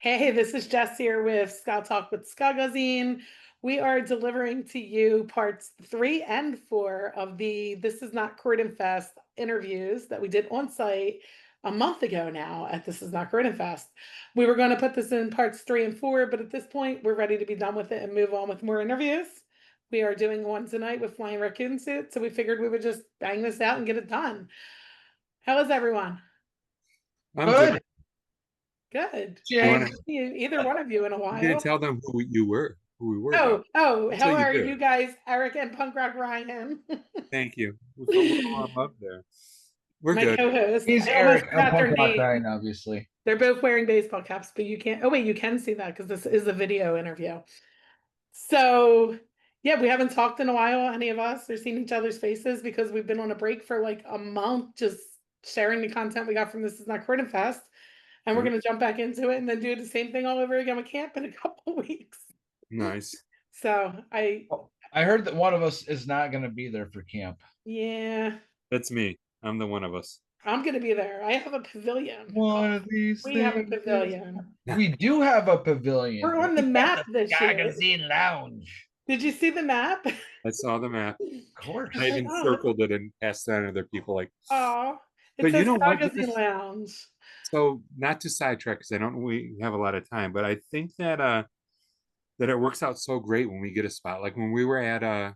Hey, this is Jess here with Ska Talk with Skagazine. We are delivering to you parts 3 and 4 of the This Is Not Croydon Fest interviews that we did on site a month ago now at This Is Not Croydon Fest. We were going to put this in parts 3 and 4, but at this point, we're ready to be done with it and move on with more interviews. We are doing one tonight with Flying Raccoon Suit, so we figured we would just bang this out and get it done. How is everyone? I'm good. Good. I You haven't wanna, seen either one of you in a you didn't while. tell them who we were though. How Until you are do. you guys, Eric and Punk Rock Ryan? Thank you. We're all up there. We're My good. co-host. He's I almost Eric. I'm forgot their Punk Rock name. Ryan, obviously. They're both wearing baseball caps, but you can't. Oh wait, you can see that because this is a video interview. So yeah, we haven't talked in a while, any of us, or seen each other's faces because we've been on a break for like a month, just sharing the content we got from This Is Not Croydon Fest, and we're Yep. gonna jump back into it and then do the same thing all over again with camp in a couple weeks. Nice. So I heard that one of us is not going to be there for camp. yeah. That's me. I'm the one of us. I'm gonna be there. I have a pavilion. One of these We have a days. pavilion. We do have a pavilion. We're on the We have map this year. Magazine Lounge. Did you see the map? I saw the map. Of course. I even Oh, circled it and passed it on to other people. Like, oh, it but you says know what? Magazine Lounge. So not to sidetrack because I don't we have a lot of time, but I think that it works out so great when we get a spot. Like when we were at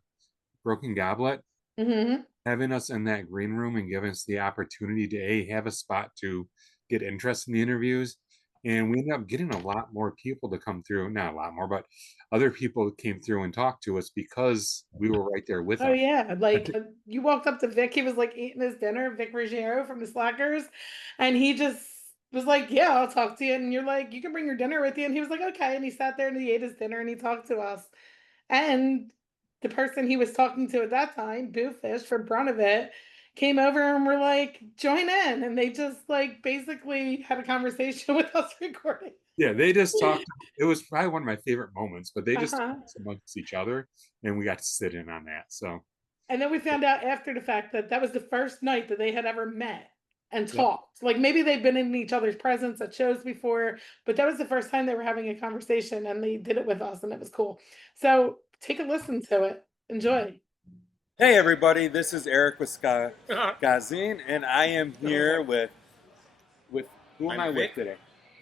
Broken Goblet, Mm-hmm. having us in that green room and giving us the opportunity to have a spot to get interest in the interviews. And we ended up getting a lot more people to come through. Not a lot more, but other people came through and talked to us because we were right there with Oh them. yeah, like you walked up to Vic. He was like eating his dinner, Vic Ruggiero from the Slackers, and he just was like, "Yeah, I'll talk to you." And you're like, "You can bring your dinner with you." And he was like, "Okay." And he sat there and he ate his dinner and he talked to us. And the person he was talking to at that time, Boofish from Brunt of It, came over and were like, join in. And they just like basically had a conversation with us recording. Yeah, they just talked. It was probably one of my favorite moments, but they just Uh-huh. talked amongst each other and we got to sit in on that. So, And then we found out after the fact that that was the first night that they had ever met and yep. talked. Like maybe they've been in each other's presence at shows before, but that was the first time they were having a conversation and they did it with us and it was cool. So take a listen to it. Enjoy. Hey everybody, this is Eric with Gazine, and I am here with Who am I with Vic. today?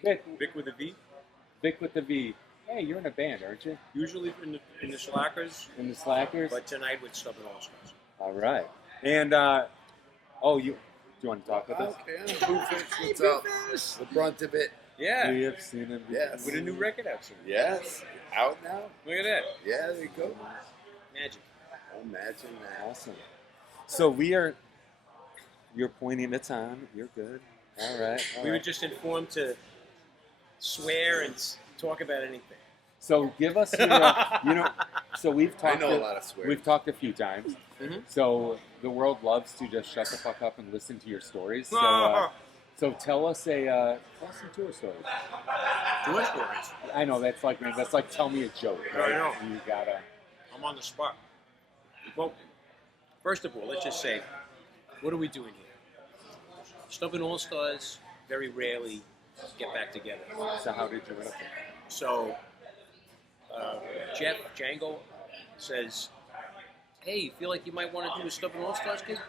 Vic. Vic with a V. Vic with the V. Hey, you're in a band, aren't you? Usually in the Slackers, In the Slackers? but tonight with Stubborn All Stars. All right. And, do you want to talk with us? Okay, I'm Boofish. What's up? The Brunt of It. Yeah, We have seen him. Yes. with a new record out soon. Yes. Out now? Look at that, Yeah, there you go. magic. Imagine that. Awesome. So you're pointing at Tom. You're good. All right. We were just informed to swear and talk about anything. So give us your, so we've I talked. know a lot of swears. We've talked a few times. Mhm. So the world loves to just shut the fuck up and listen to your stories. So tell us some tour stories. Tour stories. I know that's like tell me a joke. Right? I know. You gotta. I'm on the spot. Well, first of all, let's just say, what are we doing here? Stubborn All Stars very rarely get back together. So how did you end up there? So Jeff Django says, "Hey, feel like you might want to do a Stubborn All Stars kid?"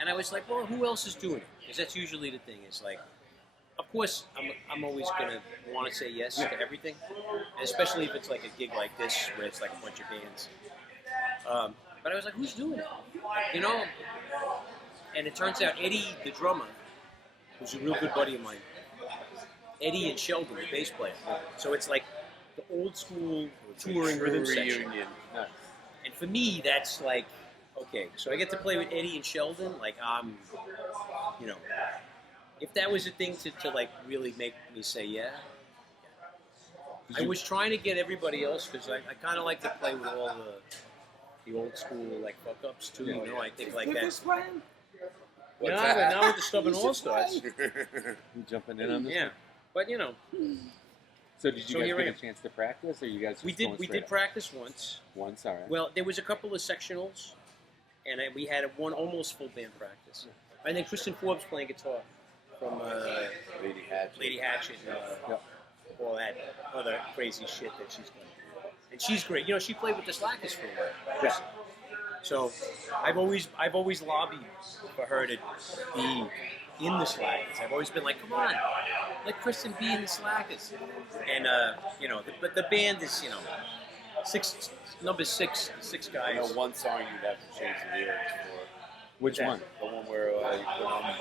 And I was like, "Well, who else is doing it?" Because that's usually the thing. It's like, of course, I'm always gonna want to say yes to everything, and especially if it's like a gig like this where it's like a bunch of bands. But I was like, "Who's doing it?" You know. And it turns out Eddie, the drummer, who's a real good buddy of mine, Eddie and Sheldon, the bass player. So it's like the old school touring rhythm section. Reunion. And for me, that's like, okay, so I get to play with Eddie and Sheldon. Like, if that was a thing to like really make me say yeah. I was trying to get everybody else because I kind of like to play with all the old school like fuck ups too. You know, I think like that's. No, but now with the Stubborn All Stars. You jumping in on this? Yeah, but So did you So guys here I get a am. chance to practice, or you guys? Just we going did straight up? practice once. Once, all right. Well, there was a couple of sectionals, and we had one almost full band practice. And then Kristen Forbes playing guitar from Lady Hatchet. Lady Hatchet. Yep. all that other crazy shit that she's going to do. And she's great. You know, she played with the Slackers for a while. Yeah. So I've always lobbied for her to be in the Slackers. I've always been like, come on, let Kristen be in the Slackers. And you know, but the band is, you know, number six guys. I know one song you'd have to change the lyrics for. Which one? The one where you put on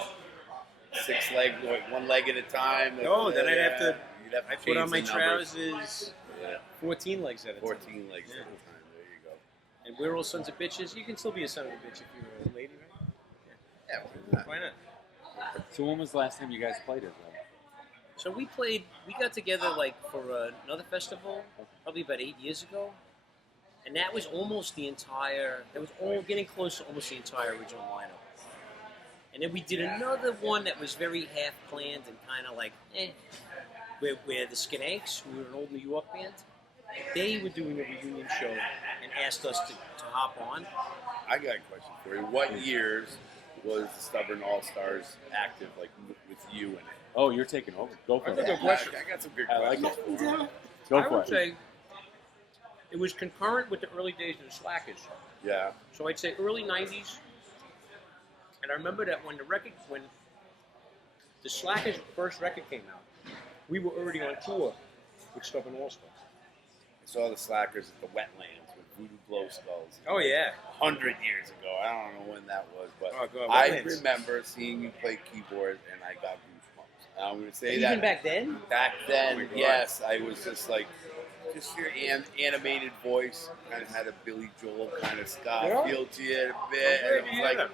6 legs, like 1 leg at a time. No, then I'd have to. You'd have to I put change on my the numbers. trousers. Yeah. 14 legs at a time. 14 legs Yeah. at a time. There you go. And we're all sons of bitches. You can still be a son of a bitch if you're a lady, right? Yeah, why not? Why not? So when was the last time you guys played it? Though? So we got together like for another festival, probably about 8 years ago. And that was almost the entire, that was all getting close to almost the entire original lineup. And then we did another one that was very half planned and kind of like, where the Skinanks, who were an old New York band, they were doing a reunion show and asked us to hop on. I got a question for you. What years was the Stubborn All Stars active, like with you in it? Oh, you're taking over. Go for That's a it. good question. I got some good I like questions for you. Go I for would it. say it was concurrent with the early days of the Slackers. Yeah. So I'd say early 90s. And I remember that when the Slackers' first record came out, we were already on tour with Stubborn All Stars. I saw the Slackers at the Wetlands with Voodoo Glow Skulls. Oh, yeah. 100 years ago. I don't know when that was, but Oh, God, I Wetlands. remember seeing you play keyboard and I got goosebumps. And I'm going to say Even that back then? back Oh then, my God. yes, I was just like, just your animated voice kind of had a Billy Joel kind of ska Yeah. feel to it a bit. I'm glad And it to was hear like,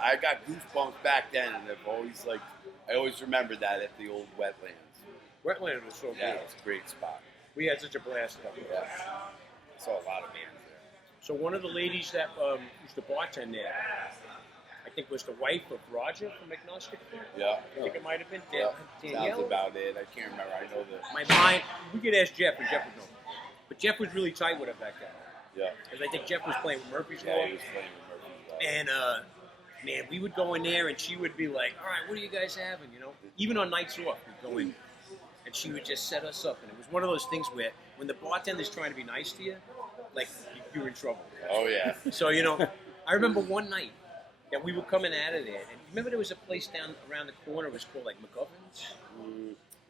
I got goosebumps back then, and I always remember that at the old Wetlands. Wetland was so good. Yeah, it's a great spot. We had such a blast up there. Yeah. I saw a lot of bands there. So one of the ladies that used to bartend there, I think was the wife of Roger from Mephiskapheles. Yeah. I think it might have been Yeah. Danielle. Sounds about it. I can't remember. I know that. My mind, we could ask Jeff, and Jeff would know. But Jeff was really tight with her back then. Yeah. Because I think Jeff was playing with Murphy's Yeah, Law. he was playing with Murphy's Law. And, man, we would go in there, and she would be like, all right, what are you guys having, you know? Even on nights off, we'd go in, and she would just set us up. And it was one of those things where when the bartender's trying to be nice to you, like, you're in trouble. Oh, yeah. So, you know, I remember one night that we were coming out of there, and remember there was a place down around the corner, it was called, like, McGovern's?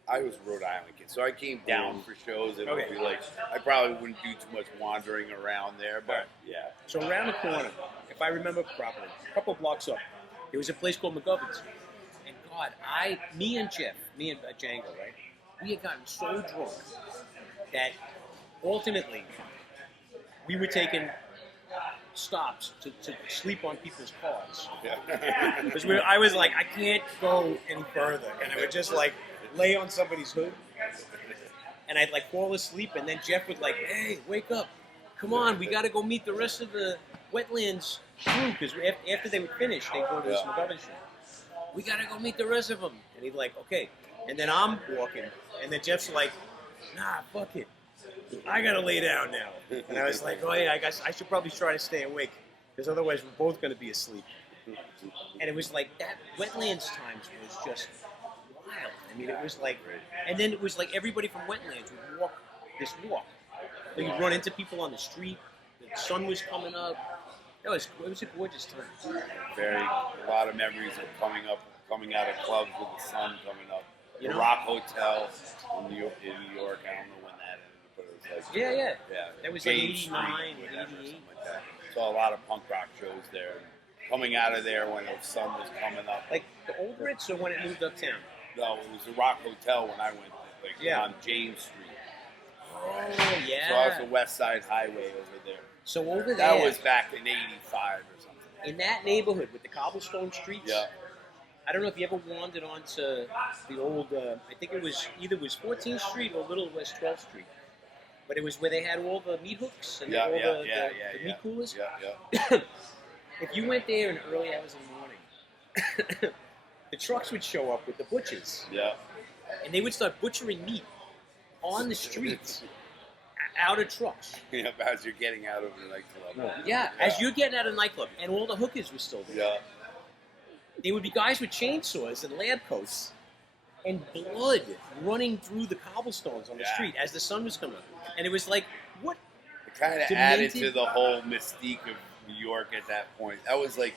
I was a Rhode Island kid, so I came down for shows, and it Okay. would be like, I probably wouldn't do too much wandering around there, but yeah. So around the corner, if I remember properly, a couple blocks up, there was a place called McGovern's. And God, me and Django, right? We had gotten so drunk that ultimately we were taking stops to sleep on people's cars. Yeah. Because I was like, I can't go any further. And I would just like lay on somebody's hood. And I'd like fall asleep. And then Jeff would like, hey, wake up. Come on, we got to go meet the rest of the Wetlands crew. Because after they would finish, they'd go to this McGovern show. We got to go meet the rest of them. And he'd like, okay. And then I'm walking. And then Jeff's like, nah, fuck it. I got to lay down now. And I was like, oh yeah, I guess I should probably try to stay awake. Because otherwise we're both going to be asleep. And it was like that Wetlands times was just wild. I mean, it was like, and then it was like everybody from Wetlands would walk this walk. Like you'd run into people on the street. The sun was coming up. It was a gorgeous time. A lot of memories of coming out of clubs with the sun coming up. You The know? Rock Hotel in New York. I don't know when that ended, but it was like Yeah. yeah. That was like James 89, Street, whatever, 88. something like that. Saw a lot of punk rock shows there. Coming out of there when the sun was coming up. Like the old Ritz or when it moved uptown? No, it was the Rock Hotel when I went there, like Yeah. on James Street. Oh, So I was yeah. the West Side Highway over there. So over there, That was back in '85 or something. in that neighborhood with the cobblestone streets. Yeah. I don't know if you ever wandered onto the old, I think it was either 14th Street or Little West 12th Street. But it was where they had all the meat hooks and all the meat coolers. Yeah. If you went there in the early hours of the morning, the trucks would show up with the butchers. Yeah. And they would start butchering meat on the streets, out of trucks. Yeah, as you're getting out of the nightclub. Yeah, as you're getting out of the nightclub, and all the hookers were still there. Yeah. There would be guys with chainsaws and lab coats and blood running through the cobblestones on the Yeah. street as the sun was coming up. And it was like, what? It kind of Demented. added to the whole mystique of New York at that point. That was like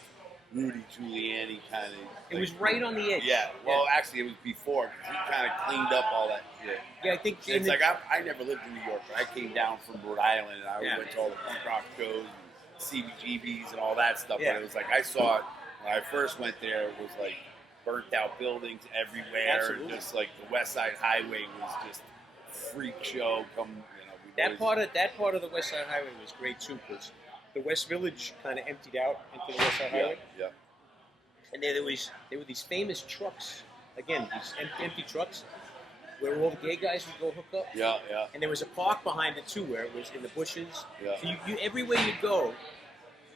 Rudy Giuliani kind of. It was right on the edge. Yeah. Well, actually, it was before because he kind of cleaned up all that shit. Yeah, I think It's like I never lived in New York, but I came down from Rhode Island and I Yeah. went to all the punk rock shows, and CBGBs, and all that stuff. Yeah. But it was like I saw it when I first went there. It was like burnt out buildings everywhere. Absolutely. Just like the West Side Highway was just freak show. that part of the West Side Highway was great too, because the West Village kind of emptied out into the West Side Highway. Yeah. And there were these famous trucks, again, these empty trucks, where all the gay guys would go hook up. Yeah. And there was a park behind it too, where it was in the bushes. Yeah. So you everywhere you'd go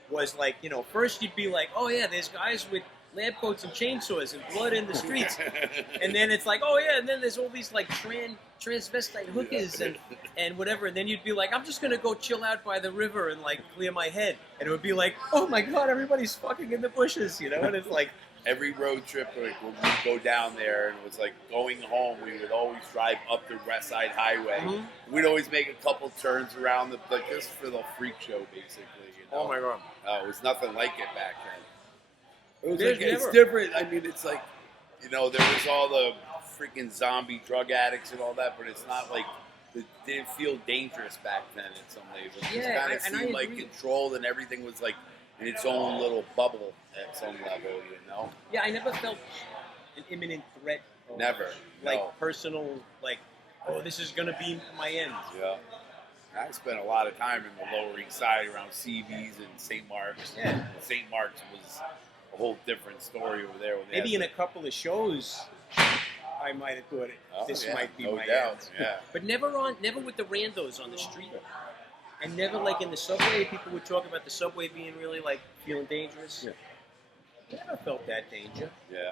was like, first you'd be like, oh yeah, there's guys with lab coats and chainsaws and blood in the streets. And then it's like, oh yeah, and then there's all these like transvestite hookers and whatever. And then you'd be like, I'm just gonna go chill out by the river and like clear my head. And it would be like, oh my god, everybody's fucking in the bushes, And it's like, Every road trip, like when we'd go down there, and it was like going home, we would always drive up the West Side Highway. Mhm. We'd always make a couple turns around like this for the freak show, basically. oh my god. It was nothing like it back then. It was There's like, it's never- different. I mean, it's like, there was all the freaking zombie drug addicts and all that, but it's not like it didn't feel dangerous back then in some ways. It just Yeah, kind I- of and I seemed like agree. controlled, and everything was like in its own little bubble at some level, Yeah, I never felt an imminent threat. Of, Never. Like No. personal, like, oh, this is gonna be my end. Yeah. I spent a lot of time in the Lower East Side around CB's and St. Mark's. Yeah. St. Mark's was a whole different story over there. Maybe in a couple of shows, I might have thought this might be no my doubt. end. Yeah. But never with the randos on the street. And never like in the subway, people would talk about the subway being really like feeling dangerous. Yeah. Never felt that danger. Yeah.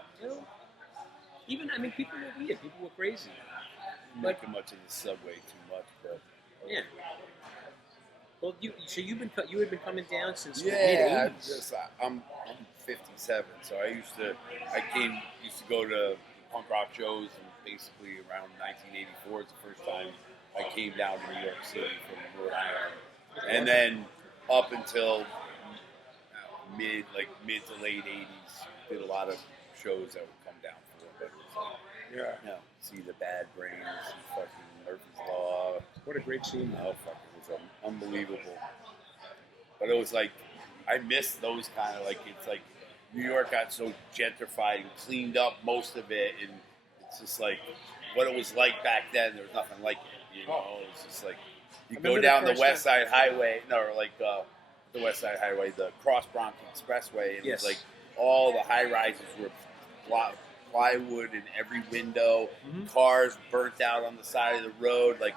Even, people were weird, people were crazy. Not too much in the subway too much, but Yeah. Well, you had been coming down since the yeah, mid-80s. I'm 57, so I used to go to punk rock shows, and basically around 1984 is the first time I came down to New York City from Rhode Island, and then up until mid to late 80s, did a lot of shows that would come down for a bit. So, see the Bad Brains, see fucking Murphy's Law. What a great scene. Oh, fuck, it was unbelievable. But it was like, I miss those kind of, like, it's like, New York got so gentrified and cleaned up most of it, and it's just like, what it was like back then, there was nothing like it, It's just like, you go remember down the the first West time- Side Highway, the West Side Highway, the Cross Bronx Expressway, and Yes. it was like, all the high-rises were plywood in every window, cars burnt out on the side of the road, like,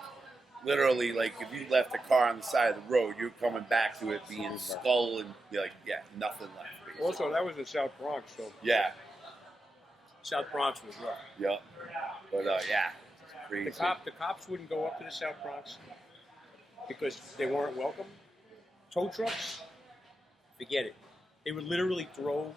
literally, like, if you left a car on the side of the road, you're coming back to it being skull and be like, nothing left. Basically. Also, that was in South Bronx, so Yeah, South Bronx was rough. yeah. But, it's crazy. The cops wouldn't go up to the South Bronx because they weren't welcome. Tow trucks, forget it. They would literally throw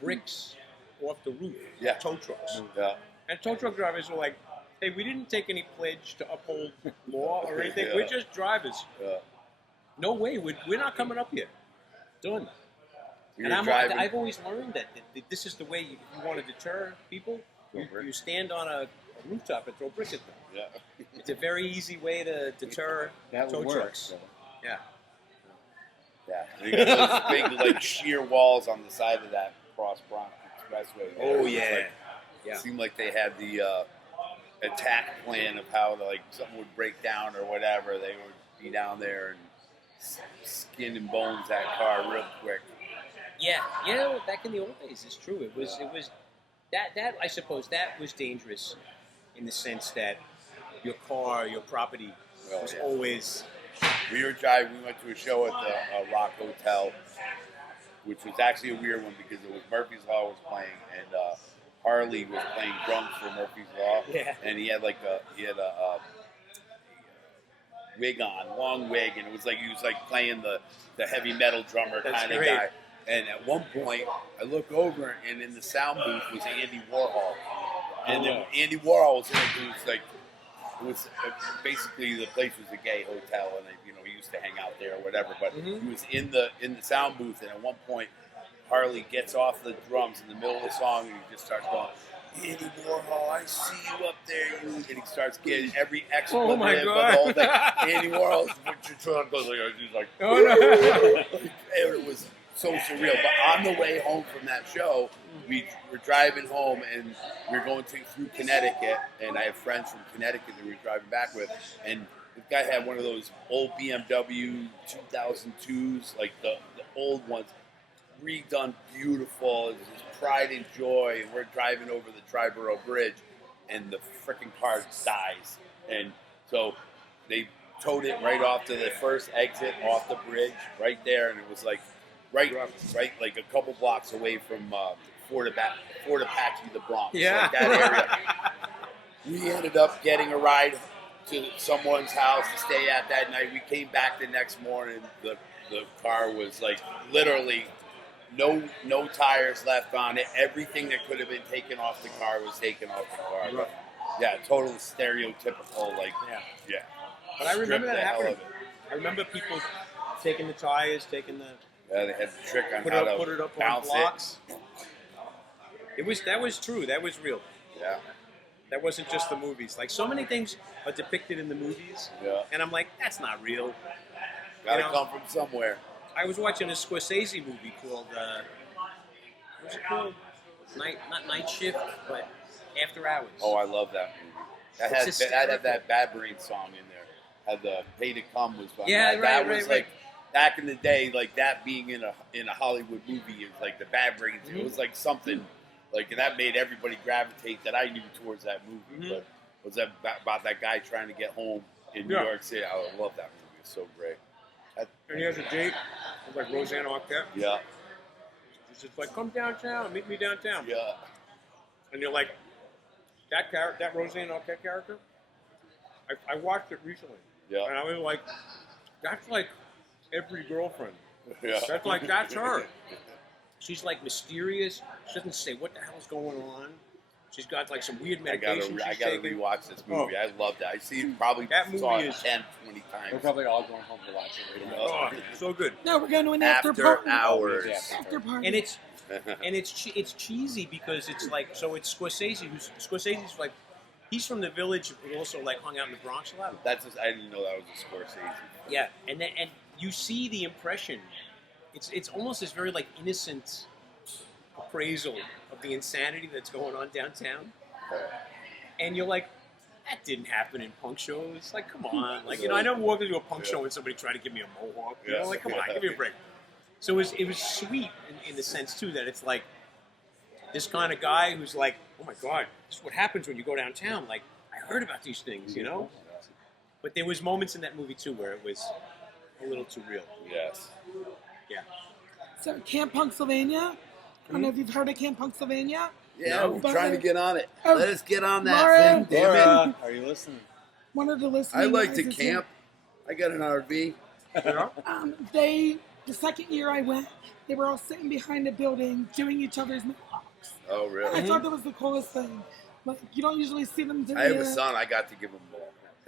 bricks off the roof. Yeah. Tow trucks. Yeah. And tow truck drivers were like, hey, we didn't take any pledge to uphold law or anything. Yeah. We're just drivers. Yeah. No way. We're not coming up here. Done. You're And driving. I've always learned that this is the way you want to deter people. You stand on a rooftop and throw bricks at them. Yeah. It's a very easy way to deter tow trucks. Yeah. Yeah. You got those big, like, sheer walls on the side of that Cross Bronx Expressway. Oh, It yeah. seemed like they had the attack plan of how, like, something would break down or whatever. They would be down there and skin and bones that car real quick. Yeah. Well, back in the old days, it's true. It was that I suppose that was dangerous in the sense that your car, your property was always. We went to a show at the Rock Hotel, which was actually a weird one because it was Murphy's Law was playing, and Harley was playing drums for Murphy's Law. Yeah. And he had a wig on, long wig, and it was like he was like playing the heavy metal drummer That's kind of great. guy. And at one point, I look over, and in the sound booth was Andy Warhol. And then Andy Warhol was in it. It was basically the place was a gay hotel, and he used to hang out there or whatever. But he was in the sound booth, and at one point, Harley gets off the drums in the middle of the song, and he just starts going, Andy Warhol, I see you up there, and he starts getting every expletive of the whole thing. Andy Warhol's goes like, he's like, oh no. It was so surreal. But on the way home from that show, we were driving home, and we were going through Connecticut, and I have friends from Connecticut that we were driving back with, and the guy had one of those old BMW 2002s, like the old ones, redone beautiful. It was his pride and joy, and we're driving over the Triborough Bridge, and the freaking car dies. And so they towed it right off to the first exit off the bridge, right there, and it was like right like a couple blocks away from Fort Apache, the Bronx. Yeah. Like that area. We ended up getting a ride to someone's house to stay at that night. We came back the next morning. The car was like literally no tires left on it. Everything that could have been taken off the car was taken off the car. But, yeah, total stereotypical, like, yeah. But I remember that hell happening. of it. I remember people taking the tires, taking the Yeah, they had the trick on put how it to up on bounce blocks. That was true. That was real. it. Yeah. That wasn't just the movies. Like so many things are depicted in the movies, Yeah. and I'm like, that's not real. Gotta You know? come from somewhere. I was watching a Scorsese movie called what's it called? Not Night Shift, but After Hours. Oh, I love that movie. That It's had hysterical. that Bad Brain song in there. Had the Pay to Come was fun. Yeah, that right, was right. like back in the day, like that being in a Hollywood movie is like the Bad Brains. It was like something like that made everybody gravitate that I knew towards that movie. But was that about that guy trying to get home in New York City? I love that movie. It's so great. And he has a date with like Roseanne Arquette. Yeah, He's just like, come downtown, meet me downtown. yeah. And you're like, that Roseanne Arquette character, I watched it recently. Yeah. And I was like, that's like every girlfriend. Yeah. That's her. She's like mysterious. She doesn't say what the hell's going on. She's got like some weird I medication gotta she's taking. rewatch this movie. I love that. I see it probably That movie saw it is- 10, 20 We're times. probably all going home to watch it later. Oh, so good. No, we're going to an after After party. hours. After party. And it's cheesy because it's like it's Scorsese. Scorsese's like he's from the village, but also like hung out in the Bronx a lot. I didn't know that was a Scorsese. Yeah, and you see the impression. It's almost this very like innocent appraisal of the insanity that's going on downtown, and you're like, that didn't happen in punk shows. Like, come on, like I never walked into a punk show and somebody tried to give me a mohawk. You know, like, come on, give me a break. So it was sweet in the sense too that it's like this kind of guy who's like, oh my god, this is what happens when you go downtown. Like, I heard about these things, you know. But there was moments in that movie too where it was a little too real. Yes. Yeah. So Camp Pennsylvania. I don't know if you've heard of Camp Pennsylvania. Yeah, No, we're but- trying to get on it. Oh, Let us get on that Laura. thing, damn it. Laura, are you listening? Wanted to listen. I like to camp. I got an RV. The second year I went, they were all sitting behind a building doing each other's mohawks. Oh, I really? thought that was the coolest thing. Like, you don't usually see them do I have a it. son. I got to give him more.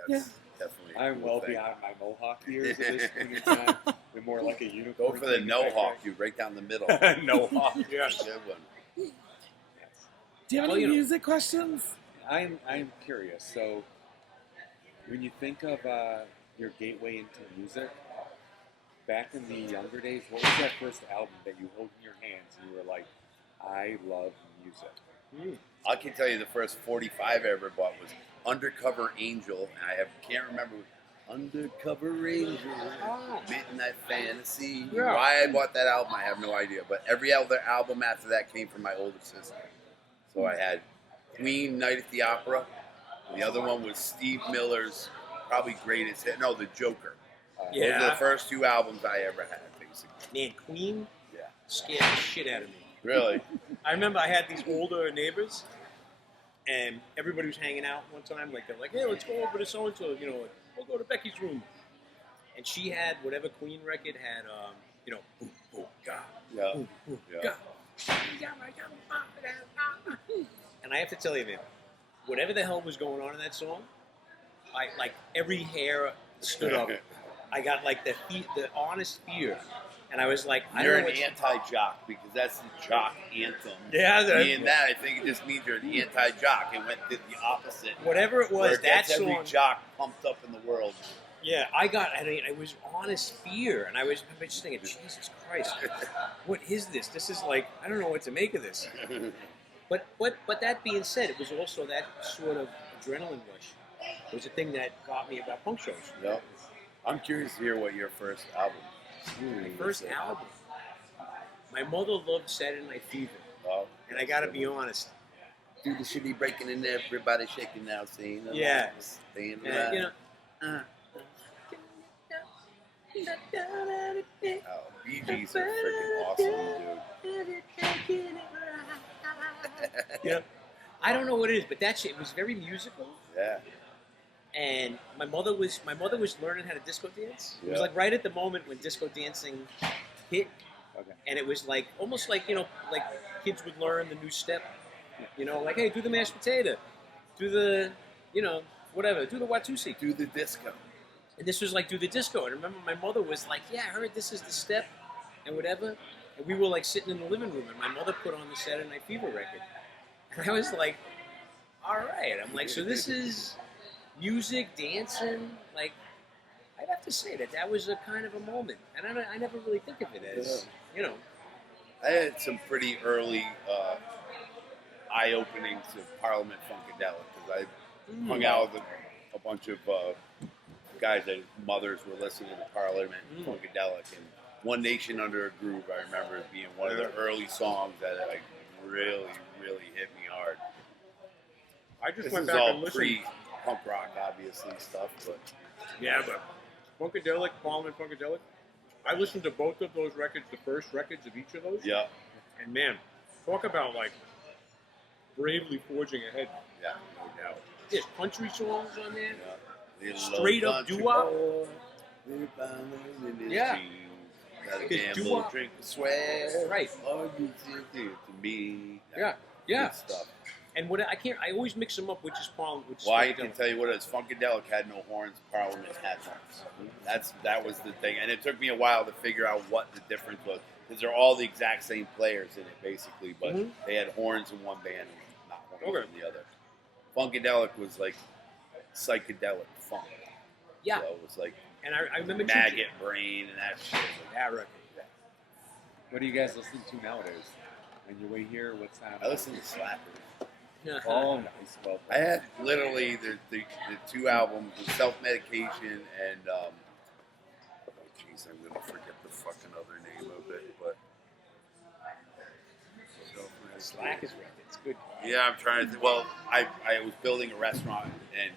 That's definitely a I'm cool well thing. beyond my mohawk years at this point in time. We're more like a unicorn. Go for the no hawk, dude, right down the middle. No hawk. Yes. Good one. Do you have Well, any you know- music questions? I'm curious. So, when you think of your gateway into music, back in the younger days, what was that first album that you hold in your hands and you were like, I love music? I can tell you the first 45 I ever bought was Undercover Angel, and can't remember. Undercover Angel, Midnight Fantasy. Yeah. Why I bought that album, I have no idea. But every other album after that came from my older sister. So I had Queen, Night at the Opera. The other one was Steve Miller's probably greatest hit. No, The Joker. Those are the first two albums I ever had, basically. Man, Queen Yeah. scared the shit out of me. Really? I remember I had these older neighbors, and everybody was hanging out one time. Like, they're like, hey, let's go over to so-and-so, you know, we'll go to Becky's room. And she had whatever Queen record had, you know, boom, boom, ga, Yeah. boom, boom, Yeah. ga. And I have to tell you, man, whatever the hell was going on in that song, I like every hair stood up. I got like the honest fear, and I was like, I You're don't know an what's- anti-jock because that's the jock anthem. Yeah, Being that, I think it just means you're an anti-jock. It went to the opposite. whatever it Where was. it That gets every song, jock pumped up in the world. yeah, I mean, it was honest fear, and I was just thinking, Jesus Christ, what is this? This is like, I don't know what to make of this. But that being said, it was also that sort of adrenaline rush. It was a thing that got me about punk shows. Yep. I'm curious to hear what your first album. My first album. My mother loved Saturday Night Fever, Oh, and I got to be honest. do the shitty breaking in there, everybody shaking now, saying Yeah. staying And, alive. you know, Oh, Bee Gees are freaking awesome, dude. you know, I don't know what it is, but that shit was very musical. Yeah. And my mother was learning how to disco dance. It was Yeah. like right at the moment when disco dancing hit, Okay. and it was like almost like like kids would learn the new step. Like hey, do the mashed potato, do the whatever, do the Watusi. Do the disco. And this was like do the disco. And I remember my mother was like, yeah, I heard this is the step, and whatever. And we were like sitting in the living room, and my mother put on the Saturday Night Fever record, and I was like, all right. I'm like, so this is music, dancing, like, I'd have to say that was a kind of a moment, and I never really think of it as, I had some pretty early eye-opening to Parliament Funkadelic because I hung out with a bunch of guys that mothers were listening to Parliament Funkadelic, and One Nation Under a Groove, I remember as being one of the early songs that like really, really hit me hard. I just This went is back and all listened. pre-punk rock, obviously, stuff, but Yeah, but Funkadelic, Parliament Funkadelic, I listened to both of those records, the first records of each of those. yeah, And man, talk about like bravely forging ahead. yeah, no doubt. There's country songs on there. Yeah. Straight up doo-wop. Yeah. Gotta Because gamble, doo-wop- drink, swear. Right. All you did to me. Yeah. Good stuff. And I always mix them up, which is Parliament, which is Well, I Funkadelic. can tell you what it is. Funkadelic had no horns. Parliament had horns. That was the thing, and it took me a while to figure out what the difference was because they're all the exact same players in it, basically, but they had horns in one band and not horns in the other. Funkadelic was like psychedelic funk. Yeah. So it was like And I remember maggot brain and that shit. that record. What are you guys listening to nowadays? On your way here, what's on? I listened to Slappers. Oh, nice. Well, I had literally the two albums, the Self-Medication and oh jeez, I'm gonna forget the fucking other name of it, but Slack is record. It's good. yeah, I'm trying to. Well, I was building a restaurant and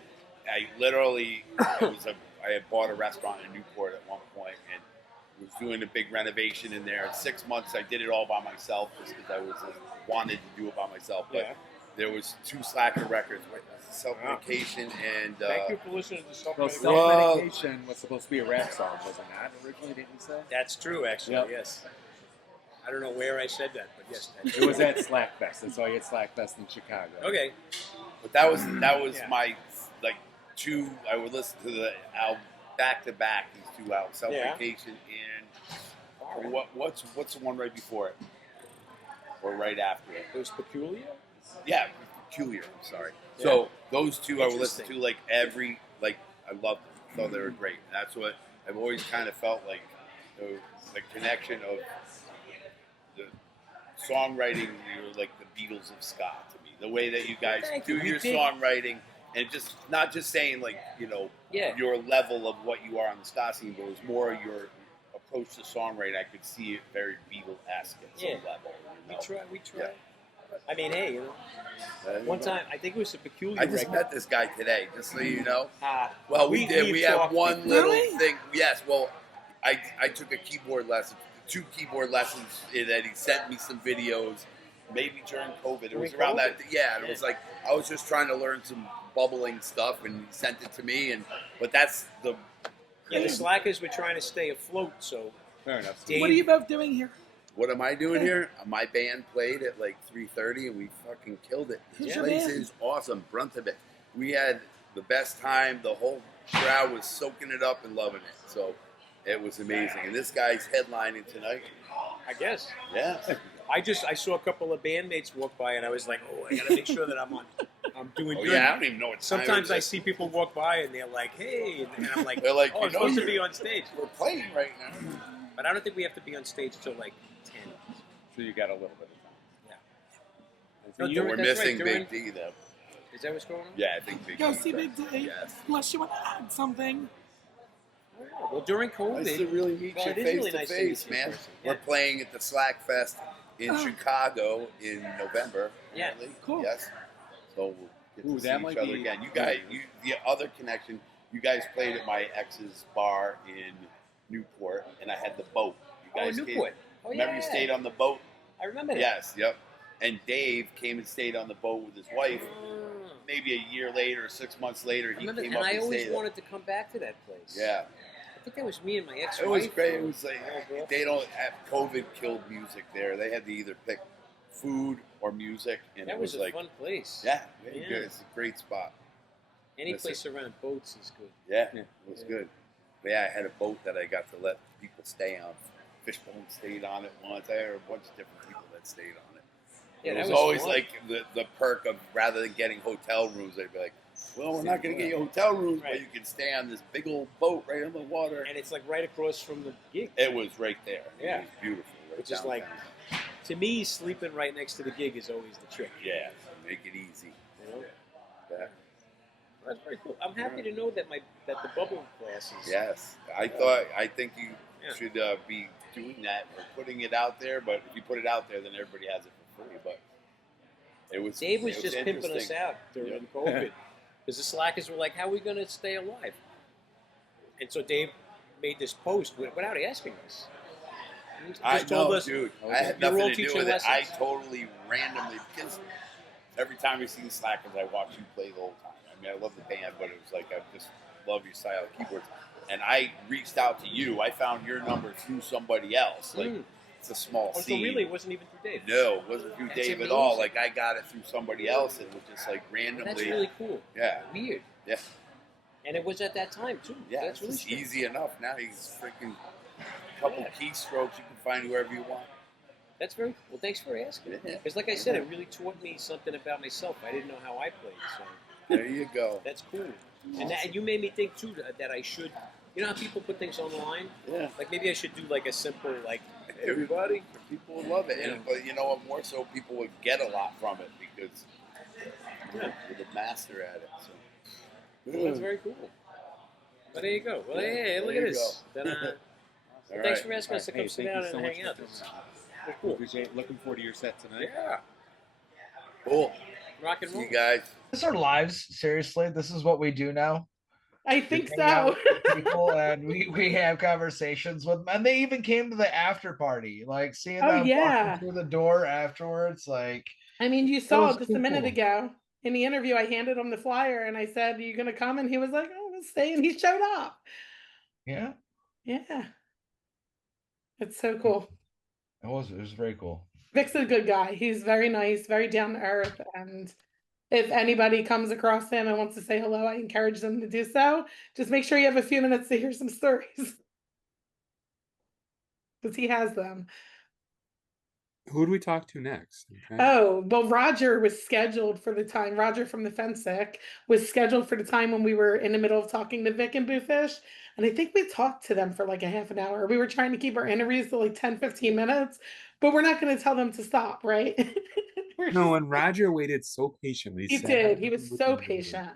I literally I had bought a restaurant in Newport at one point and was doing a big renovation in there. In 6 months, I did it all by myself just because I wanted to do it by myself, but. Yeah. There was 2 Slacker records, Self-Medication and Thank you for listening to well, Self-Medication. Self-Medication was supposed to be a rap song, was it not? Originally, didn't you say? That's true, actually. Yep. Yes. I don't know where I said that, but yes. That's It was at Slackfest. That's why you had Slackfest in Chicago. okay. But that was Yeah. my like 2. I would listen to the album back to back. These 2 albums, Self-Medication and what's the one right before it or right after it? It was Peculiar? Yeah, Peculiar. I'm sorry. Yeah. So those 2 I would listen Interesting. to like every I loved them. Thought they were great. And that's what I've always kind of felt like the connection of the songwriting. You're like the Beatles of ska to me. The way that you guys Thank do you. We your did. songwriting and just not just saying like Yeah. your level of what you are on the ska scene, but it was more your approach to songwriting. I could see it very Beatle-esque at some Yeah. level. We tried. Yeah. I mean, hey, one time, I think it was a Peculiar I just record. met this guy today, just so you know. Well, We did. We had talked one before. little Really? thing. Yes. Well, I took a keyboard lesson, 2 keyboard lessons, and he sent me some videos. Maybe during COVID. It was During around that. COVID? Yeah. And it was like I was just trying to learn some bubbling stuff, and he sent it to me. But that's the. Yeah, the Slackers were trying to stay afloat, so Fair enough. Dave, What are you both doing here? What am I doing here? My band played at like 3:30 and we fucking killed it. This Who's your place band? is awesome. Brunt of It. We had the best time. The whole crowd was soaking it up and loving it. So it was amazing. And this guy's headlining tonight. I guess. Yeah. I saw a couple of bandmates walk by, and I was like, oh, I gotta make sure that I'm doing Oh good. yeah, I don't even know what time Sometimes it I is. see people walk by, and they're like, hey, and I'm like, They're like, oh, you I'm know supposed to you're- be on stage. We're playing right now. But I don't think we have to be on stage till like 10. So you got a little bit of time. No, So during- we're that's right, missing during- Big D though. Is that what's going on? Yeah, I think Big Go D's see right. Big D. Yes. Unless you want to add something. Oh, well, during COVID, Nice to really meet well, you it is face really to nice to face, meet you in man. person. We're Yeah. playing at the Slack Fest in Chicago in November. Yeah, apparently. cool. Yes. So we'll get Ooh, to see that each might other be- again. You guys, the other connection, you guys played at my ex's bar in Newport, and I had the boat. You Oh, guys Newport. Oh, Remember yeah. you stayed on the boat? I remember that. Yes, yep. And Dave came and stayed on the boat with his wife. Oh. Maybe a year later, 6 months later, I he remember, came and up I and always stayed there. wanted to come back to that place. Yeah. I think that was me and my ex-wife. It was great. It was like girl. they don't have COVID killed music there. They had to either pick food or music, and That it was was a like, fun place. yeah, very Yeah. good. It's a great spot. Any That's place around boats is good. Yeah, Yeah. it was Yeah. good. But yeah, I had a boat that I got to let people stay on. Fishbone stayed on it once. I had a bunch of different people that stayed on it. Yeah, It that was was always fun. like the perk of rather than getting hotel rooms, they'd be like, well, we're not going to get you hotel rooms, but Right. you can stay on this big old boat right on the water. And it's like right across from the gig. It was right there. Yeah. It was beautiful. Right Which is like, downtown. to me, sleeping right next to the gig is always the trick. Yeah, make it easy. You know? Yeah. That's very cool. I'm happy to know that that the bubble classes. Yes, I think you Yeah. should be doing that or putting it out there. But if you put it out there, then everybody has it for free. But it was Dave was it just pimping us interesting. out during COVID. Because the slackers were like, how are we going to stay alive? And so Dave made this post without asking us. He just I told know, us, dude. okay, I had you're all nothing to do teaching with it. I lessons. totally randomly because every time we see Slackers, I watch you play the whole time. I mean, I love the band, but it was like I just love your style of keyboards. And I reached out to you. I found your number through somebody else. Like it's a small Oh, so scene. really, it wasn't even through Dave. No, it wasn't through That's Dave at all. amazing. Like I got it through somebody else, and it was just like randomly. That's really cool. Yeah, Weird. yeah, And it was at that time, too. yeah. That's It's really just strange. easy enough now. He's freaking couple keystrokes. You can find whoever you want. That's very cool. Thanks for asking. Yeah. Because like I said, it really taught me something about myself. I didn't know how I played, so There you go. that's cool. And you made me think, too, that I should, you know how people put things online? Yeah. Like maybe I should do like a simple, like, Everybody, people would love it, Yeah. and but you know what? More so, people would get a lot from it because Yeah. you're the master at it. So. well, that's very cool. Well, there you go. Well, Yeah, hey, look there at you this. Then, All thanks right. for asking us to Hey, come sit thank down you so and much hang for out. doing It's that. cool. Appreciate looking forward to your set tonight. Yeah. Cool. Rock and See roll. you guys. This is our lives. Seriously, this is what we do now. I think We hang out so. with people and we have conversations with them. And they even came to the after party, like seeing Oh, them yeah. walking through the door afterwards. Like, I mean, you saw was just cool. a minute ago in the interview, I handed him the flyer and I said, "Are you going to come?" And he was like, "Oh, we'll stay." And he showed up. yeah, Yeah. It's so cool. it was very cool. Vic's a good guy. He's very nice, very down to earth. And if anybody comes across him and wants to say hello, I encourage them to do so. Just make sure you have a few minutes to hear some stories. Because he has them. Who do we talk to next? Okay. Oh, well, Roger was scheduled for the time. Roger from the Phensic was scheduled for the time when we were in the middle of talking to Vic and Boofish. And I think we talked to them for like a half an hour. We were trying to keep our interviews to like 10, 15 minutes, but we're not going to tell them to stop, right? We're No, just- and Roger waited so patiently. he sat did. down He was with so me. patient.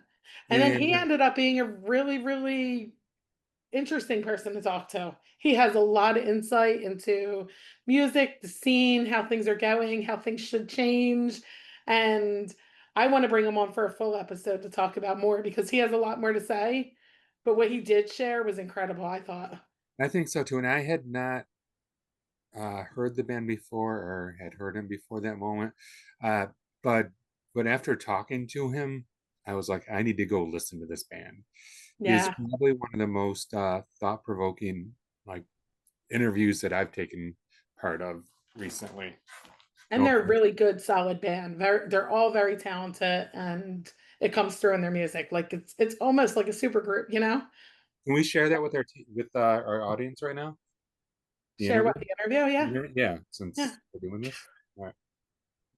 And then he And- ended up being a really, really interesting person to talk to. He has a lot of insight into music, the scene, how things are going, how things should change. And I want to bring him on for a full episode to talk about more because he has a lot more to say. But what he did share was incredible, I thought. I think so too. And I had not heard the band before or had heard him before that moment. But after talking to him, I was like, I need to go listen to this band. It's Yeah. probably one of the most thought-provoking like interviews that I've taken part of recently. And they're a really good, solid band. They're all very talented, and it comes through in their music. Like it's almost like a super group, you know? Can we share that with our audience right now? The Share interview? what the interview, yeah. Yeah, since Yeah. we're doing this. All right.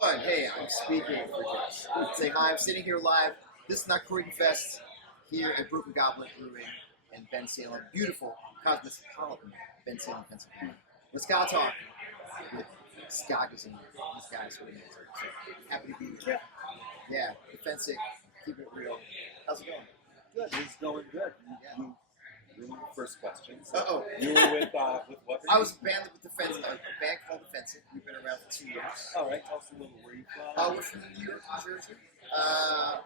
Hi, hey, I'm speaking for Jess. Say hi, I'm sitting here live. This is not Croydon Fest here at Broken Goblet Brewing in Ben Salem. Beautiful cosmopolitan Ben Salem, Pennsylvania. Let's go talk with Scott is in here. These guys are amazing. So happy to be here. Yeah, the Phensic, keep it real. How's it going? Good. It's going good. Yeah. You were the first question. Uh-oh. You were with what? I was banned with the Phensic, a band called the Phensic. We've been around for 2 years. All right. Tell us a little where you from. We're from New York, New Jersey.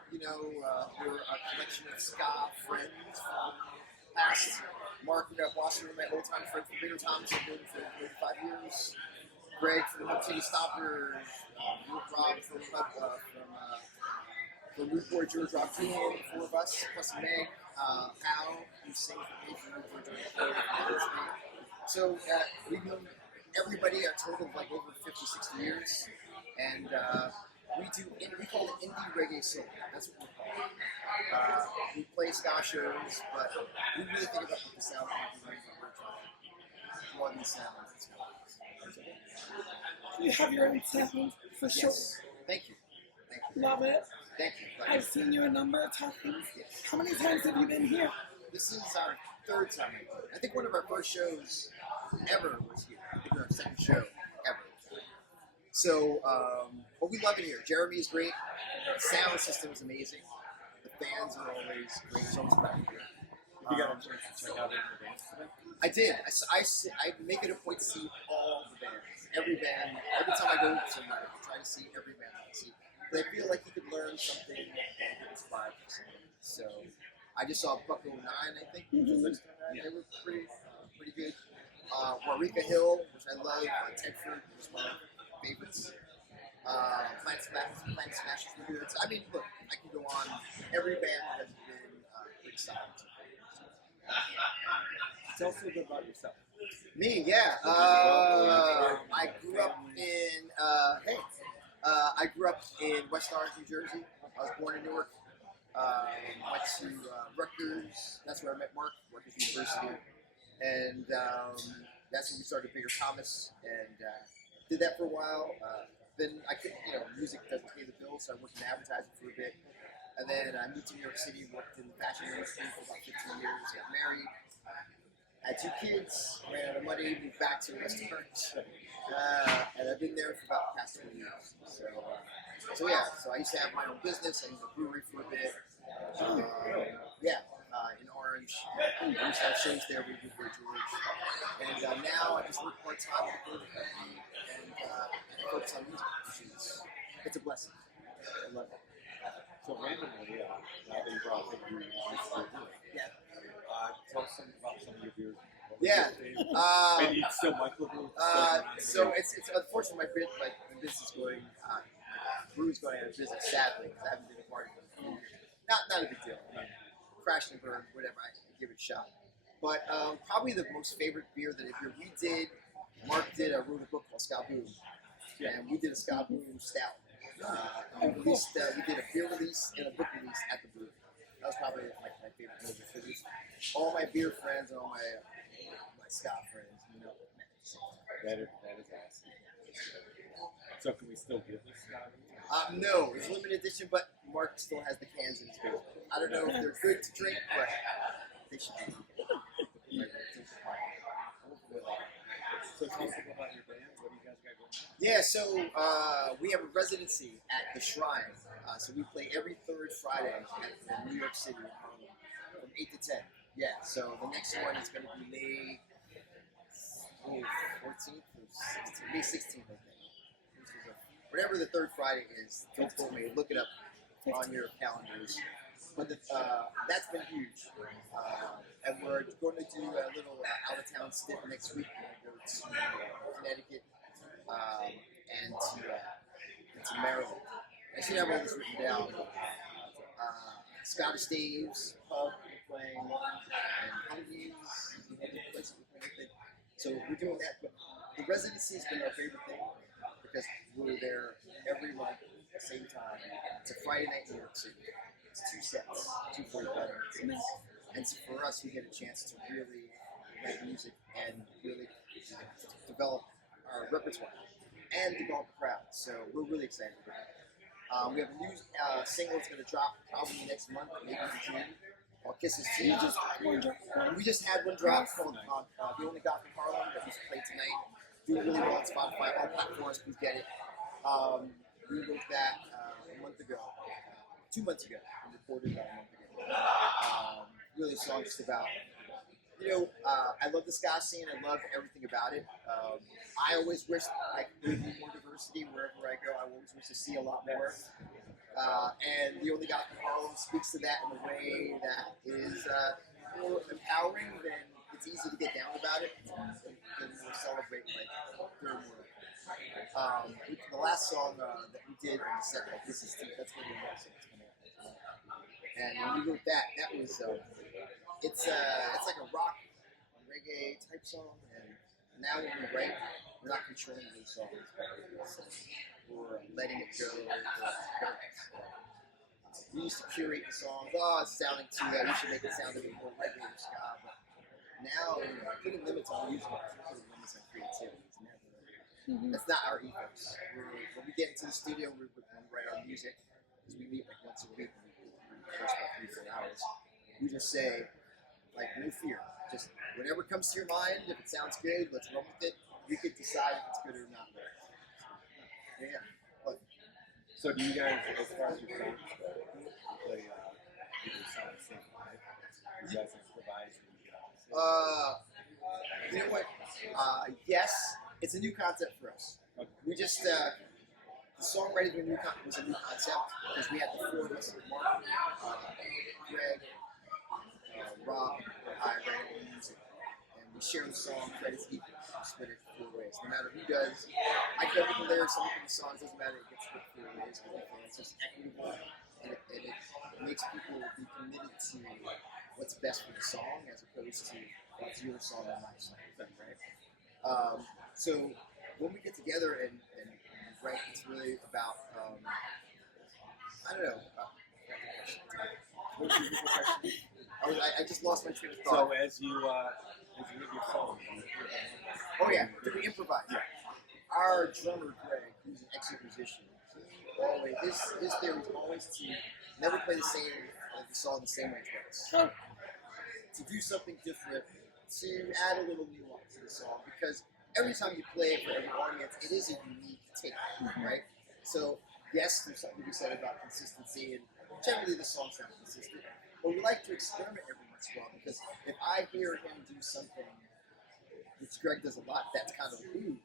We're a collection of ska friends from past. Mark from Boston, my old-time friend from Bigger Thomas. I've known him for 35 years. Greg from the Hub City Stompers. Rob from Newport, George Rock Team, 4 of us, plus Meg. Al, who sings with me from Newport, George Rock. So we've known everybody a total of like over 50, 60 years. And we call it indie reggae soul. That's what we call it. We play ska shows, but we really think about the sound of the more than sound. You have your own sound for sure. Yes. Thank you. Thank you. Love it. Thank you. I've seen you a number of times. Yes. How many times have you been here? This is our 3rd time. I think one of our first shows ever was here. I think our 2nd show ever. So, but we love it here. Jeremy is great. The sound system is amazing. The fans are always great. It's always crowded here. You got a chance to check out any of the bands today? I did. I make it a point to see all the bands. Every band. Every time I go somewhere, I try to see every band I see. But I feel like you could learn something and get inspired from something. So I just saw Bucko 9, I think. Which was They were pretty good. Warwick Hill, which I love. Tedford was one of my favorites. Planet Smashers were good. I mean, look, I can go on. Every band has been pretty solid. Tell us a little bit about yourself. Me, yeah. I grew up in I grew up in West Orange, New Jersey. I was born in Newark. Went to Rutgers. That's where I met Mark, Rutgers University, and that's when we started Bigger Thomas, and did that for a while. Then I couldn't, music doesn't pay the bills, so I worked in advertising for a bit, and then I moved to New York City, worked in the fashion industry for about 15 years, got married. Had 2 kids, ran out of money, moved back to West Orange, and I've been there for about the past 20 years. So I used to have my own business. I used a brewery for a bit. In Orange. I used to have shows there. We did for George. And now I just work part-time at a brewery company and focus on music, which is, it's a blessing. I love it. So randomly, now that you brought up your beer. Yeah. Tell us about some of your beers. Yeah. Maybe it's still microbrew. So it's unfortunately my business is going. Brew's going out of business, sadly, because I haven't been a part of it in a few years. Not a big deal. I mean, crash and burn, whatever. I give it a shot. But probably the most favorite beer that Mark wrote a book called Ska Boom, and we did a Ska Boom stout. We did a beer release and a book release at the brewery. That was probably my favorite moment for this. All my beer friends and all my ska friends, That is awesome. So can we still get this Ska Boom? No, it's limited edition, but Mark still has the cans in his basement. I don't know if they're good to drink, but they should be. So tell us about your band. What do you guys got going on? Yeah, so we have a residency at the Shrine. So we play every 3rd Friday at New York City from 8 to 10. Yeah, so the next one is going to be May 14th or 16th. May 16th, I think. Whatever the 3rd Friday is, don't quote me, look it up on your calendars. But that's been huge. And we're going to do a little out-of-town stint next week. We're going to go to Connecticut and to Maryland. I should have all this written down. Scottish Dave's Pub we're playing, and Honeybees, places we're playing. So we're doing that, but the residency has been our favorite thing because we're there every month at the same time. It's a Friday night in New York City. It's 2 sets, 2 45 minutes. And so for us, we get a chance to really write music and really develop our repertoire and develop a crowd. So we're really excited about it. We have a new single that's going to drop probably next month, maybe in June. Called Kisses to You. We just had one drop called The Only God from Harlem that we played tonight. Doing really well on Spotify, all platforms, please get it. We wrote that a month ago, 2 months ago, and recorded that a month ago. Really a song just about, I love the ska scene, I love everything about it. I always wish there would be more diversity wherever I go. I always wish to see a lot more. And The Only God from Harlem speaks to that in a way that is more empowering than it's easy to get down about it and more celebrate third world. The last song that we did on the set, This Is Deep, that's going to be the last song that's coming out. And when we wrote that was it's like a rock reggae type song. And now when we write, we're not controlling those songs. We're letting it go. We used to curate the songs. Oh, it's sounding too loud. We should make it sound a bit more reggae or ska. But now, putting limits on music, putting limits on creativity is never. That's not our ethos. When we get into the studio, we write our music, because we meet like once a week. We rehearse about 3-4 hours. We just say, no fear. Just whatever comes to your mind. If it sounds good, let's run with it. You could decide if it's good or not. Yeah. Look. So do you guys, as far as your songs go, play either song sing live? You guys improvise? You know what? Yes, it's a new concept for us. Okay. We just the songwriting was a new concept because we had the 4 of us, Mark, Greg, Rob, and I write our own music, and we share the song credits equally. We split it 4 ways. No matter who does, I come up with the lyrics, some of the songs, doesn't matter. It gets split 4 ways. It's just equitable, and it makes people be committed to what's best for the song as opposed to what's your song or my song, right? So when we get together and write, it's really about I don't know. What was your question? I just lost my train of thought. So as you hit your song, Oh yeah, do we improvise? Yeah. Our drummer Greg, who's an excellent musician, he always his theory is always to never play the song the same way twice. To do something different, to add a little nuance to the song, because every time you play it for every audience, it is a unique take, right? So yes, there's something to be said about consistency, and generally the songs sound consistent. But we like to experiment every once in a while, because if I hear him do something, which Greg does a lot, that's kind of ooh,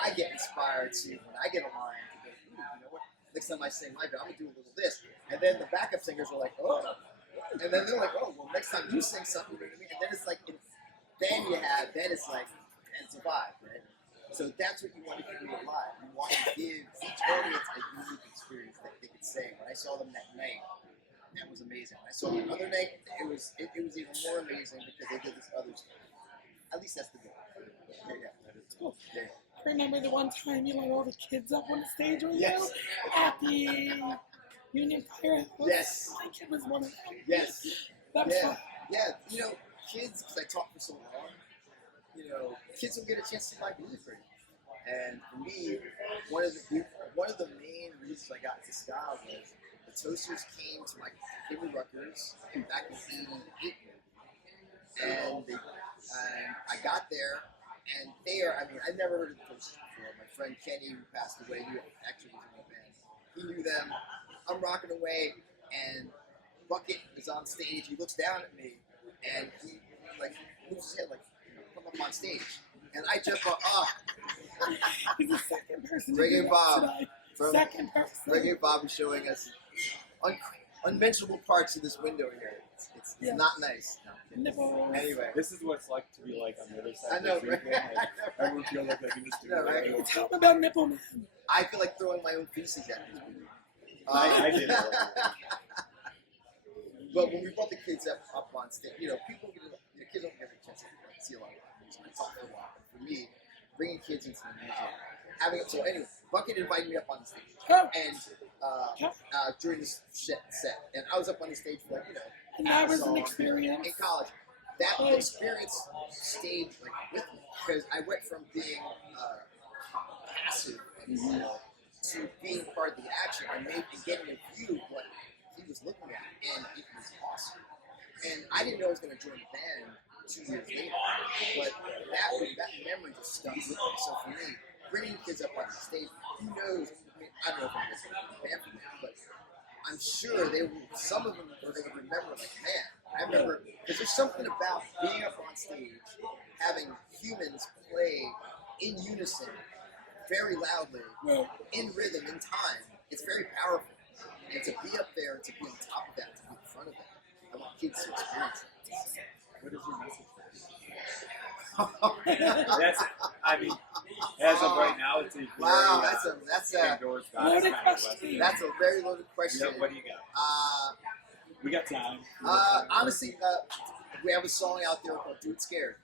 I get inspired to, when I get a line, to go, ooh, you know what, next time I sing my bit, I'm going to do a little this. And then the backup singers are like, oh. And then they're like, oh, well, next time you sing something, you know what I mean? And then it's like, then it's like, it's a vibe, right? So that's what you want to create live. You want to give each audience a unique experience that they could say. When I saw them that night, that was amazing. When I saw them another night, it was even more amazing because they did this other stuff. At least that's the goal. Yeah, that is Cool. Yeah. Remember the one time you let all the kids up on the stage with Yes. you at the Union Firehouse? Yes. My kid was one of them. Yes. That was fun. Yeah. Kids, because I taught for so long, kids don't get a chance to see live music very often. And for me, one of the main reasons I got into ska was the Toasters came to my Rutgers back in '88, and I got there, and I never heard of the Toasters before. My friend Kenny, who passed away, he actually was in the band. He knew them. I'm rocking away, and Bucket is on stage. He looks down at me, and he moves his head come up on stage, and I jump up. He's the second person to Reggae do Bob. that today. From Second person. Reggae Bob is showing us unmentionable parts of this window here. It's Yeah. not nice. Nipples. Anyway, this is what it's like to be like on the other side. I know, of the right? street, like, everyone feels like they can just do Yeah, right. it. Tell them about Nipple Man. I feel like throwing my own feces at this window. I did it. But when we brought the kids up on stage, kids don't get a chance to see a lot of music. I talked for a while. For me, bringing kids into the music, having it. So anyway, Bucket invited me up on the stage, and during this set, and I was up on the stage for And that was an song experience. in college. That experience stayed with me because I went from being passive to being part of the action and maybe getting a view of what he was looking at, and it was awesome. And I didn't know I was going to join the band 2 years later, but that memory just stuck with me. So for me, bringing kids up on the stage, who knows? I don't know if I'm going to band for them, but I'm sure some of them are going to remember, like, man, I remember, because there's something about being up on stage, having humans play in unison, very loudly, in rhythm, in time. It's very powerful. And to be up there, and to be on top of that, to be in front of that, I want kids to experience it. What is your message? That's, I mean, as of right now, it's a very, wow, that's a loaded question. That's a very loaded question. Yeah, what do you got? We got time. Honestly, we have a song out there called "Do It Scared."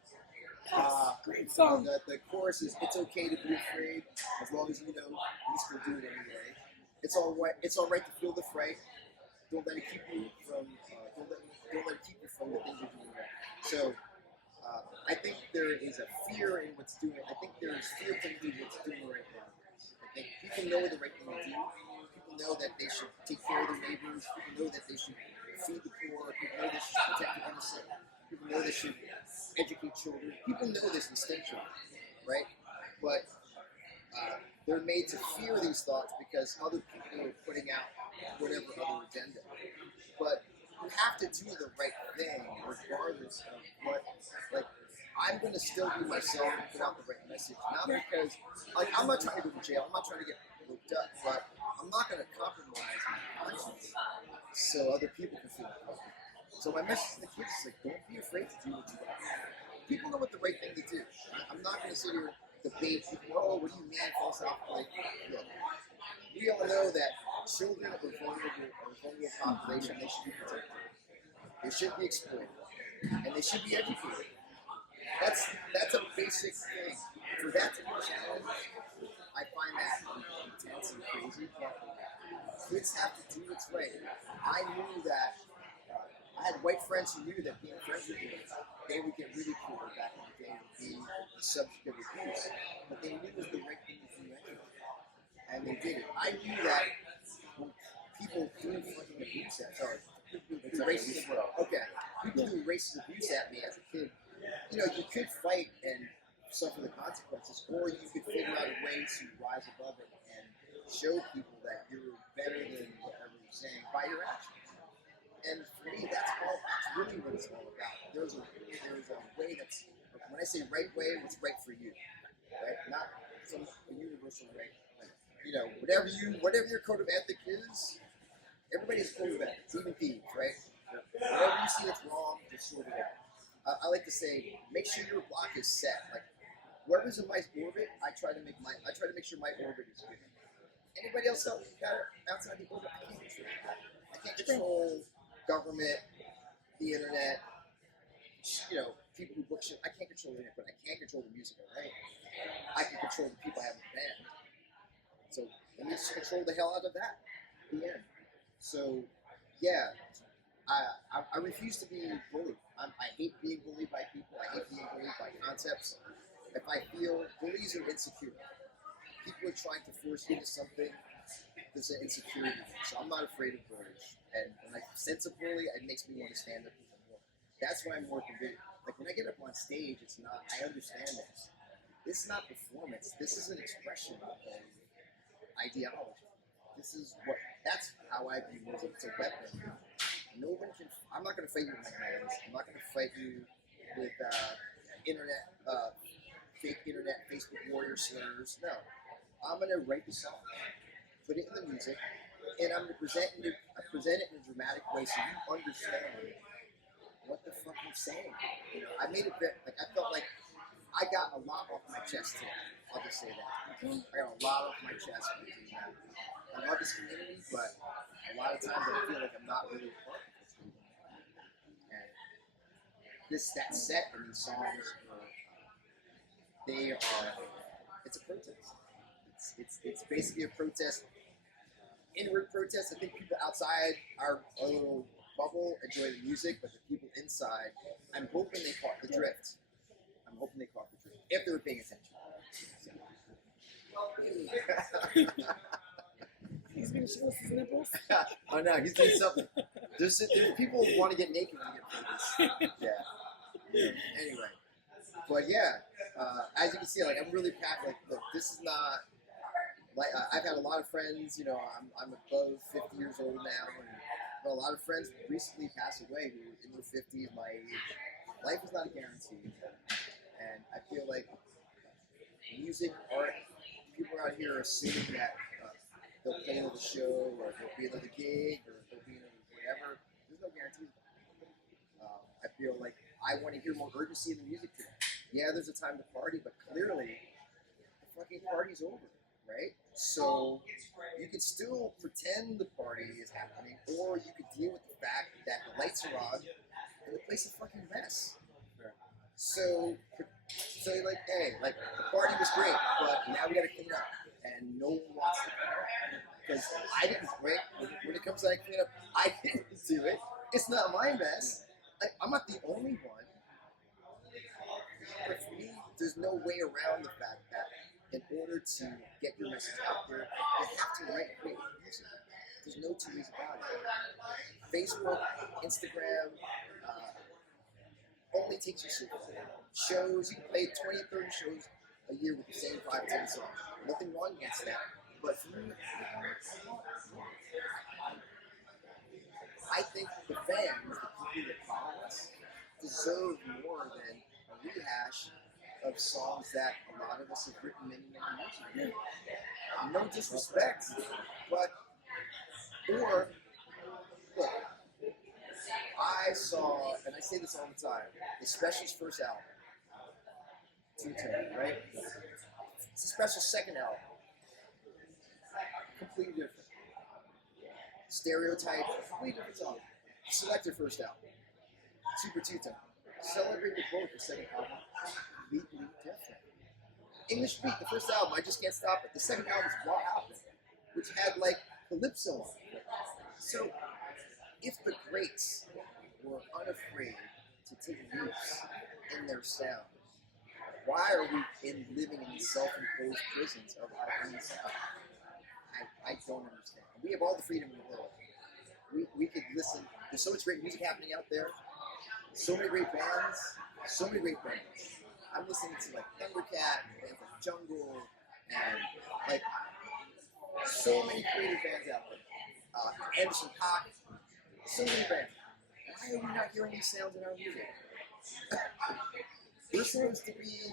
Great song. The chorus is, "It's okay to be afraid, as long as you know you still do it anyway. It's all right. It's all right to feel the fright. Don't let it keep you from. Don't let it keep you from the things you're doing right." So, I think there is a fear in what's doing. I think there is fear to do what's doing the right thing. I think people know the right thing to do. People know that they should take care of their neighbors. People know that they should feed the poor. People know they should protect the innocent. People know they should educate children. People know this instinctually, right? But they're made to fear these thoughts because other people are putting out whatever other agenda. But you have to do the right thing regardless of what, like, I'm going to still be myself and put out the right message. Not because, like, I'm not trying to go to jail. I'm not trying to get looked up, but I'm not going to compromise my conscience so other people can feel comfortable. So my message to the kids is, like, don't be afraid to do what you want. People know what the right thing to do. I'm not going to sit here and debate people, oh, what do you mean philosophically? Look, we all know that children are vulnerable population. They should be protected. They should be exploited. And they should be educated. That's a basic thing. For that to be a challenge, I find that intense and crazy. Kids have to do what's right. I knew that I had white friends who knew that being friends with me, they would get ridiculed back in the day and be the subject of abuse. But they knew it was the right thing to do anyway. And they did it. I knew that when people threw fucking abuse at people threw racist abuse at me as a kid, you could fight and suffer the consequences, or you could figure out a way to rise above it and show people that you're better than whatever you're saying by your actions. And for me, that's really what it's all about. There's a way that's, when I say right way, it's right for you, right? Not some universal way. Like, whatever your code of ethic is, everybody has a code of ethics, even thieves, right? Whatever you see that's wrong, just sort it out. I like to say, make sure your block is set. Like, wherever's in my orbit, I try to make sure my orbit is good. Anybody else outside the orbit, I can't control. I can't control government, the internet, people who book shit. I can't control the internet, but I can't control the music, right? I can control the people I have in the band. So let me just control the hell out of that. The end. So, yeah, I refuse to be bullied. I hate being bullied by people. I hate being bullied by concepts. If I feel bullies are insecure, people are trying to force you into something. There's an insecurity, so I'm not afraid of bullies. And when I sense a bully, it makes me want to stand up even more. That's why I'm more convinced. Like, when I get up on stage, it's not, I understand this. This is not performance. This is an expression of ideology. That's how I view music. It's a weapon. No one can, I'm not going to fight you with my hands. I'm not going to fight you with fake internet, Facebook warrior slurs. No. I'm going to write the song, put it in the music, and I'm going to present it in a dramatic way so you understand what the fuck I'm saying. I made it I felt like I got a lot off my chest today. I'll just say that. I got a lot off my chest. I love this community, but a lot of times I feel like I'm not really part of this community. And that set and these songs they are. It's a protest. It's basically a protest, inward protest. I think people outside are a little bubble, enjoy the music, but the people inside, I'm hoping they caught the drift. I'm hoping they caught the drift if they were paying attention. He's gonna show us his nipples. Oh no, he's doing something. There's people who want to get naked when you get famous. Yeah. Anyway, but yeah, as you can see, like I'm really packed. Like, look, this is not like I've had a lot of friends. You know, I'm above 50 years old now, and but a lot of friends recently passed away who were in their 50s, my age. Life is not a guarantee, and I feel like music, art, people out here are assuming that they'll play another show, or there'll be another gig, or there'll be another whatever. There's no guarantees about it. I feel like I want to hear more urgency in the music today. Yeah, there's a time to party, but clearly the fucking party's over, right? So you can still pretend the party is happening, or you could deal with the fact that the lights are on and the place is a fucking mess. So you're like, hey, like the party was great, but now we gotta clean up, and no one wants to clean up because I didn't quit. When it comes to like clean up, I didn't do it. It's not my mess. I'm not the only one. But for me, there's no way around the fact that in order to get your message out there, you have to write great music. There's no two ways about it. Facebook, Instagram, only takes you so far. Shows, you can play 20, 30 shows a year with the same 5, 10 songs. Nothing wrong against that. But for me, I think the fans, the people that follow us, deserve more than a rehash of songs that a lot of us have written many, many years ago. No disrespect, but, or, look, I saw, and I say this all the time, the Special's first album, Two-Tone, right? It's a Special second album. Completely different. Stereotype, completely different song. Select your first album. Super Two-Tone. Celebrate the Boat, the second album. Completely different. English Beat, the first album, I Just Can't Stop It. The second album is What Happened, which had like Calypso on it. So, if the greats were unafraid to take risks in their sound, why are we living in these self-imposed prisons of our own sound? I don't understand. We have all the freedom in the world. We could listen. There's so much great music happening out there. So many great bands. So many great bands. I'm listening to like Thundercat, bands like Jungle, and like so many creative bands out there. Anderson Paak. So many bands. Why are we not hearing these sounds in our music? We're supposed to be.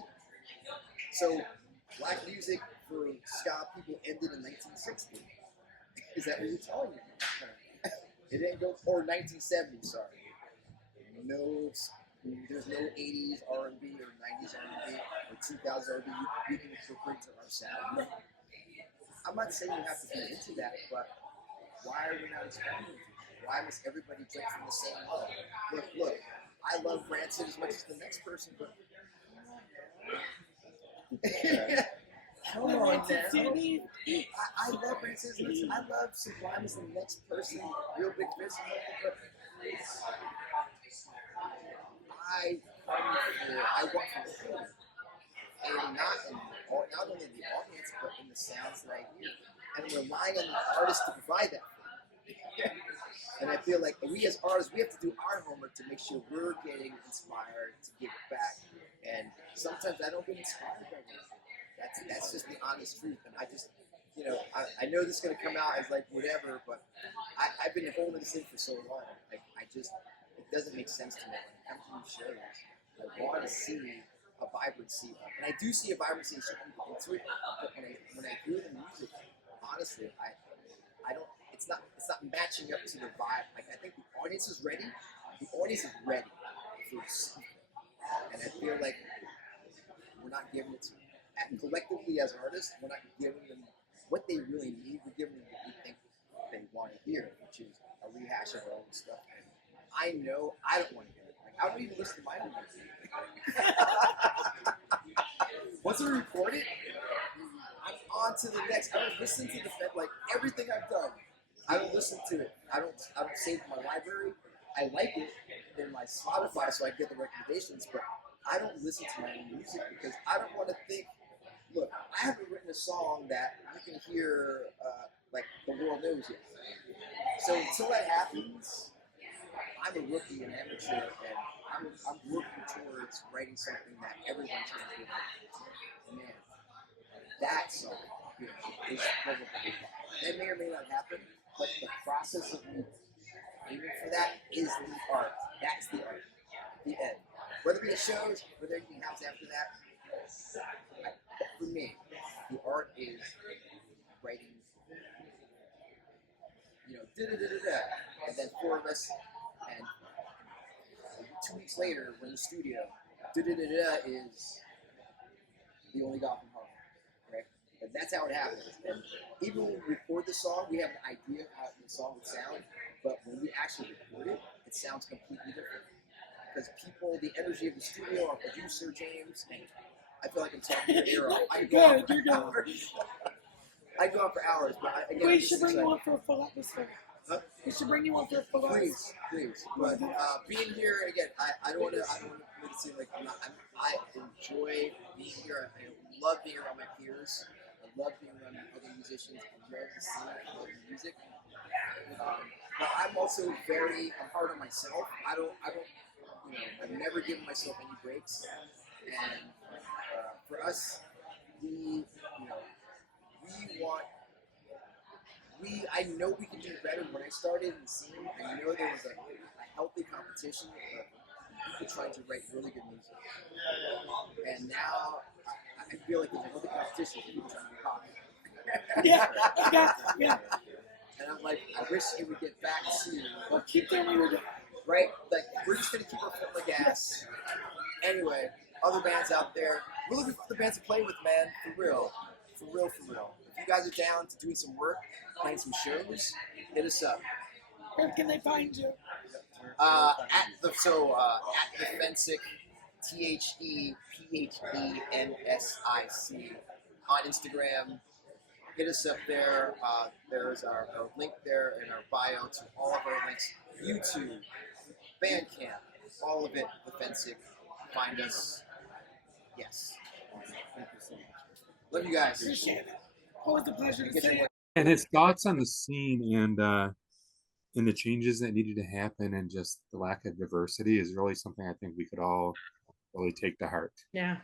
So, black music for ska people ended in 1960. Is that what you're telling me? It didn't go, or 1970, sorry. No, there's no 80s R&B or 90s R&B or 2000s R&B we can incorporate to our sound. I'm not saying you have to be into that, but why are we not experimenting? Why must everybody drink from the same well? Look, I love Rancid as much as the next person, but come on, man. I love Rancid as much. I love Sublime as the next person. Real Big Fish. I want to hear, and not only the audience, but in the sounds that I hear, and I'm relying on the artist to provide that. And I feel like we as artists, we have to do our homework to make sure we're getting inspired to give it back. And sometimes I don't get inspired by it. That's just the honest truth. And I just, I know this is going to come out as like whatever, but I've been holding this in for so long. Like it doesn't make sense to me when it comes to these shows. I want to see a vibrancy, and I do see a vibrancy in certain people into it. But when I hear the music, honestly, I don't. It's not matching up to the vibe. Like I think the audience is ready. The audience is ready for something, and I feel like we're not giving it to them. And collectively as artists, we're not giving them what they really need. We're giving them what we think they want to hear, which is a rehash of our own stuff. And I know I don't want to hear it. Like I don't even listen to my own music. once I record it, I'm on to the next. I don't listen to like everything I've done. I don't listen to it. I don't save it in my library. I like it in my Spotify so I get the recommendations, but I don't listen to my own music because I don't want to think. Look, I haven't written a song that you can hear like the world knows yet. So until that happens, I'm a rookie and amateur, and I'm working towards writing something that everyone's going to be like, man, that song is probably that may or may not happen, but the process of me aiming for that is the art. That's the art. The end. Whether it be the shows, whether anything happens after that, for me, the art is writing, da-da-da-da-da, and then 4 of us, and 2 weeks later, we're in the studio, da-da-da-da is the only golf in home, right? And that's how it happens. And even when we record the song, we have an idea of how the song would sound, but when we actually record it, it sounds completely different. Because people, the energy of the studio, our producer, James, and I feel like I'm talking to your era. I go on for hours. I go on for hours, but again, We should bring you on for a full episode. Huh? We should bring you on for a full episode. Please. But being here again, I don't want to make it seem like I enjoy being here. I love being around my peers. I love being around other musicians. I love the scene. I love the music. But I'm also I'm hard on myself. I've never given myself any breaks. And for us, I know we can do better. When I started in the scene, I know there was a healthy competition of people trying to write really good music. And now I feel like there's a healthy competition of people trying to be popular. Yeah. And I'm like, I wish it would get back to. Well, keep doing what you're doing. Right? Like, we're just going to keep our foot on the gas. Anyway, other bands out there, we're looking for the bands to play with, man. For real. If you guys are down to doing some work, playing some shows, hit us up. Where can they find you? At the Phensic, THEPHENSIC on Instagram. Hit us up there. There's our link there in our bio to all of our links. YouTube, Bandcamp, all of it, the Phensic. Find us. Yes. Thank you so much. Love you guys. Appreciate it. Always a pleasure to see you. And his thoughts on the scene and the changes that needed to happen and just the lack of diversity is really something I think we could all really take to heart. Yeah.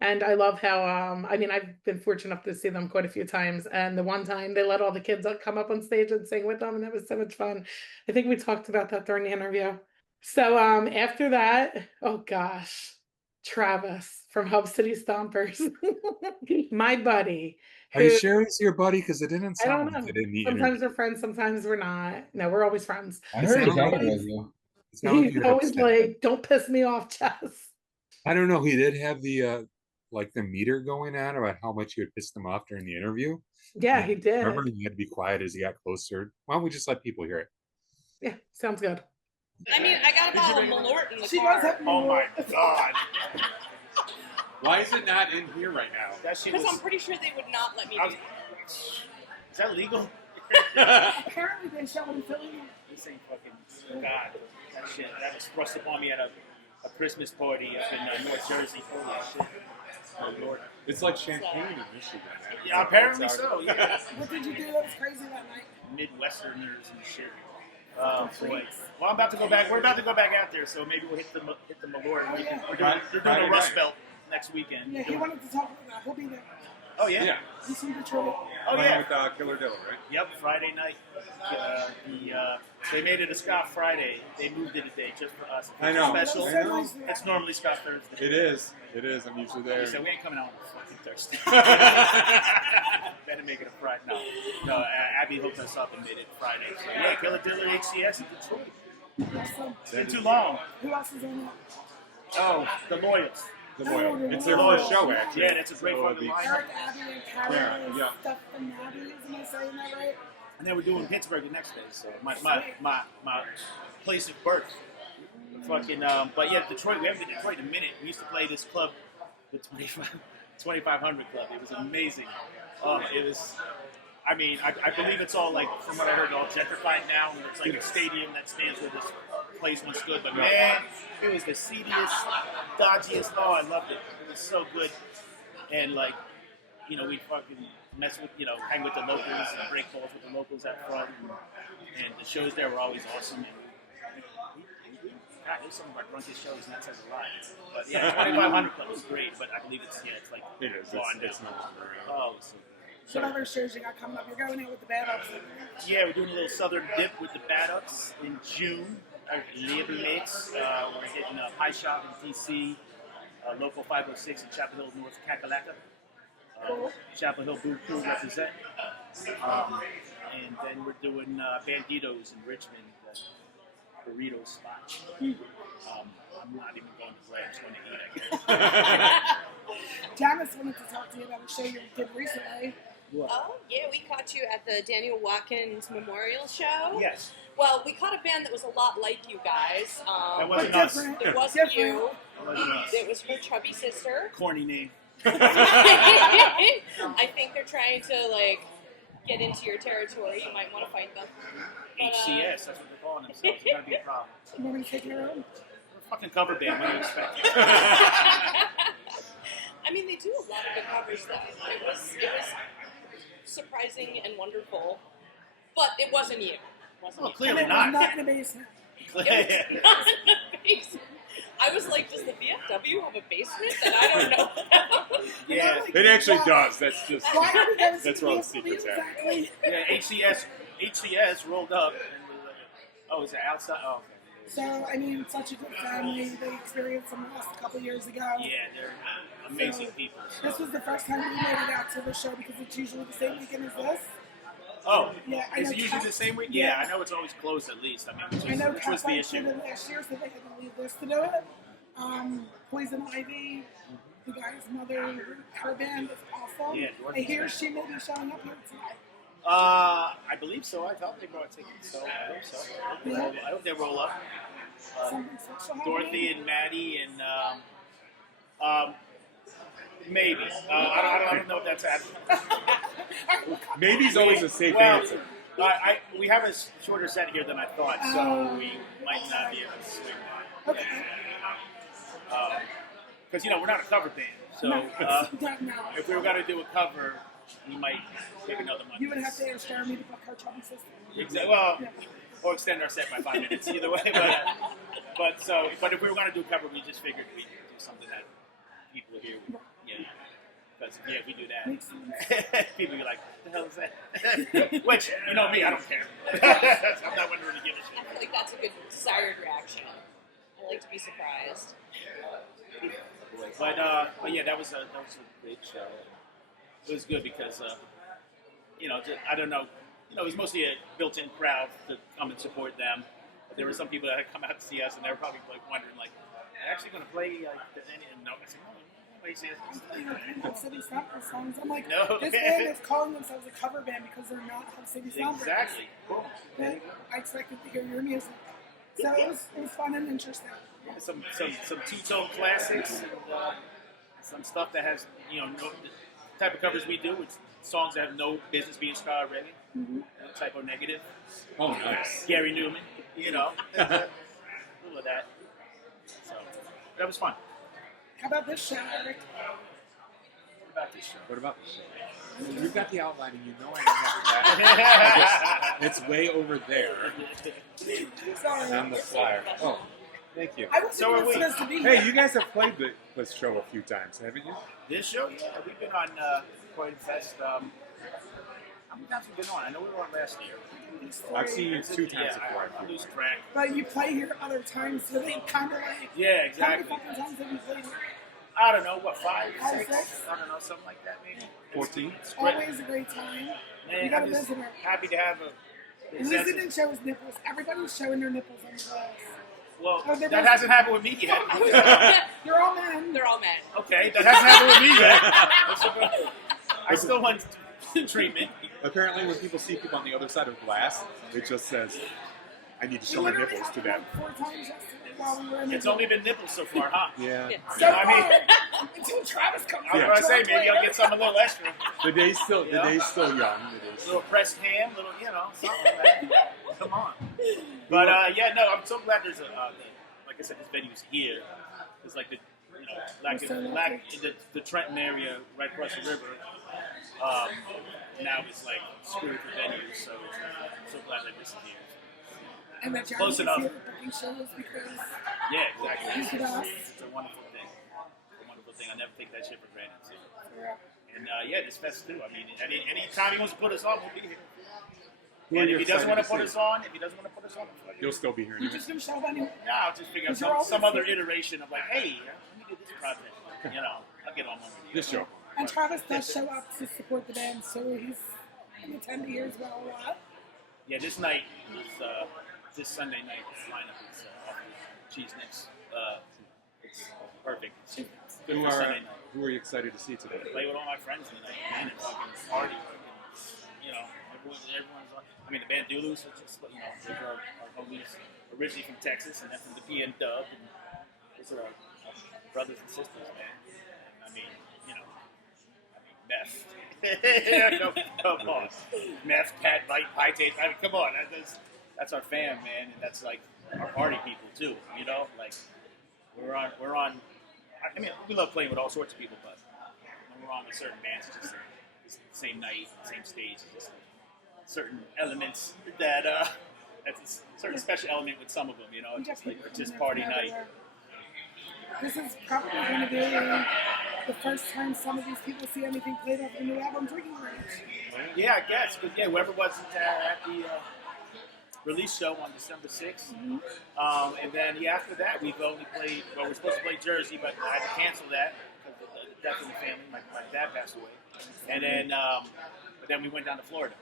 And I love how, I've been fortunate enough to see them quite a few times. And the one time they let all the kids come up on stage and sing with them. And that was so much fun. I think we talked about that during the interview. So after that, oh gosh, Travis from Hub City Stompers, my buddy. Are you sure it's your buddy? Because it didn't I don't sound like know. it in the Sometimes interview. we're friends, sometimes we're not. No, we're always friends. I heard his other was He's always like, don't piss me off, Chess. I don't know. He did have the the meter going on about how much you had pissed him off during the interview. Yeah, he did. Remember, he had to be quiet as he got closer. Why don't we just let people hear it? Yeah, sounds good. I mean, I got a bottle of Malort in the She car. does have Oh my God. Why is it not in here right now? That shit Because was. I'm pretty sure they would not let me do that. Is that legal? Apparently they shot him filming. This ain't fucking. God. That shit. That was thrust upon me at a Christmas party up in North Jersey. Holy shit. Oh Lord. It's like champagne in Michigan. Man. Yeah, apparently so. Yeah. What did you do that was crazy that night? Midwesterners and shit. Oh boy. Well, I'm about to go back. We're about to go back out there, so maybe we'll hit the Malort. We're doing a Rust Belt next weekend. Yeah, he wanted to talk about that. He'll be there. Oh yeah. He's from Detroit. Oh yeah. With Killer Dill, right? Yep. Friday night. They made it a Scott Friday. They moved it a day just for us. I know. Special. I know. It's normally Scott Thursday. It is. I'm usually there. He said we ain't coming out on fucking Thursday. Better make it a Friday. No. Abby hooked us up and made it Friday. So yeah, Killer Diller HCS in Detroit. Awesome. It's been too long. Who else is on that? Oh, the Loyals. It's their first show, actually. Yeah, that's a great fucking lineup. Eric, Abby, and Karen, Yeah. Stuff and Maddie. Isn't I saying that right? And then we're doing Pittsburgh the next day. So my place of birth. Fucking, but yeah, Detroit. We haven't been to Detroit in a minute. We used to play this club with 2500 Club. It was amazing. It was. I mean, I believe it's all like, from what I heard, all gentrified now. And there's like a stadium that stands where this place once stood. But man, it was the seediest, dodgiest. Oh, I loved it. It was so good. And like, you know, we fucking mess with, you know, hang with the locals and break balls with the locals out front. And the shows there were always awesome. And God, it was some of our drunkest shows, and that says a lot. But yeah, 2500 Club was great. But I believe it's like It is. It's not very. oh, it's so good. What other shows you got coming up? You're going in with the Bad Ups. Yeah, we're doing a little southern dip with the Bad Ups in June. Our labor mates. We're hitting a Pie Shop in DC, local 506 in Chapel Hill, North Kakalaka. Chapel Hill Boo Crew represent. And then we're doing Banditos in Richmond, the burrito spot. I'm not even going to play, I'm just going to eat, I guess. Janice wanted to talk to you about a show you did recently. Oh, yeah, we caught you at the Daniel Watkins Memorial Show. Yes. Well, we caught a band that was a lot like you guys. That wasn't us. It wasn't you. That wasn't us. It was her chubby sister. Corny name. I think they're trying to, like, get into your territory. You might want to fight them. But, HCS, that's what they're calling themselves. It's got to be a problem. You want me to take your own? We're a fucking cover band. What do you expect? I mean, they do a lot of good covers, though. It was surprising and wonderful, but it wasn't you. Well, And clearly it was not. not in a basement. It was not in the basement. I was like, does the VFW have a basement that I don't know about? Yeah. It actually does. That's just. Why are we going to That's see where all the VFW secrets at. exactly? Yeah, HCS rolled up. And was like, oh, is it outside? Oh, okay. So, I mean, such a good family. They experienced some loss a couple years ago. Yeah, they're amazing people. So. This was the first time we made it out to the show because it's usually the same weekend as this. Oh, Yeah, I is know it usually Kat- the same week? yeah. Yeah, I know it's always closed at least. I mean, I know which was the Kat issue. did it last year, so they had to leave this to do it. Poison Ivy, the guy's mother, her band is awesome. Yeah, I Dorothy's hear band. she may be showing up here tonight. I believe so. I thought they brought tickets, so I hope so. Yeah. I hope they roll up. Something sexual Dorothy happening. and Maddie and maybe. I don't know if that's happening. Maybe's always a safe Well, answer. we have a shorter set here than I thought, so we might not be able to swing that. Okay. Because, you know, we're not a cover band. So No. if we were going to do a cover, we might take another month. You would have to ask Jeremy to book her chubby sister. Exactly. Well, Yeah. or extend our set by 5 minutes, either way. But if we were going to do a cover, we just figured we'd do something that people here would, you know. Because, yeah, if we do that, Makes sense. people be like, what the hell is that? Which, you know me, I don't care. I'm not one to really give a I shit. feel like that's a good desired reaction. I like to be surprised. But yeah, that was a great show. It was good because, you know, I don't know, you know, it was mostly a built-in crowd to come and support them. But there were some people that had come out to see us, and they were probably like wondering, like, are they actually going to play and no, I said, no, nobody's here. Hub City Stompers songs. I'm like, No. this band is calling themselves a cover band because they're not Hub City Stompers. Exactly. Cool. But I expected to hear your music. So it was fun and interesting. Yeah, some two-tone classics and some stuff that has, you know, no, the type of covers we do with songs that have no business being ska reggae, typo negative. Oh, nice. Gary Newman, you know, a little of that. So that was fun. How about this show, Eric? What about this show? What about the show? You've got the outline, and you know I don't have that. It's way over there Sorry. on the flyer. Oh, thank you. I was So are we. supposed to be here. Hey, you guys have played this show a few times, haven't you? This show, yeah, we've been on Croydon Fest. How many times have we been on? I know we were on last year. I've seen you 2 times Yeah, before. I lose track. But you play here other times, so they kind of like. Yeah, How many exactly. fucking times have you played here? I don't know, what, 5, 5, 6? 6? I don't know, something like that, maybe. 14? It's great. Always a great time. Man, You got a I'm just visitor. happy to have a. Lizzie didn't show his nipples. Everybody's showing their nipples on the glass. Well, Oh, they're that both- hasn't happened with me yet. You're all men. They're all men. Okay, that hasn't happened with me yet. I still want treatment. Apparently, when people see people on the other side of glass, it just says, I need to You show my literally nipples to happened them. like 4 times yesterday. while we were in It's the only been nipples so far, huh? Yeah. So I mean, far, until Travis comes I was out. going to say, maybe I'll get something a little extra. The day's still Yeah. young. A little pressed ham, little, something. Come on. But no, I'm so glad there's like I said, this venue's here. It's like the Trenton area, right across the river. Now it's like screwed for venues, so I'm so glad that this is here. And that Close enough. booking shows because Yeah, exactly. Look at us. It's a wonderful thing. A wonderful thing. I never take that shit for granted. So. Yeah. And this fest too. I mean, any time he wants to put us on, we'll be here. Who are And you if he doesn't want to excited put to us on, You'll still be here. You Anyway. just gonna show up anyway. no, I'll just figure out You're always some other here. iteration of like, hey, let me do this project. I'll get on one with you. This show. And Travis does show up to support the band, so he's in the 10 years well a lot. Yeah, this night is this Sunday night lineup is off of Cheese Nips. It's perfect. It's good Who for Sunday are night. who are you excited to see today? Play with all my friends tonight, man, and fucking party. Everyone's on. I mean, the band Dulu's, which is, they're our homies originally from Texas, and then from the PN Dub, and those are our brothers and sisters, man. And I mean, meth. Come on. Meth, cat, bite, pie taste. I mean, come on. That's our fam, man, and that's like our party people too. Like we're on. I mean, we love playing with all sorts of people, but when we're on a certain band, it's the same night, same stage, just like certain elements that that's a certain special element with some of them. It's just like it's just party night. This is probably going to be the first time some of these people see anything played off the new album, Drinking Range. Yeah, I guess. Because whoever wasn't at the release show on December 6th. Mm-hmm. And then after that, we've only played. Well, we're supposed to play Jersey, but I had to cancel that because of the death in the family. My dad passed away, and then but then we went down to Florida,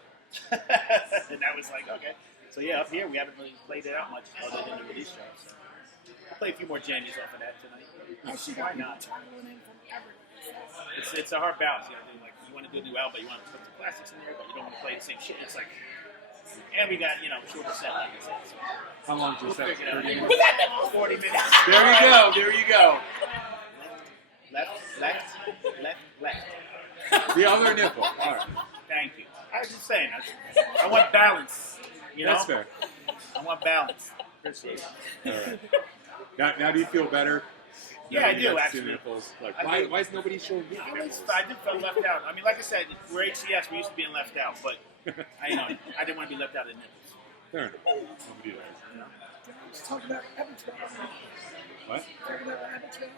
and that was like okay. So up here we haven't really played it out much other than the release show. So I'll play a few more jammies off of that tonight. Why not? It's a hard balance. Like you want to do a new album, but you want to put some classics in there, but you don't want to play the same shit. It's like, and we got shorter set like I said. So How long is your set? 30 minutes. 40 minutes. There you go. Left. The other nipple. All right. Thank you. I was just saying. I want balance. That's fair. I want balance. Appreciate it. All right. Now do you feel better? Yeah, I do actually. Like, I do. why is nobody showing me? I did feel left out. I mean, like I said, we're HCS. We used to being left out, but I didn't want to be left out of nipples. Fair enough. Nobody does. Let's talk about Rabbit Trail. What? Talk about Rabbit Trail.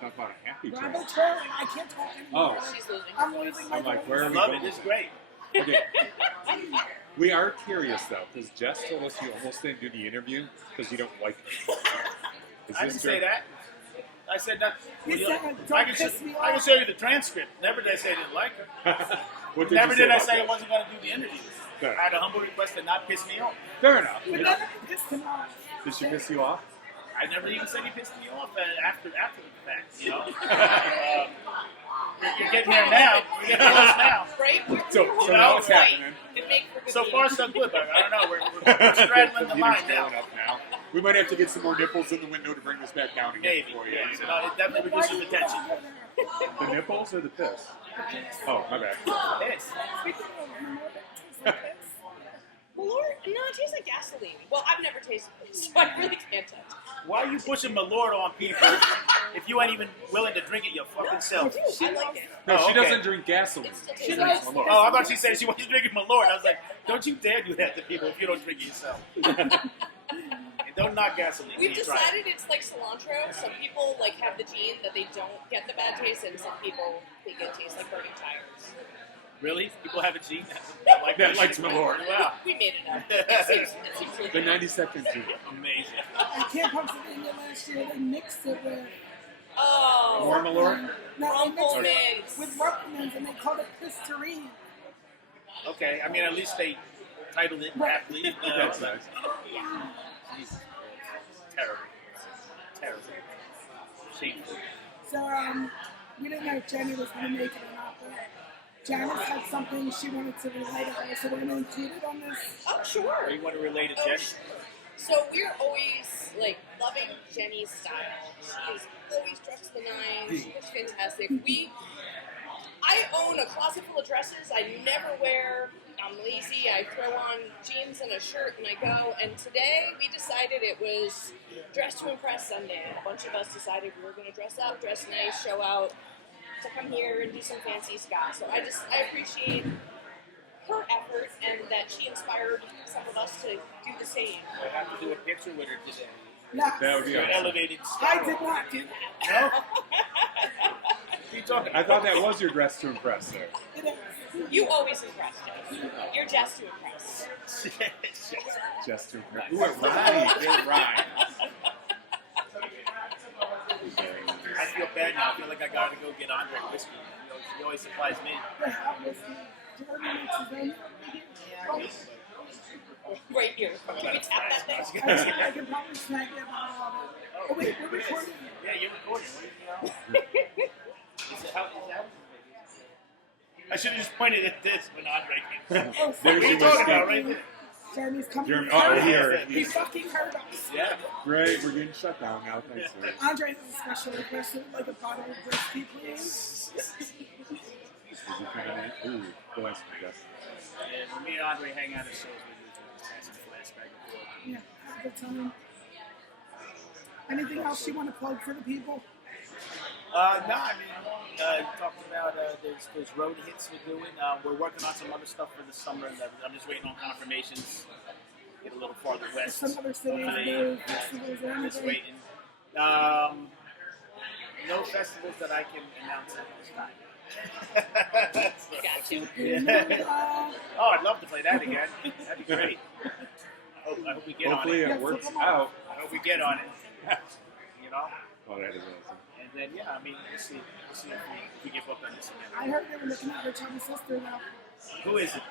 Talk about a happy trail. Rabbit Trail. I can't talk anymore. Oh. She's losing. I'm losing my voice. Where I are we love going? it. It's great. Okay. We are curious though, because Jess told us you almost didn't do the interview because you don't like it. I didn't say that. I said that. You said, I don't can piss me I can off. show you the transcript. Never did I say I didn't like her. What did Never you say did I about say I that? wasn't going to do the interview. Fair. I had a humble request to not piss me off. Fair enough. But never pissed him off. Did she piss you off? I never even said he pissed me off after the fact, You're getting there now. You're getting close now. Right? So now it's happening. It'd make for good So far, TV. so good, but I don't know. We're straddling the line now. Going up now. We might have to get some more nipples in the window to bring this back down again. Maybe. For you. Yeah. So no, it definitely reduces the tension. The nipples or the piss? Oh, my bad. Yes. Malort? No, it tastes like gasoline. Well, I've never tasted it, so I really can't touch it. Why are you pushing Malort on people if you ain't even willing to drink it your fucking self? I like it. No, Oh, she okay. doesn't drink gasoline. It still She tastes drinks like Malort. Oh, I thought she said she wasn't drinking Malort. I was like, don't you dare do that to people if you don't drink it yourself. And don't knock gasoline. We've You try it. decided it's like cilantro. Some people like have the gene that they don't get the bad taste, and some people think it tastes like burning tires. Really? People have a gene that like That that likes shit? Malort. Wow. We made it up. It seems really The good. 90-second gene. Amazing. At Camp Pennsylvania last year, they mixed it with Oh. More Malort? no, they mixed it Rumplemans. with Rumplemans, and they called it Listerine. Okay, I mean, at least they titled it aptly. That's nice. Jesus. Terrible. Terrible. Shameful. So we didn't know if Jenny was going to make it or not, but Janice had something she wanted to relate to her, so we're going to include it on this. Oh, sure. Or you want to relate to Jenny? So we're always like loving Jenny's style. She is always dressed to the nines. She looks fantastic. I own a closet full of dresses. I never wear. I'm lazy. I throw on jeans and a shirt and I go. And today we decided it was Dress to Impress Sunday. A bunch of us decided we were going to dress up, dress nice, show out, to come here and do some fancy ska. So I appreciate her effort and that she inspired some of us to do the same. I have to do a picture with her today. No, That would be awesome. Elevated I style. did not do that. No? What are you talking I thought that was your dress to impress, sir. It is. You always impress us. You're just to impress. Just to impress. You're right. You're right. I feel bad now. I feel like I gotta go get Andre whiskey. He always supplies me. They have whiskey. Jeremy makes his own. Right here. Can we tap that thing? I can probably snag it. Oh wait, we're recording. Yeah, you're recording. I should have just pointed at this when Andre came. Oh, What There's are you your talking whiskey. about right there? Jeremy's coming. Jeremy- He oh, heard here. us. He fucking heard us. Yeah. Great, we're getting shut down now. Thanks, sir. Andre has a special request, like a bottle of whiskey, please. Is he coming in? Ooh, bless me, Gus. And when me and Andre hang out at shows, we just pass and flash back and forth. Yeah, have a good time. Anything else you want to plug for the people? No, I mean, talked about there's road hits we're doing. We're working on some other stuff for the summer. And I'm just waiting on confirmations. Get a little farther west. Some other cities, no festivals or Just anything? waiting. No festivals that I can announce at this time. Got you. Yeah. Oh, I'd love to play that again. That'd be great. I hope we get Hopefully on it. it works out. I hope we get on it. You know? Oh, that is awesome. And then, yeah, I mean, we'll see if we get booked on this again. I heard they were looking at your chubby sister now. Who is it?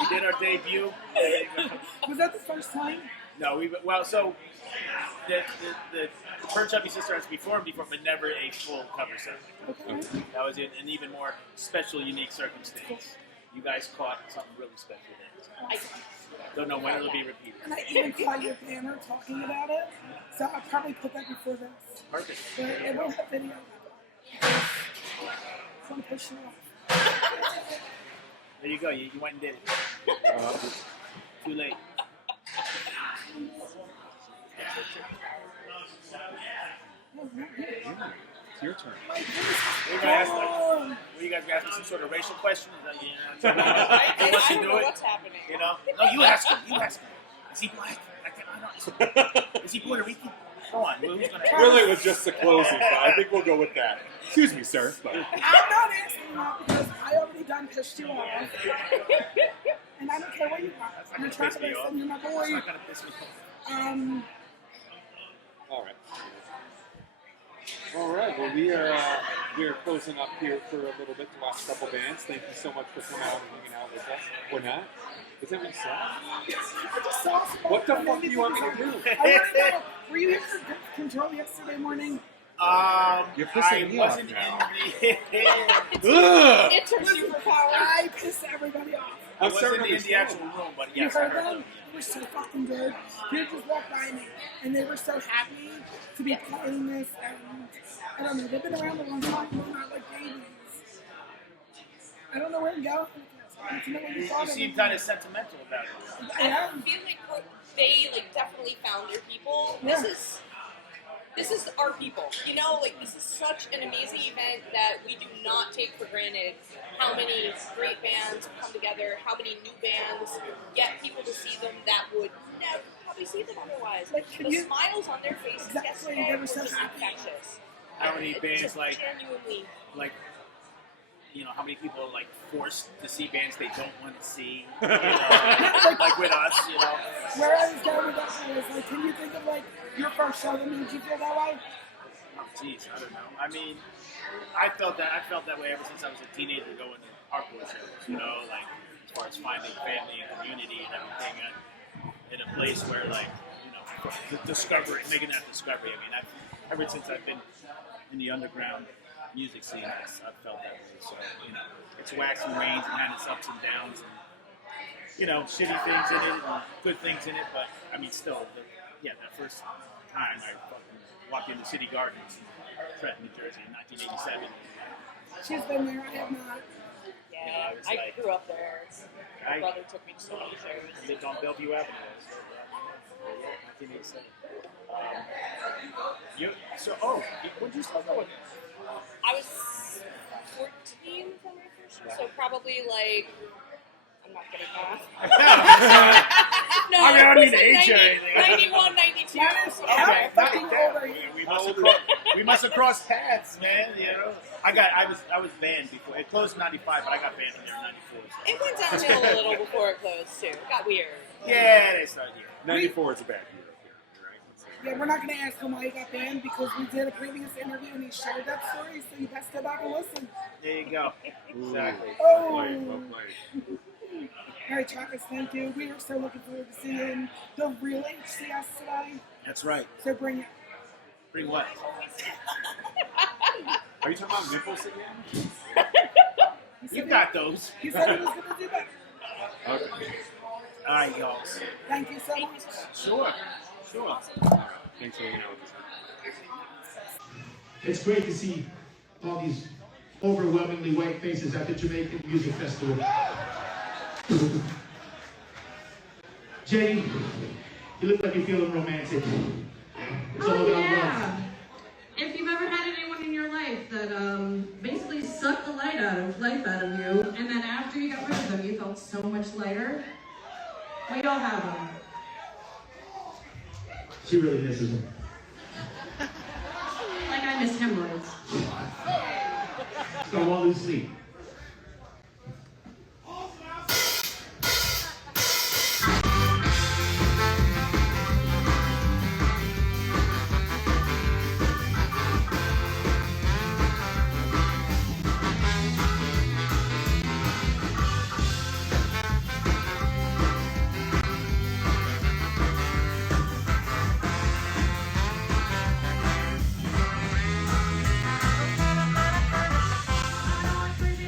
We did our debut. Was that the first time? No, so the Her Chubby Sister has performed before, but never a full cover set. Okay. That was an even more special, unique circumstance. You guys caught something really special there. I Don't know when it'll be repeated. And I even saw your banner talking about it, so I'll probably put that before this. Perfect. But it won't have video. So I'm pushing off. There you go. You went and did it. Too late. It's your turn. What you guys gonna ask me some sort of racial question? Is that, I wants to don't do know it? what's happening. You know? No, you ask him. You ask him. Is he black? I don't. Is he Puerto Rican? Go on. Who's gonna Really, it was just the closing, but I think we'll go with that. Excuse me, sir. But I'm not asking that because I already done pissed you off. And I don't care what you want. I'm trying to listen. You're my boy. It's not gonna piss me off. all right. All right. Well, we are closing up here for a little bit to watch a couple bands. Thank you so much for coming out and hanging out with us. Or not? Is that what you said? I just saw What the fuck do you want me to do? I want to know, were you here for Birth Control yesterday morning? You're pissing me off wasn't now. in Ugh! It's her superpower. I pissed everybody off. I I'm wasn't starting in to the actual room, but You yes, I heard heard them? them. They were so fucking good. They just walked by me, and they were so happy to be playing this. And I don't know, they've been around a long time. They're not like babies. I don't know where to go. I want to know what you You thought of seem it. kind of sentimental about it. I I am. feel like they definitely found their people. Yeah. This is our people. You know, like this is such an amazing event that we do not take for granted. How many great bands come together, how many new bands get people to see them that would never probably see them otherwise. Like, can the you- smiles on their faces Exactly, yesterday they were were so just happy. infectious. How many It's bands just like genuinely how many people are like forced to see bands they don't want to see, like with us, Where I was going with that was like, can you think of like your first show that made you feel that way? Oh, geez, I don't know. I mean, I felt that way ever since I was a teenager going to hardcore shows. Like as far as finding family and community and everything, in a place where making that discovery. I mean, ever since I've been in the underground music scene, I've felt that way. So it's wax and rains and had its ups and downs. And you know, shitty things in it and good things in it, but I mean, still, that first time I fucking walked into City Gardens in Trenton, New Jersey in 1987. She's been there. I have not. Yeah, it was I like- grew up there. My I- brother took me to so many shows. I lived on Bellevue Avenue. So, 1987. When did you start going? I was 14 for my first show, so probably like, I'm not good at math. No, I mean, I don't it mean was to age you or like anything. 91, 92. Okay, fucking damn. over you. We must have crossed paths, man. You know, I was banned before. It closed in 95, but I got banned from there in 94. So. It went downhill a little before it closed, too. It got weird. Yeah, they started. Yeah. 94 is a bad year up here, right? Yeah, we're not going to ask him why he got banned because we did a previous interview and he shared that story, so you best go back and listen. There you go. Exactly. Oh. Well played. All right, Travis, thank you. We are so looking forward to seeing the real HCS today. That's right. So bring it. Bring what? Are you talking about nipples again? You got those. He said he was going to do that. Okay. All right, y'all. Thank you so much. Sure. Thanks for hanging out with us. It's great to see all these overwhelmingly white faces at the Jamaican Music Festival. Jenny, you look like you're feeling romantic. It's all about love. If you've ever had anyone in your life that basically sucked the life out of you, and then after you got rid of them, you felt so much lighter, we all have them. She really misses him. Like I miss hemorrhoids. So while you sleep. I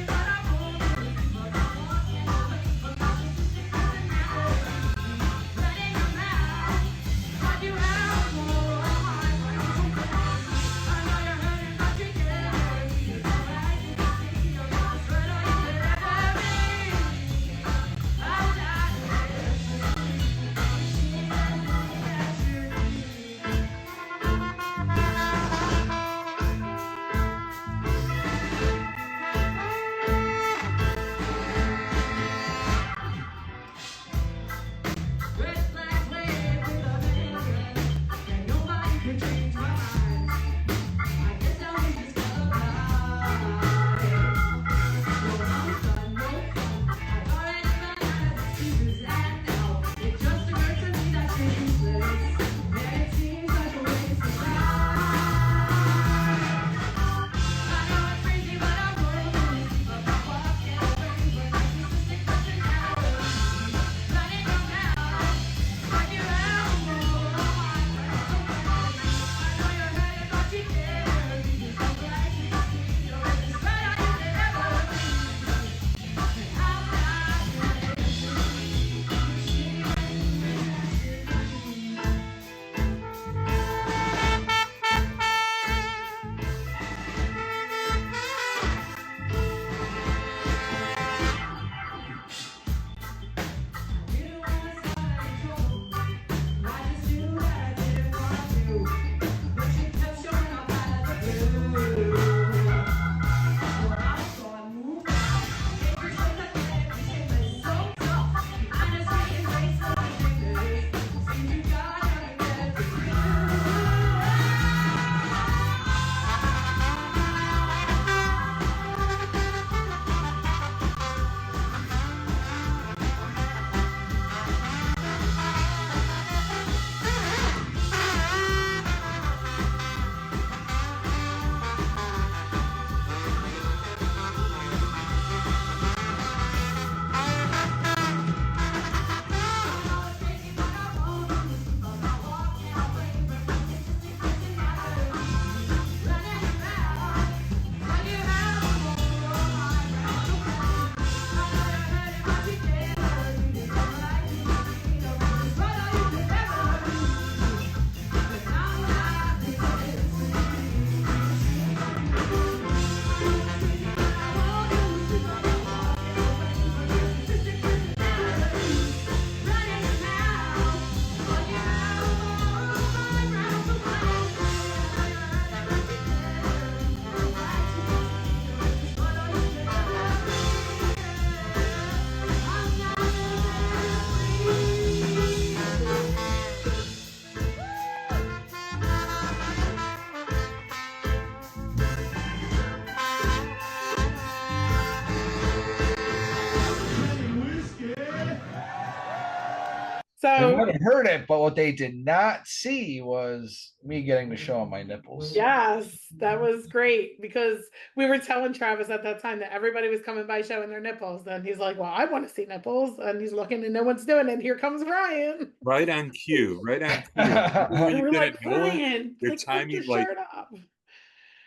They So might have heard it, but what they did not see was me getting to show them my nipples. yes, that was great because we were telling Travis at that time that everybody was coming by showing their nipples. And he's like, well, I want to see nipples. And he's looking and no one's doing it. And here comes Ryan. Right on cue. Right on cue. And You we're like, didn't know it. Ryan, Your like, time lift your you like shirt up.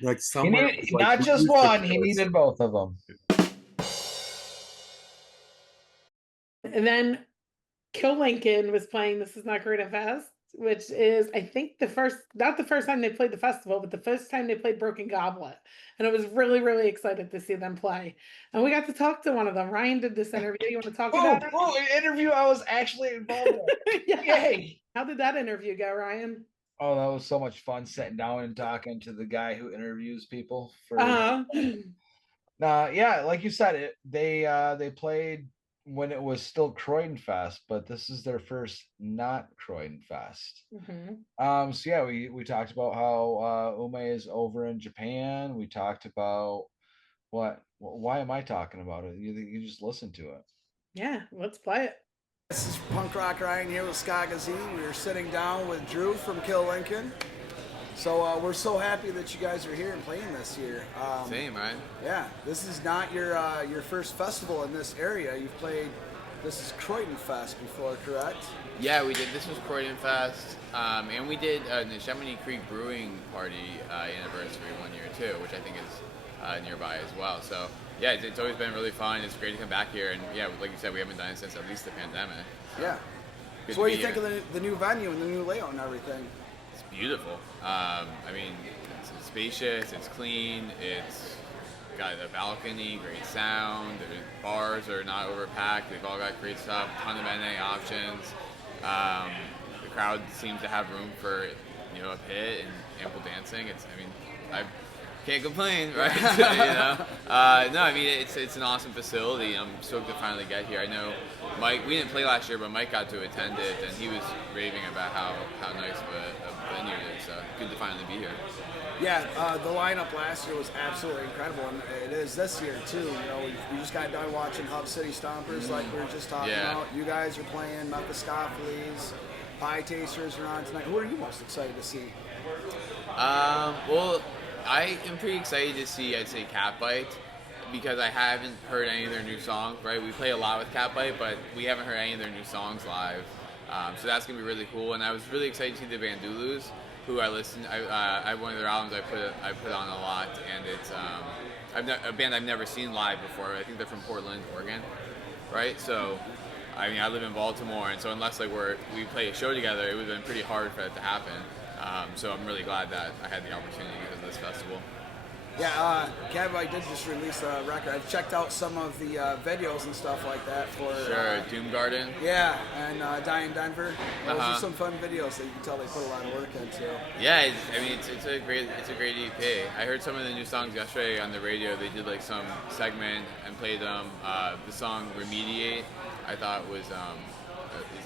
like somewhere He was, needed, like, not we just used to one, he close. needed both of them. And then Kill Lincoln was playing This Is Not Croydon Fest, which is, I think, not the first time they played the festival, but the first time they played Broken Goblet. And I was really, really excited to see them play. And we got to talk to one of them. Ryan did this interview. You want to talk about it? Oh, an interview I was actually involved in. Yeah. Yay. How did that interview go, Ryan? Oh, that was so much fun sitting down and talking to the guy who interviews people for yeah, like you said, they played when it was still Croydon Fest, but this is their first not Croydon Fest. So yeah, we talked about how Ume is over in Japan. We talked about why am I talking about it? You just listen to it. Yeah, let's play it. This is Punk Rock Ryan here with Ska Gazine. We are sitting down with Drew from Kill Lincoln. So we're so happy that you guys are here and playing this year. Same, right? Yeah, this is not your first festival in this area. You've played, this is Croydon Fest before, correct? Yeah, we did. This was Croydon Fest, and we did the Neshaminy Creek Brewing Party anniversary one year too, which I think is nearby as well. So yeah, it's always been really fun. It's great to come back here, and yeah, like you said, we haven't done it since at least the pandemic. Yeah. Good So what to do you be think of the new venue and the new layout and everything? It's beautiful. I mean, it's spacious, it's clean, it's got a balcony, great sound, the bars are not overpacked, they've all got great stuff, ton of NA options. The crowd seems to have room for, a pit and ample dancing. I can't complain, right? No, I mean, it's an awesome facility. I'm stoked to finally get here. I know Mike, we didn't play last year, but Mike got to attend it, and he was raving about how nice of a venue it is. So good to finally be here. Yeah, the lineup last year was absolutely incredible, and it is this year too. We just got done watching Hub City Stompers, like we were just talking about. You guys are playing Mephiskapheles, Pie Tasters are on tonight. Who are you most excited to see? Well, I am pretty excited to see, I'd say, Catbite, because I haven't heard any of their new songs, right? We play a lot with Catbite, but we haven't heard any of their new songs live. So that's going to be really cool. And I was really excited to see the Bandulus, who I listened. I one of their albums I put on a lot, and it's a band I've never seen live before. I think they're from Portland, Oregon, right? So, I mean, I live in Baltimore, and so unless we play a show together, it would have been pretty hard for that to happen. So I'm really glad that I had the opportunity because of this festival. Yeah, Catbite did just release a record. I've checked out some of the videos and stuff like that for Doom Garden. Yeah, and Die in Denver. Those are some fun videos that you can tell they put a lot of work into. Yeah, it's a great EP. I heard some of the new songs yesterday on the radio. They did like some segment and played the song Remediate. I thought was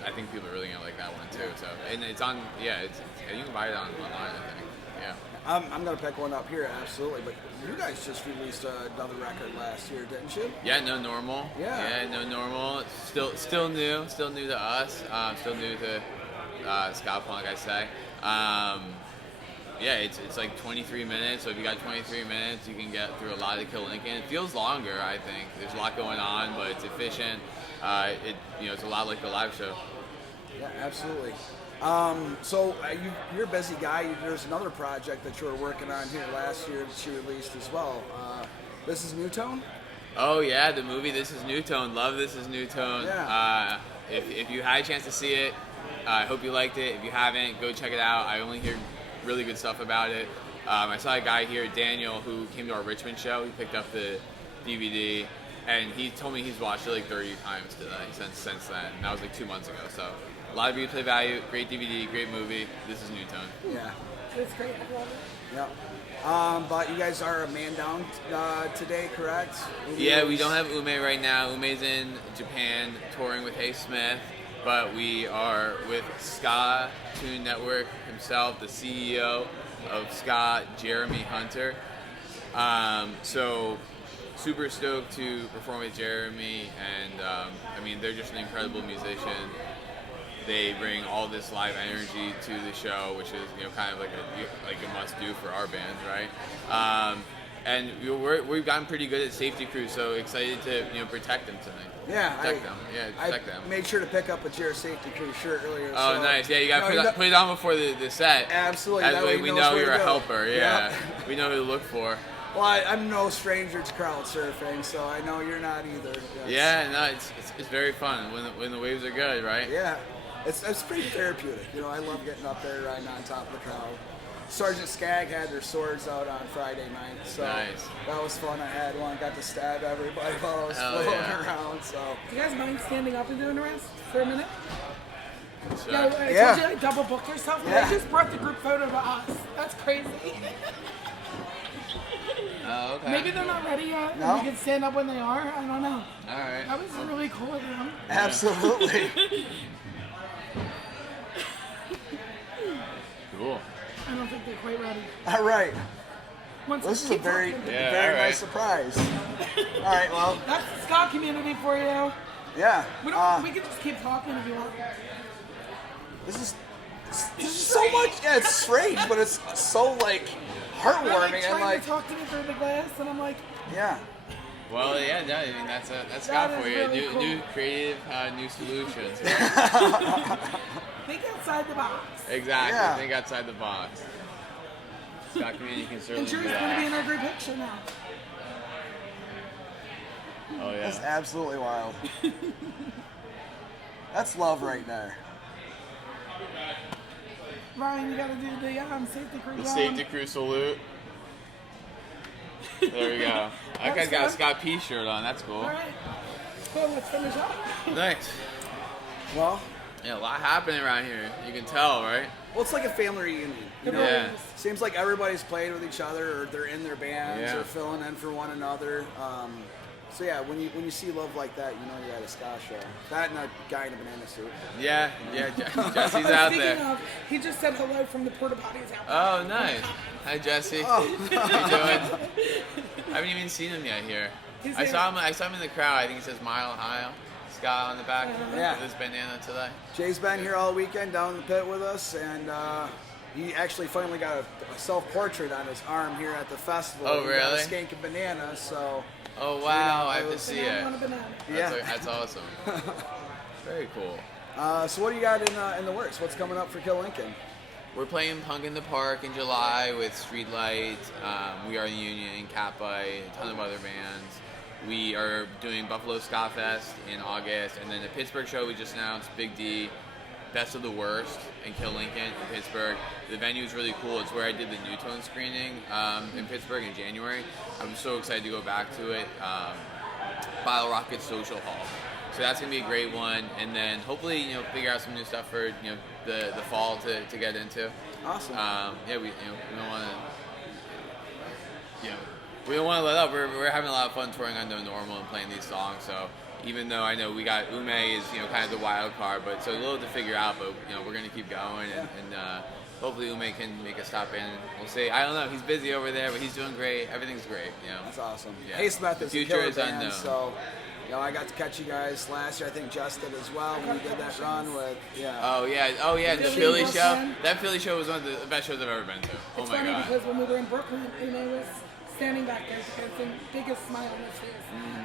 I think people are really gonna like that one too. So and it's on you can buy it online. I think. Yeah. I'm gonna pick one up here, absolutely. But you guys just released another record last year, didn't you? Yeah, No Normal. Yeah, No Normal. Still new to us. Still new to ska punk, I say. Yeah, it's like 23 minutes. So if you got 23 minutes, you can get through a lot of Kill Lincoln. It feels longer, I think. There's a lot going on, but it's efficient. It's a lot like a live show. Yeah, absolutely. So you're a busy guy. There's another project that you were working on here last year that you released as well. This is New Tone? Oh yeah, the movie This Is New Tone. Love This Is New Tone. Yeah. If you had a chance to see it, I hope you liked it. If you haven't, go check it out. I only hear really good stuff about it. I saw a guy here, Daniel, who came to our Richmond show. He picked up the DVD, and he told me he's watched it like 30 times today since then. And that was like 2 months ago. So a lot of replay value, great DVD, great movie. This is New Tone. Yeah. It's great. I love it. Yeah. But you guys are a man down today, correct? Yeah, we don't have Ume right now. Ume's in Japan touring with Hey Smith, but we are with Ska Tune Network himself, the CEO of Ska, Jeremy Hunter. So super stoked to perform with Jeremy, and they're just an incredible musician. they bring all this live energy to the show, which is kind of like a must do for our bands, right? And we've gotten pretty good at safety crews, so excited to protect them tonight. Yeah, protect them. Made sure to pick up a Jared Safety Crew shirt earlier. Oh, so, nice. Yeah, you got to put it on before the set. Absolutely. That way we know you're a helper. Yeah, Yep. we know who to look for. Well, I'm no stranger to crowd surfing, so I know you're not either. Yeah, no, it's very fun when the waves are good, right? Yeah, it's pretty therapeutic. I love getting up there riding on top of the crowd. Sergeant Skag had their swords out on Friday night, so nice. That was fun. I had one, got to stab everybody while I was floating around. So, do you guys mind standing up and doing the rest for a minute? Sure. Yeah, I told you I double booked yourself. Yeah. They just brought the group photo to us. That's crazy. Oh, okay. Maybe they're not ready yet. No? We can stand up when they are. I don't know. All right. That was really cool of them. Absolutely. Cool. I don't think they're quite ready. All right. Once This is a very nice surprise. All right, well. That's the ska community for you. Yeah. We can just keep talking if you want. This is so much. Yeah, it's strange, but it's so like heartwarming They're and trying to talk to me through the glass, and I'm like, Well, yeah, no, I mean that's That Scott for is you. really cool. New creative, new solutions. think outside the box. Exactly. Yeah. Think outside the box. Scott community can certainly And do Drew's going to be in that. our group picture now. Oh yeah. That's absolutely wild. That's love right there. Ryan, you got to do the safety crew. The safety crew salute. There we go. That guy's got a Scott P shirt on. That's cool. All right. Cool, let's finish up. Thanks. Well, yeah, a lot happening around here. You can tell, right? Well, it's like a family reunion. You know, Yeah. Seems like everybody's played with each other, or they're in their bands, Yeah. or filling in for one another. So yeah, when you see love like that, you know you're at a ska show. That and a guy in a banana suit. Yeah, Jesse's out Speaking there. of, he just said hello from the porta potties out there. Oh, nice. Hi, Jesse. Oh. How you doing? I haven't even seen him yet here. He's I here. saw him in the crowd. I think he says Mile High. Scott on the back Yeah. with his bandana today. Jay's been here all weekend down in the pit with us, and he actually finally got a self-portrait on his arm here at the festival. Oh, He got really? a skank and banana, so. Oh wow, I it have to was- see it. Yeah. That's awesome. Very cool. So what do you got in the works? What's coming up for Kill Lincoln? We're playing Punk in the Park in July with Streetlight, We Are the Union, Catbite, a ton of other bands. We are doing Buffalo Ska Fest in August, and then the Pittsburgh show we just announced, Big D, Best of the Worst in Kill Lincoln in Pittsburgh. The venue is really cool. It's where I did the New Tone screening in Pittsburgh in January. I'm so excited to go back to it. Bottle Rocket Social Hall. So that's gonna be a great one, and then hopefully figure out some new stuff for the fall to get into. Awesome. Yeah, we don't want to we don't want to let up. We're having a lot of fun touring on No Normal and playing these songs. So even though I know we got Ume is kind of the wild card, but so a little to figure out. But we're gonna keep going and hopefully Ume can make a stop in. We'll see. I don't know. He's busy over there, but he's doing great. Everything's great. That's awesome. Yeah. Hey Smith The is a future killer is band, unknown. so I got to catch you guys last year. I think Just did as well when you did that run with Oh yeah. The Philly Philly show. Brooklyn. That Philly show was one of the best shows I've ever been to. Oh It's my funny god. because when we were in Brooklyn, Ume was standing back there with the biggest smile on his face.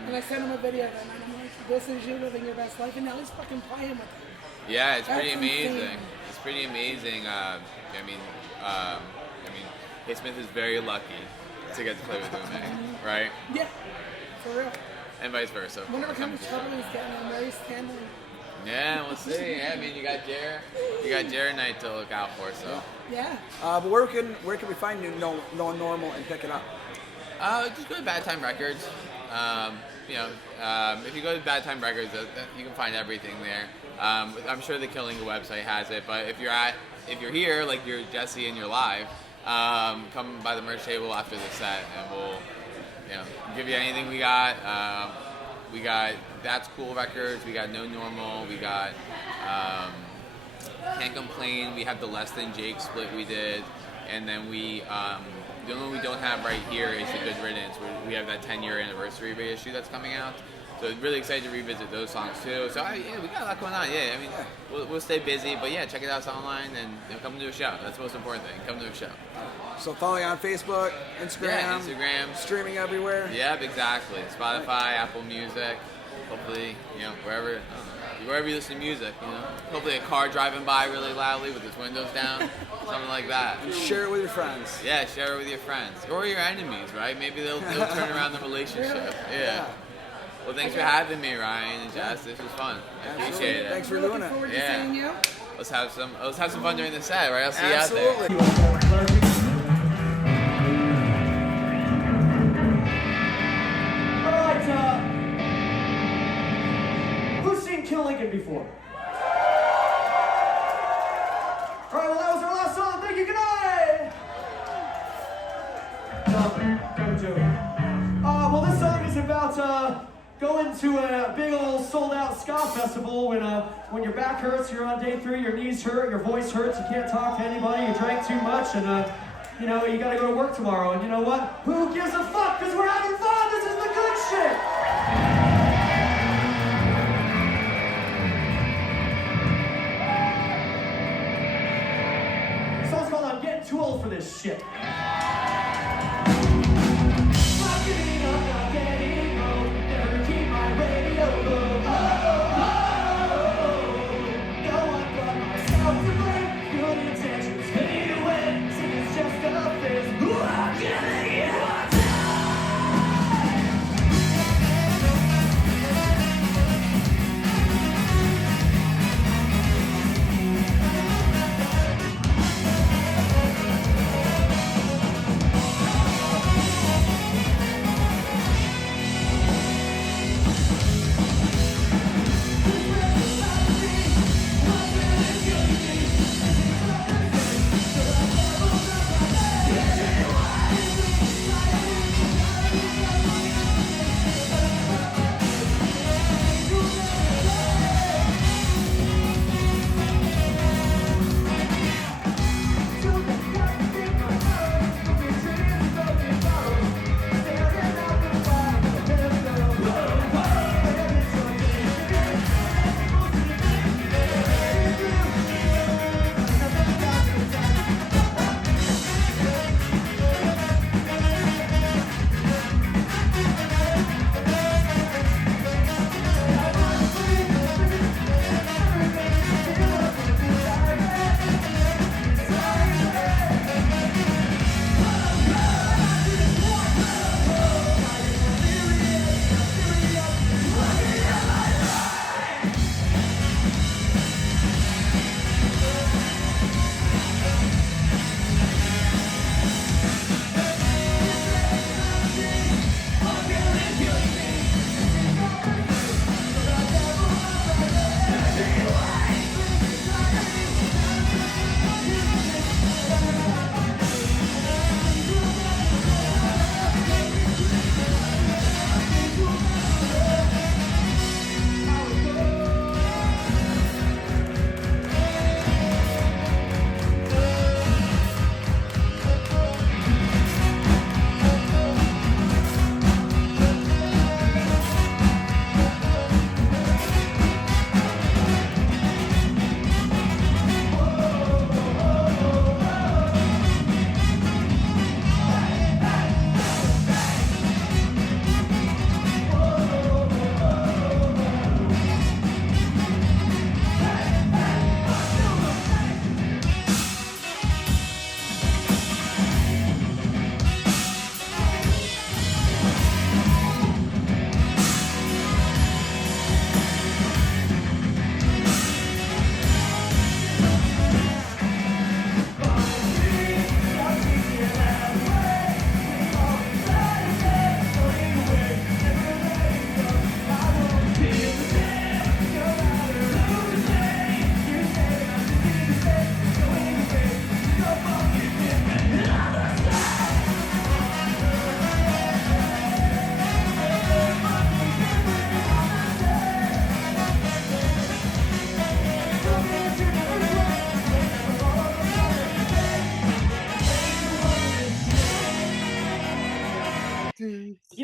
And I sent him a video of him, and I'm like, this is you living your best life, and now he's fucking playing with him. Yeah, it's pretty That's amazing. insane. It's pretty amazing. I mean, Hey Smith is very lucky to get to play with Ume, right? Yeah, for real. And vice versa. Wonder what kind of trouble he's getting in, where he's standing. Yeah, we'll see. Yeah, I mean, you got Jared Knight to look out for. So. Yeah. But where can we find you No Normal and pick it up? Just go to Bad Time Records. If you go to Bad Time Records, you can find everything there. I'm sure the Killing website has it, but if you're here, like you're Jesse and you're live, come by the merch table after the set, and we'll give you anything we got. We got That's Cool Records. We got No Normal. We got Can't Complain. We have the Less Than Jake split we did, and then we. The only one we don't have right here is the Good Riddance. We have that 10-year anniversary reissue that's coming out. So really excited to revisit those songs too. So we got a lot going on. Yeah, I mean, we'll stay busy, but yeah, check it out online and come to a show. That's the most important thing. Come to a show. So follow you on Facebook, Instagram. Instagram. Streaming everywhere. Yep, exactly. Spotify, Apple Music. Hopefully, wherever you listen to music, Hopefully a car driving by really loudly with its windows down, something like that. And share it with your friends. Yeah, share it with your friends or your enemies, right? Maybe they'll turn around the relationship. Yeah. Well, thanks for having me, Ryan and Jess. This was fun. I appreciate it. Thanks for doing it. Yeah. Let's have some fun during the set, right? I'll see you out there. All right, who's seen Kill Lincoln before? All right, well, that was our last song. Thank you. Good night. Don't do it. Well, this song is about going to a big old sold-out ska festival when your back hurts, you're on day 3, your knees hurt, your voice hurts, you can't talk to anybody, you drank too much, and you got to go to work tomorrow. And you know what? Who gives a fuck? Because we're having fun. This is the good shit. This song's called "I'm Getting Too Old for This Shit."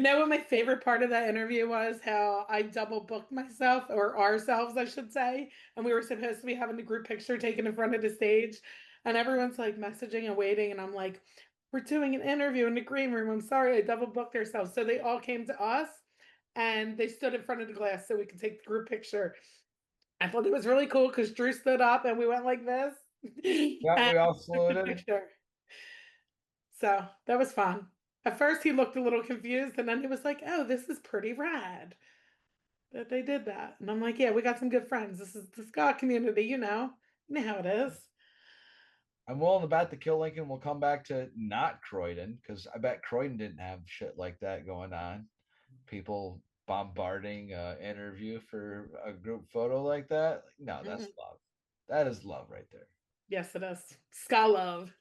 know what my favorite part of that interview was? How I double booked myself, or ourselves, I should say. And we were supposed to be having a group picture taken in front of the stage. And everyone's like messaging and waiting. And I'm like, we're doing an interview in the green room. I'm sorry, I double booked ourselves. So they all came to us and they stood in front of the glass so we could take the group picture. I thought it was really cool because Drew stood up and we went like this. Yeah, we all saluted. Picture. So that was fun. At first, he looked a little confused, and then he was like, "Oh, this is pretty rad that they did that." And I'm like, "Yeah, we got some good friends. This is the ska community, you know how it is." I'm willing to bet the Kill Lincoln will come back to not Croydon, because I bet Croydon didn't have shit like that going on. People bombarding interview for a group photo like that. No, that's love. That is love right there. Yes, it is. Ska love.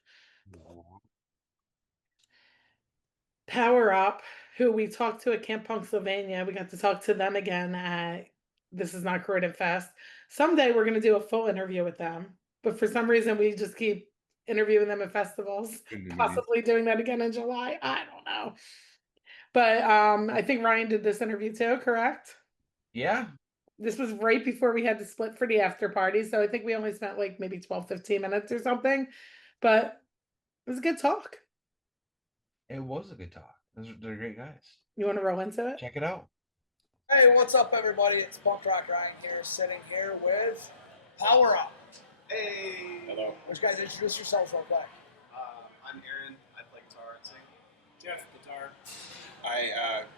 PWRUP, who we talked to at Camp Pennsylvania, we got to talk to them again at This Is Not Croydon Fest. Someday we're going to do a full interview with them, but for some reason we just keep interviewing them at festivals, possibly doing that again in July. I don't know. But I think Ryan did this interview too, correct? Yeah. This was right before we had to split for the after party, so I think we only spent like maybe 12, 15 minutes or something, but it was a good talk. It was a good talk. They're great guys. You want to roll into it? Check it out. Hey, what's up, everybody? It's Punk Rock Ryan here, sitting here with PWRUP. Hey. Hello. Which guys, introduce yourselves real quick. I'm Aaron. I play guitar and sing. Jeff, guitar. I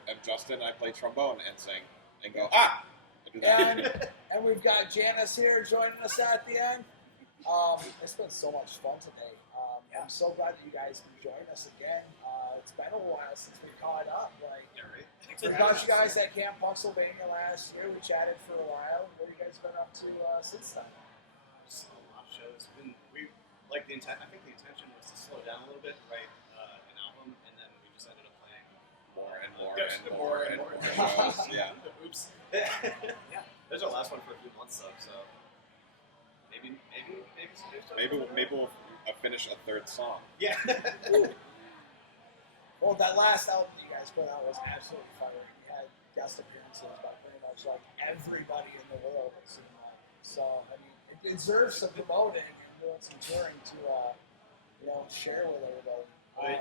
am Justin. I play trombone and sing. And go, ah! I do that. And we've got Janice here joining us at the end. It's been so much fun today. I'm so glad that you guys can join us again. It's been a while since we caught up. We got you guys at Camp Pennsylvania last year. We chatted for a while. What have you guys been up to since then? Just a lot of shows. I think the intention was to slow down a little bit, write an album, and then we just ended up playing more and more shows. Yeah. Oops. Yeah. There's our last one for a few months though, so maybe some new stuff. Maybe we'll finish a third song. Yeah. Well, that last album you guys put out was absolutely fire. You had guest appearances by pretty much like everybody in the world, it seemed like. So, I mean, it deserves some promoting and doing some touring to, share with everybody.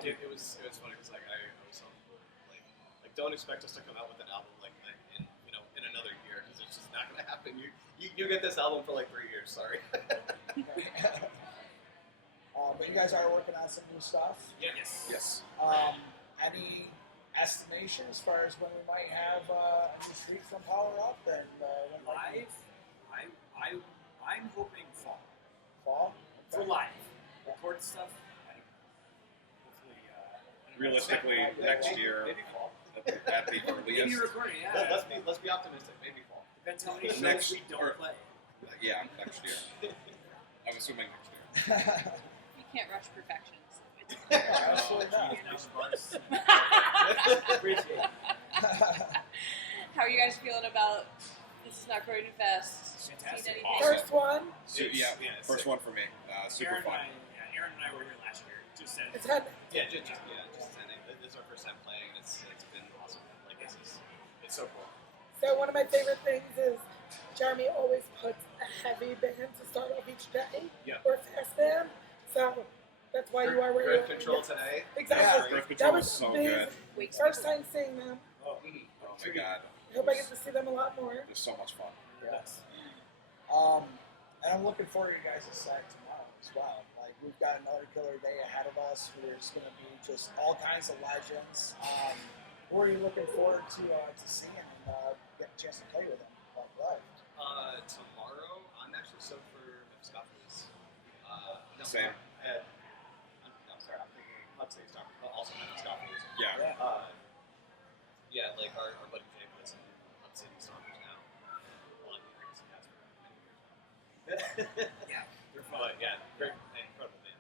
It was funny because I was telling people like don't expect us to come out with an album in another year because it's just not going to happen. You get this album for like 3 years. Sorry. But you guys are working on some new stuff. Yes. Any estimation as far as when we might have a new streak from PWRUP and live? I'm hoping fall. Fall? For live. Recorded stuff. Hopefully. Realistically, next year. Maybe fall. At the earliest. Maybe recording. Yeah. Let's be optimistic. Maybe fall. Depends how many shows we don't play. Yeah, next year. I'm assuming next year. You can't rush perfection. Absolutely not. Appreciate it. How are you guys feeling about This Is Not Croydon Fest? Fantastic. First one. First one for me. Super fun. Aaron and I were here last year. Just said. It's had. Yeah, just attending. This is our first time playing. It's been awesome. Like it's so cool. So one of my favorite things is Jeremy always puts a heavy band to start off each day. Yeah. Or fast band. So that's why you are where you are. Birth Control today. Exactly. Birth That Control was was so amazing. good. First time seeing them. Oh my god. I hope I get to see them a lot more. It was so much fun. Yes. And I'm looking forward to your guys' set tomorrow as well. Like, we've got another killer day ahead of us. There's going to be just all kinds of legends. Who are you looking forward to seeing and get a chance to play with them? Live? Tomorrow, I'm actually stoked for Mephiskapheles. Same. I'm thinking Hub City Stompers, but also Mephiskapheles. Yeah. Like our buddy Jay plays in Hub City Stompers now. Well, I'm hearing some guys for many years now. Yeah, they're fun. But yeah, great, incredible band.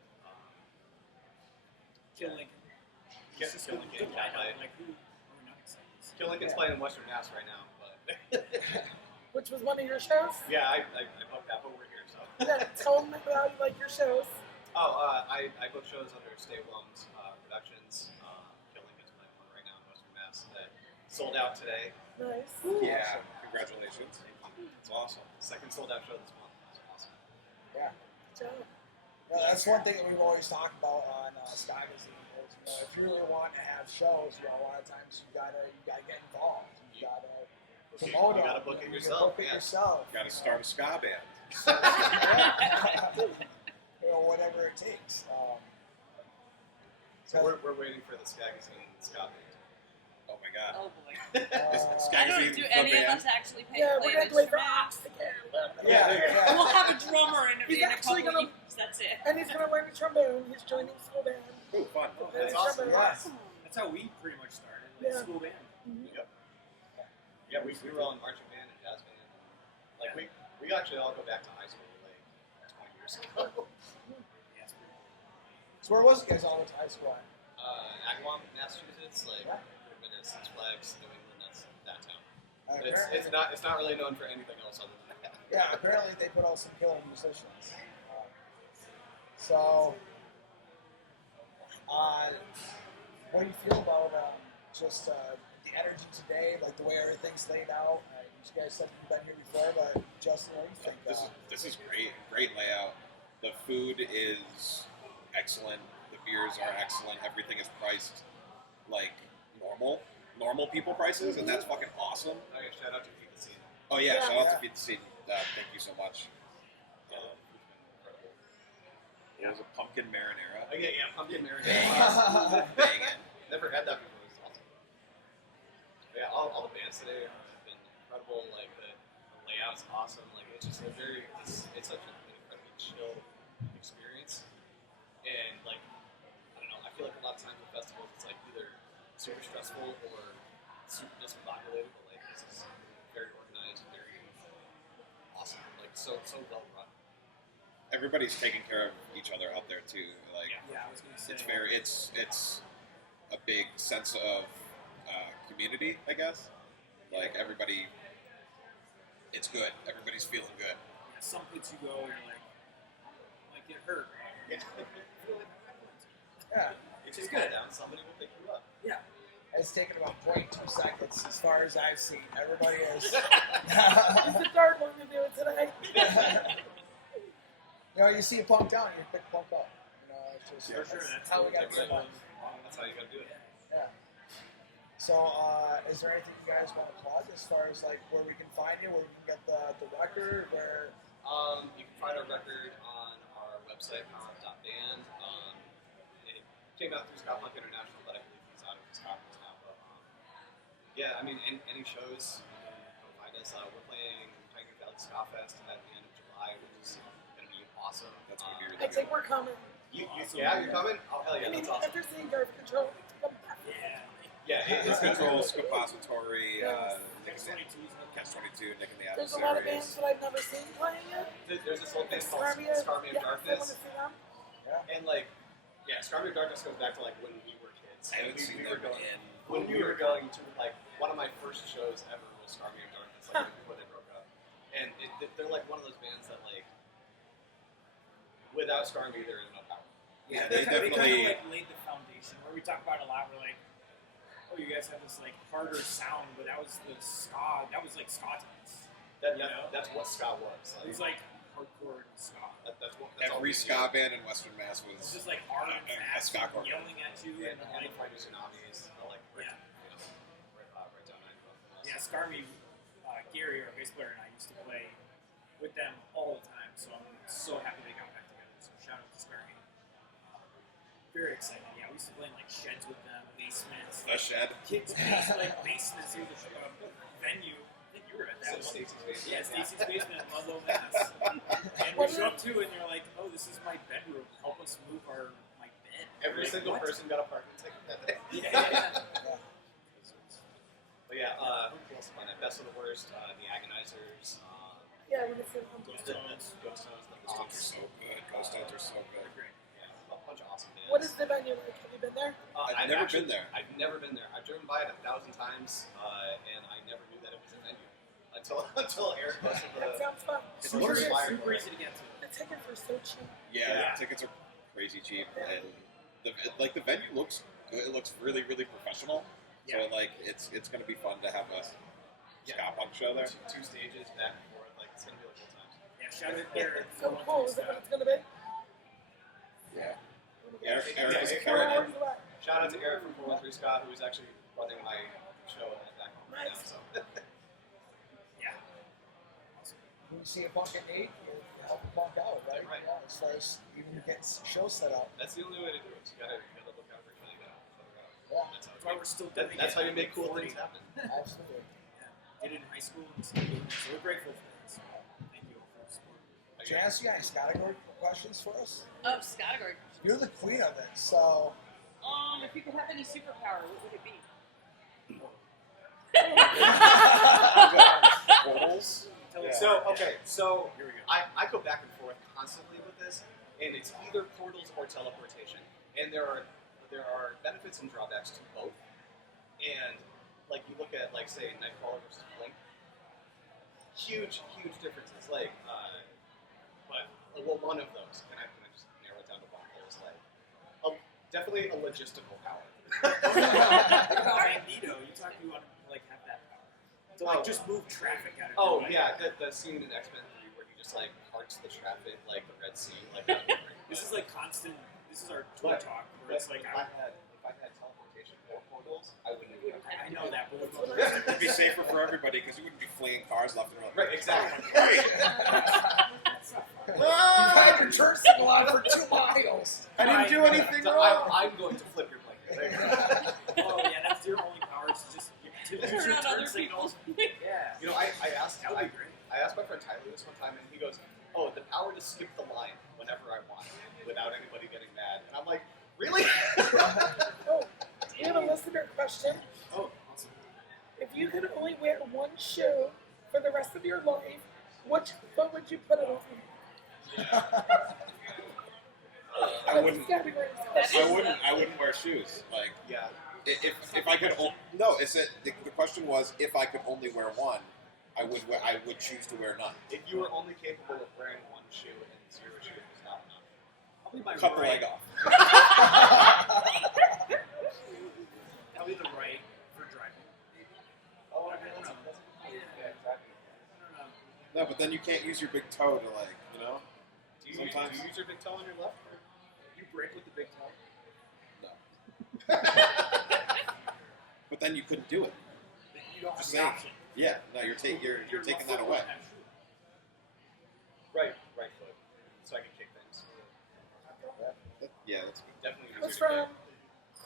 Kill Lincoln. Kill Lincoln. Like who? We're not excited. Kill Lincoln's playing in Western Mass right now, but. Which was one of your shows? Yeah, I booked that, but we're here, so. Yeah, tell them about like your shows. Oh, I book shows under Stay Welln's Productions. Kill Lincoln's playing one right now in Western Mass. times. Sold out today. Nice. Yeah, congratulations. It's awesome. Second sold out show this month. It's awesome. Yeah. Good job. No, that's one thing that we've always talked about on Sky Magazine is, you know, if you really want to have shows, you know, a lot of times you gotta get involved. You gotta promote You them. gotta book it You yourself. Book it yourself. Got to start a ska band. You know, whatever it takes. So we're waiting for the Skagazine Ska Band. Oh my god. Oh boy. I don't do any of us actually pay Yeah, play we're gonna play for instruments. Ox again. Yeah. We'll have a drummer in He's a actually couple gonna, years. That's it. and he's gonna learn the trombone. He's joining school band. Oh, fun. That's awesome. Yes. That's how we pretty much started, Yeah. school band. Yep. Yeah, we were all in marching band and jazz band. Like we actually all go back to high school like 20 years ago. So where was you guys all went to high school at? Agawam, Massachusetts. Like we've been to Six Flags, New England. That's that town. But Okay. it's not really known for anything else other than that. Yeah, apparently they put out some killer musicians. So, what do you feel about just the energy today, like the way everything's laid out? You guys said you've been here before, but Justin, what do you think? This is great. Great layout. The food is excellent. The beers are excellent. Everything is priced like normal people prices, and that's fucking awesome. Okay, shout out to Feed the Scene. Oh yeah, shout out to Feed the Scene. Thank you so much. It was a pumpkin marinara. Oh, yeah, pumpkin marinara. Bang it. Never had that before. It's awesome. Yeah, all the bands today have been incredible. Like the layout's awesome. Like it's just it's such an incredibly chill experience. And like I don't know, I feel like a lot of times with festivals it's like either super stressful or super discombobulated. But like this is very organized, very awesome. Like so well run. Everybody's taking care of each other out there too. Like I was gonna say. it's a big sense of community, I guess. Like everybody, it's good. Everybody's feeling good. Yeah, some pits you go and you're like get hurt. Yeah. It's just good. Down, somebody will pick you up. Yeah. It's taken about 0.2 seconds as far as I've seen. Everybody is. He's the third one to do it today. You know, you see a punk down, you pick punk up. You know, it's just That's how we got to do it. That's how you gotta do it. Yeah. So, is there anything you guys want to plug as far as like where we can find you, where we can get the record, where? You can find our record on our website, powerup.band. It came out through Scott Punk International, but I believe he's out of Scotland now. But yeah, I mean, any shows, you can come find us. We're playing Pioneer Valley Ska Fest at the end of July, which is going to be awesome. That's going to be I think we're coming. Yeah, you're coming? Oh, hell yeah, I mean, that's awesome. after seeing Garth Control, Yeah, It's Control, Scopository, Yes. Catch-22, Nick and the there's a lot of bands Adversaries. that I've never seen playing it. There's this whole thing called Scarmia, Scarmia yeah, of I want Darkness. to see them. And like, yeah, Scarmia of Darkness goes back to like when we were kids. I haven't seen them When we were going to like one of my first shows ever was Scarmia of Darkness, like before they broke up. And they're like one of those bands that like, without Scarmia, there is no power. Yeah, they they kind of definitely. like laid the foundation. Where we talk about it a lot, we're like, oh, you guys have this like harder sound, but that was the ska. That was like ska times. That's what ska was. It was like hardcore ska. That's Every ska band in Western Mass It's was just like hard and a fast, ska core. yelling at you, Yeah, and and like the Fighters Tsunamis, like right down 9. yeah, Scarmy, Gary, our bass player, and I used to play with them all the time. So I'm so happy they got back together. So shout out to Scarmy. Very excited. Yeah, we used to play in like sheds with them, basements. The Shed. Kids' like basements through the venue. I think you were at that one. Stacey's basement. Yeah, Stacey's basement in Ludlow, Mass. And we show up too, and you're like, "Oh, this is my bedroom. Help us move my bed." Every Like, single what? person got a parking ticket that day. Yeah. But yeah, who else on that? Best of the Worst, the Agonizers, Yeah, we're gonna see them. Ghost Tones, the Ghost Tones are so good. Ghost Tones are so good. Yeah, a bunch of awesome bands. What is the venue like? Have you been there? I've never been there. I've never been there. I've driven by it 1,000 times, and I never knew that it was a venue until Eric posted the. That sounds fun. It's super easy to get to. The tickets are so cheap. Yeah, the tickets are crazy cheap, and the venue looks good. It looks really, really professional. So like it's going to be fun to have a ska punk show there. Two stages back and forth, like it's going to be like full times. Yeah, shout out Eric. So cool. Is that what it's gonna be? Yeah. Eric shout out to Eric from 413 Scott, who is actually running my show back home right now. So. When you see a bunk at 8, you help a bunk out, right? Yeah, as far as even get shows set up. That's the only way to do it. You gotta look out for each other. Yeah. That's why we're still doing it. That's how you make cool things happen. Absolutely. Did it in high school and still doing it. So we're grateful for this. Thank you all for the support. Janice, you got any category questions for us? Oh, category. You're the queen of it, so. If you could have any superpower, what would it be? So I go back and forth constantly with this, and it's either portals or teleportation, and there are benefits and drawbacks to both. And like you look at like say Nightcrawler versus Blink, huge differences. Like, well, one of those, and I'm gonna just narrow it down to one. Is like definitely a logistical power. Magneto, you talk you want to like have that power to like just move traffic out of your way. Yeah, the scene in X-Men 3 where he just like parts the traffic like the Red Sea, like that. This is like constant. This is our Twitter talk where it's like if I had teleportation or portals, I wouldn't do it. I know that, but It'd be safer for everybody because you wouldn't be fleeing cars left and right. Right, exactly. You've had your turn signal on for 2 miles. I didn't do anything wrong. I'm going to flip your blanket. Oh yeah, that's your only power is just to use your turn signals. Yeah. You know, I asked that would be great. I asked my friend Tyler this one time, and he goes, "Oh, the power to skip the line whenever I want, without anybody getting mad." And I'm like, "Really?" Oh, we have a listener question. Oh, awesome. If you could only wear one shoe for the rest of your life, what would you put it on? I wouldn't wear shoes. Like, yeah. If I could, the question was if I could only wear one, I would choose to wear none. If you were only capable of wearing one shoe and 0 shoes was not enough, probably my cut the right. leg off. Probably the right for driving. Oh, I don't know. Yeah, exactly. No, but then you can't use your big toe to like, you know. Do you use your big toe on your left? Or you break with the big toe? No. But then you couldn't do it. You don't have Just the saying. option. Yeah, no, you're taking that away. Right foot. So I can kick things. Yeah, that's definitely. Comes from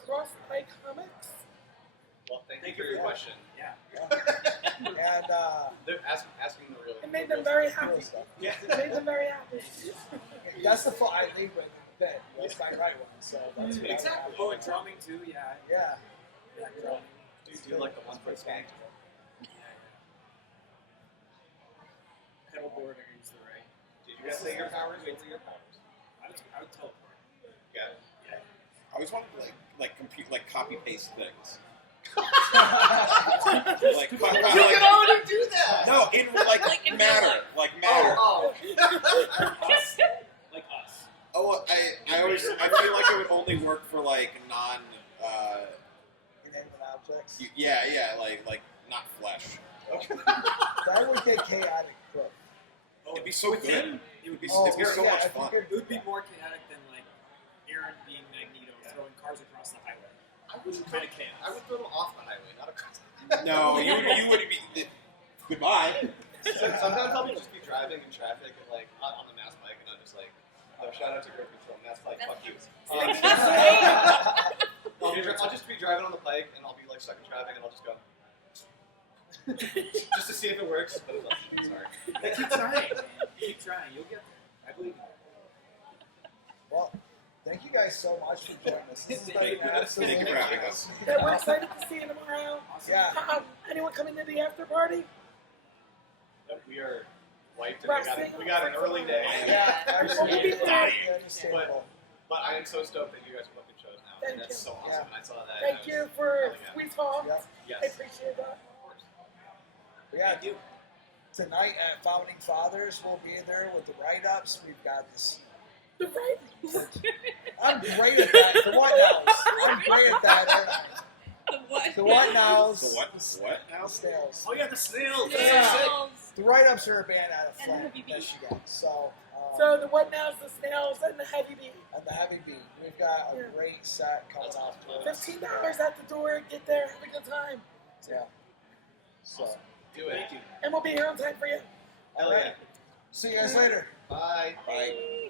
Cross-Eye Comics. Well, thank you for your question. Yeah. And they're asking the real. It made them very happy. Yeah. It made them very happy. that's the fault I lead with Ben. That's my right one. So that's what Exactly. Oh, and drumming too. Yeah. Yeah. Drumming. Do you like the 1-foot skank? Pedal board, I use the right. Did you guys say your powers? What are your powers? I would teleport. Yeah. I always wanted to like compute, like copy paste things. You can already do that. No, in like matter, like matter. Oh. Like us. Oh, I feel like it would only work for like non. Inanimate objects. Yeah, like not flesh. That would get chaotic quick. It'd be so With good. him, it would be so much yeah, fun. It would be more chaotic than like Aaron being Magneto throwing cars across the highway. I wouldn't kind of chaos. I would throw them off the highway, not across. No, you would be. Goodbye. Sometimes I'll just be driving in traffic and like on the mass bike, and I'm just like, shout out to Grip Control, and that's like, fuck you. I'll just be driving on the bike, and I'll be like stuck in traffic, and I'll just go. Just to see if it works, but it doesn't. Sorry. Keep trying, man. Keep trying. You'll get there. I believe you. Well, thank you guys so much for joining us. This has been Thank you for having us. Yeah, we're excited to see you tomorrow. Yeah. Anyone coming to the after party? We are wiped, and we got an early day. Yeah, absolutely. But I am so stoked that you guys are booking shows now. Thank and that's you. so awesome. And I saw that. Thank you for Sweet Talk. Yes. I appreciate that. Yeah, tonight at Founding Fathers, we'll be there with the write-ups. We've got this. The write-ups? I'm great at that. The White House. I'm great at that. The what? The The what nows? The what now? Snails. Oh yeah, the snails. Yeah. The write-ups are a band out of And Flint, Heavy Bee. Michigan. So the what nows, the snails, and the heavy bee. and the Heavy Bee. We've got a great set coming out. $15 at the door. Get there. Have a good time. Yeah. So Do it. Thank you. And we'll be here on time for you. Hell yeah. see you guys later. Bye. Bye.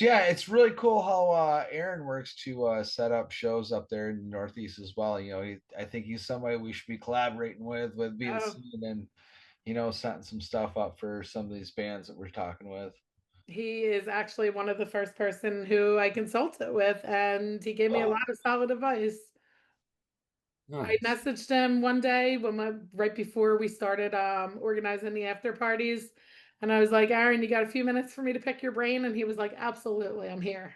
So yeah, it's really cool how Aaron works to set up shows up there in the Northeast as well. You know, I think he's somebody we should be collaborating with being seen and setting some stuff up for some of these bands that we're talking with. He is actually one of the first person who I consulted with, and he gave me a lot of solid advice. Nice. I messaged him one day right before we started organizing the after parties, and I was like, Aaron, you got a few minutes for me to pick your brain? And he was like, absolutely, I'm here.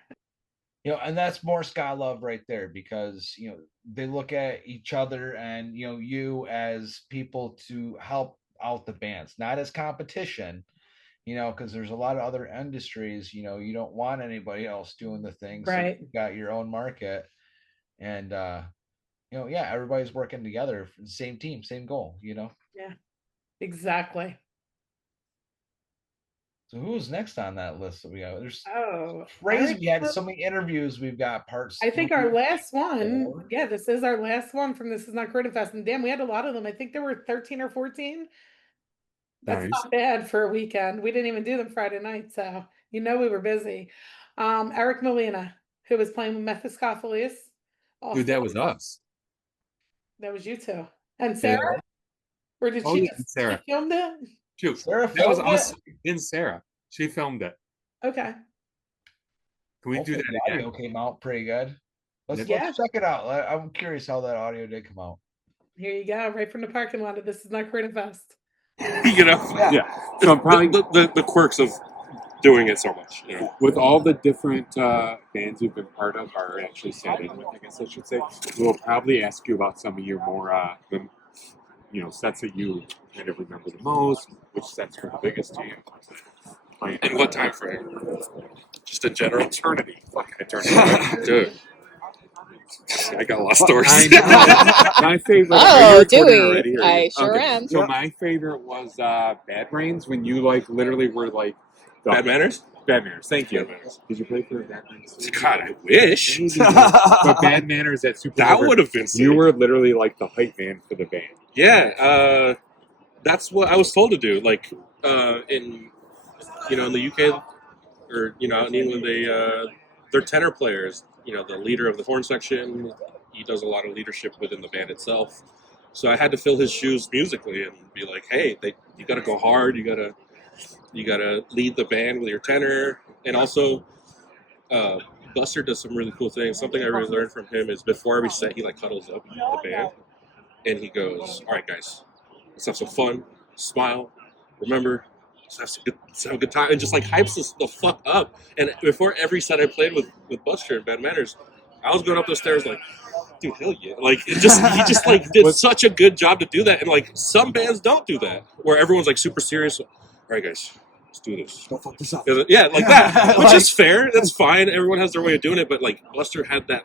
And that's more ska love right there, because they look at each other and you as people to help out the bands, not as competition. Because there's a lot of other industries, you don't want anybody else doing the things. Right. So you've got your own market, and everybody's working together for the same team, same goal. Yeah, exactly. So who's next on that list that we got? There's crazy. We had so many interviews. We've got parts. I think our last one. Yeah, this is our last one from This Is Not Croydon Fest, and damn, we had a lot of them. I think there were 13 or 14. That's not bad for a weekend. We didn't even do them Friday night, so we were busy. Eric Molina, who was playing with Mephiskapheles. Dude, that was us. That was you two. And Sarah? Or did Sarah. She filmed it? Shoot, Sarah that was filmed us and Sarah. She filmed it. Okay. Hopefully Can we do that the again? audio came out pretty good. Let's check it out. I'm curious how that audio did come out. Here you go, right from the parking lot of This Is Not Croydon Fest. Yeah. Probably the quirks of doing it so much. With all the different bands you've been part of, or actually sat in with, I guess I should say, we'll probably ask you about some of your more, sets that you kind of remember the most, which sets were the biggest to you. In what time frame? Just in general? Eternity. Fucking eternity. Dude. I got a lot of stories. My favorite. Oh, do we? I sure am. So my favorite was Bad Brains, when you literally were like Bad Manners? Bad Manners. Thank you. Did you play for Bad Manners? God, I wish. But Bad Manners at Super. That would have been sick. You were literally like the hype man for the band. Yeah, that's what I was told to do. Like in the UK or out in England, they're tenor players. The leader of the horn section, he does a lot of leadership within the band itself. So I had to fill his shoes musically and be like, hey, you got to go hard. You gotta lead the band with your tenor. And also, Buster does some really cool things. Something I really learned from him is before every set, he cuddles up the band and he goes, all right, guys, let's have some fun, smile, remember, let's have a good time, and just hypes us the fuck up. And before every set I played with Buster and Bad Manners, I was going up the stairs dude, hell yeah. He just did such a good job to do that. And some bands don't do that, where everyone's super serious. All right, guys, let's do this. Don't fuck this up. Yeah, that, which is fair. That's fine. Everyone has their way of doing it. But Buster had that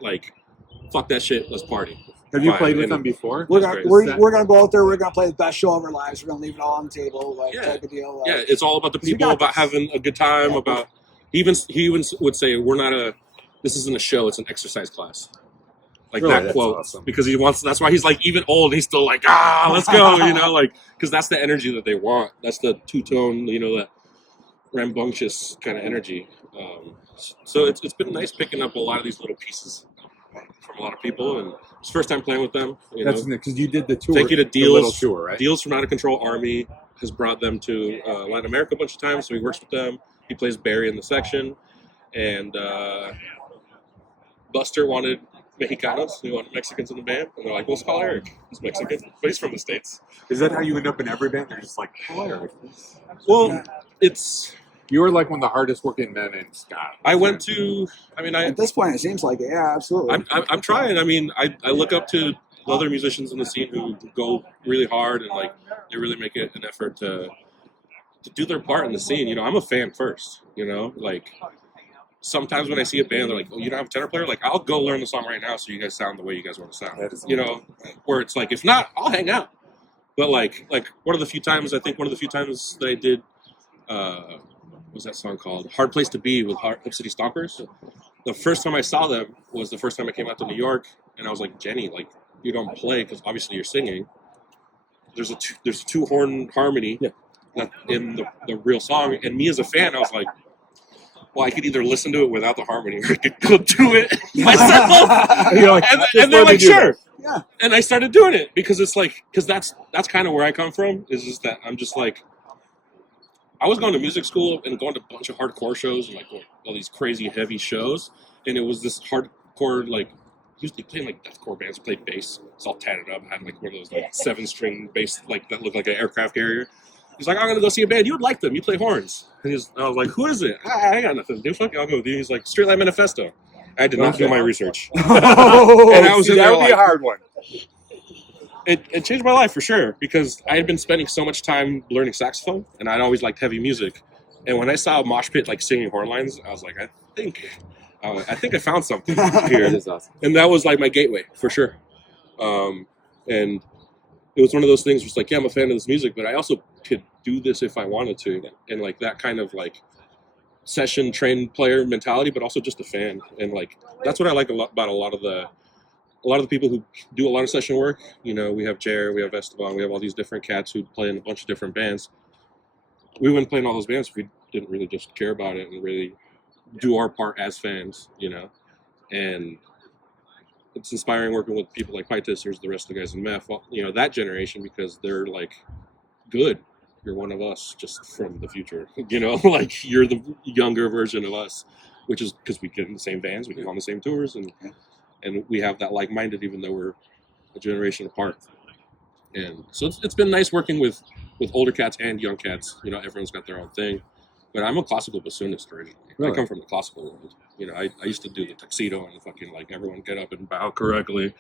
fuck that shit, let's party. Have you played with them before? We're gonna go out there. We're gonna play the best show of our lives. We're gonna leave it all on the table, type of deal. Yeah, it's all about the people, about having a good time. About he even would say, this isn't a show, it's an exercise class. That quote, awesome. Because he wants. That's why he's even old. He's still let's go, because that's the energy that they want. That's the two-tone, that rambunctious kind of energy. So it's been nice picking up a lot of these little pieces from a lot of people, and it's first time playing with them. That's because you did the tour. Thank you to Deals. The little tour, right? Deals from Out of Control Army has brought them to Latin America a bunch of times, so he works with them. He plays Barry in the section, and Buster wanted Mexicanos. He wanted Mexicans in the band, and they're like, "Let's call Eric. He's Mexican, but he's from the States." Is that how you end up in every band? They're just oh, Eric. Well, it's. You were one of the hardest working men in ska. I went to. At this point, it seems like it. Yeah, absolutely. I'm trying. I look up to other musicians in the scene who go really hard and they really make it an effort to do their part in the scene. I'm a fan first. Sometimes when I see a band, they're like, "Oh, you don't have a tenor player?" I'll go learn the song right now so you guys sound the way you guys want to sound. Where it's if not, I'll hang out. But one of the few times that I did. What's that song called? Hard Place to Be with Hub City Stompers. The first time I saw them was the first time I came out to New York, and I was like, Jenny, you don't play because obviously you're singing. There's a two-horn harmony in the real song, and me as a fan, I was like, well, I could either listen to it without the harmony or I could go do it myself. You're like, and they're like, sure. Yeah. And I started doing it because that's kind of where I come from, is just that I'm just like, I was going to music school and going to a bunch of hardcore shows and like all these crazy heavy shows. And it was this hardcore, like, usually playing like deathcore bands, played bass. It's all tatted up, had like one of those like 7-string bass, like that looked like an aircraft carrier. He's like, I'm going to go see a band. You would like them. You play horns. And I was like, who is it? I got nothing to do. Fuck it, I'll go with you. He's like, Streetlight Manifesto. I did not do my research. Oh, and I was see, in that there would be like, a hard one. It changed my life for sure, because I had been spending so much time learning saxophone, and I'd always liked heavy music. And when I saw a mosh pit like singing horn lines, I was like, I think I found something here. That is awesome. And that was like my gateway for sure. And it was one of those things where it's like, yeah, I'm a fan of this music, but I also could do this if I wanted to, and like that kind of like session trained player mentality, but also just a fan. And like that's what I like about a lot of the people who do a lot of session work. You know, we have Jer, we have Esteban, we have all these different cats who play in a bunch of different bands. We wouldn't play in all those bands if we didn't really just care about it and really do our part as fans, you know. And it's inspiring working with people like Pytus, there's the rest of the guys in Meph, you know, that generation, because they're like, good, you're one of us, just from the future, you know, like you're the younger version of us, which is because we get in the same bands, we get on the same tours, and we have that like-minded, even though we're a generation apart. And so it's been nice working with older cats and young cats. You know, everyone's got their own thing. But I'm a classical bassoonist originally. Really? I come from the classical world. You know, I used to do the tuxedo and the fucking, like, everyone get up and bow correctly.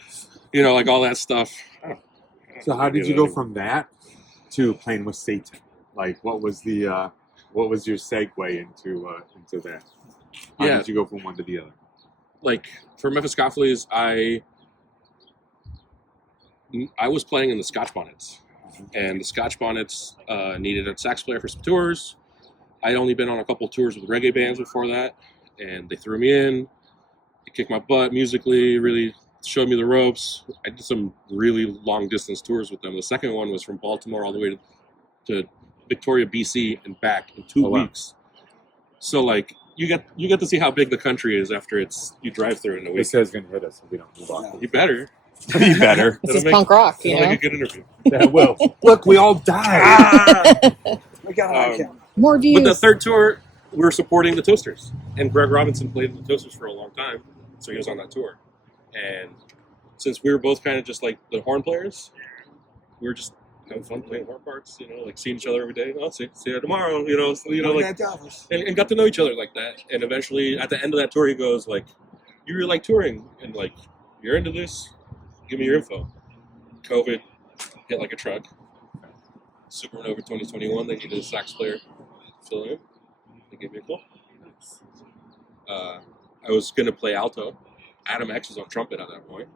You know, like all that stuff. So how did you go from that to playing with Satan? Like, what was your segue into that? How did you go from one to the other? Like, for Mephiskapheles, I was playing in the Scotch Bonnets, and the Scotch Bonnets needed a sax player for some tours. I'd only been on a couple tours with reggae bands before that, and they threw me in. They kicked my butt musically, really showed me the ropes. I did some really long distance tours with them. The second one was from Baltimore all the way to Victoria, BC, and back in 2 weeks. So like, you get to see how big the country is after you drive through in a week. This guy's gonna hit us if we don't move on. You better. You better. This is punk rock, you know? Make a good interview. Yeah, it will. Look, we all died. We got more views. With the third tour, we were supporting the Toasters, and Greg Robinson played the Toasters for a long time, so he was on that tour. And since we were both kind of just like the horn players, we were just having fun playing horn parts, you know, like seeing each other every day. Oh, see you tomorrow, you know, like, and got to know each other like that. And eventually, at the end of that tour, he goes like, "You really like touring, and like, you're into this. Give me your info." COVID hit like a truck. Supernova 2021, they needed a sax player to fill in. They gave me a call. I was going to play alto. Adam X was on trumpet at that point.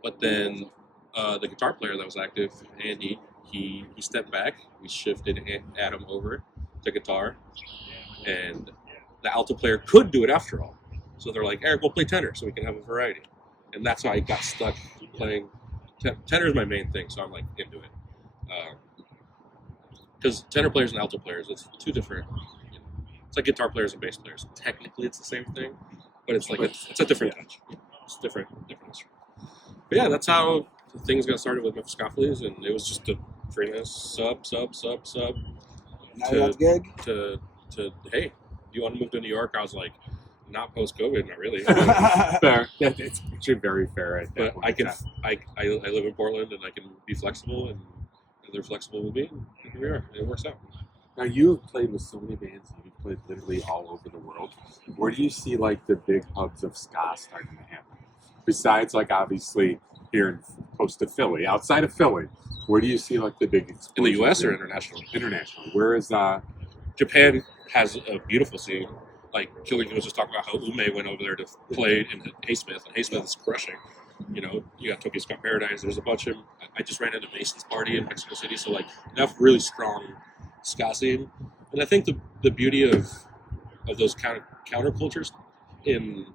But then the guitar player that was active, Andy, he stepped back. We shifted Adam over to guitar. And the alto player could do it after all. So they're like, Eric, we'll play tenor so we can have a variety. And that's how I got stuck playing. Tenor is my main thing, so I'm like into it. Because tenor players and alto players, it's two different. You know, it's like guitar players and bass players. Technically, it's the same thing, but it's like it's a different touch. It's different instrument. But yeah, that's how things got started with Mephiskapheles, and it was just a freelance sub. Now you have a gig? To hey, do you want to move to New York? I was like, not post-COVID, not really. Fair. Yeah, it's actually very fair. But I live in Portland, and I can be flexible, and they're flexible with me, and here we are. And it works out. Now, you've played with so many bands, and you've played literally all over the world. Where do you see, like, the big hubs of ska starting to happen? Besides, like, obviously, here in close to Philly, outside of Philly, where do you see, like, the big explosion? In the U.S. or international? International. Where is Japan has a beautiful scene. Like, Killing was just talking about how Ume went over there to play in Haysmith, and Haysmith is crushing. You know, you got Tokyo Ska Paradise. There's a bunch of them. I just ran into Mason's Party in Mexico City, so like they have really strong ska scene. And I think the beauty of those countercultures,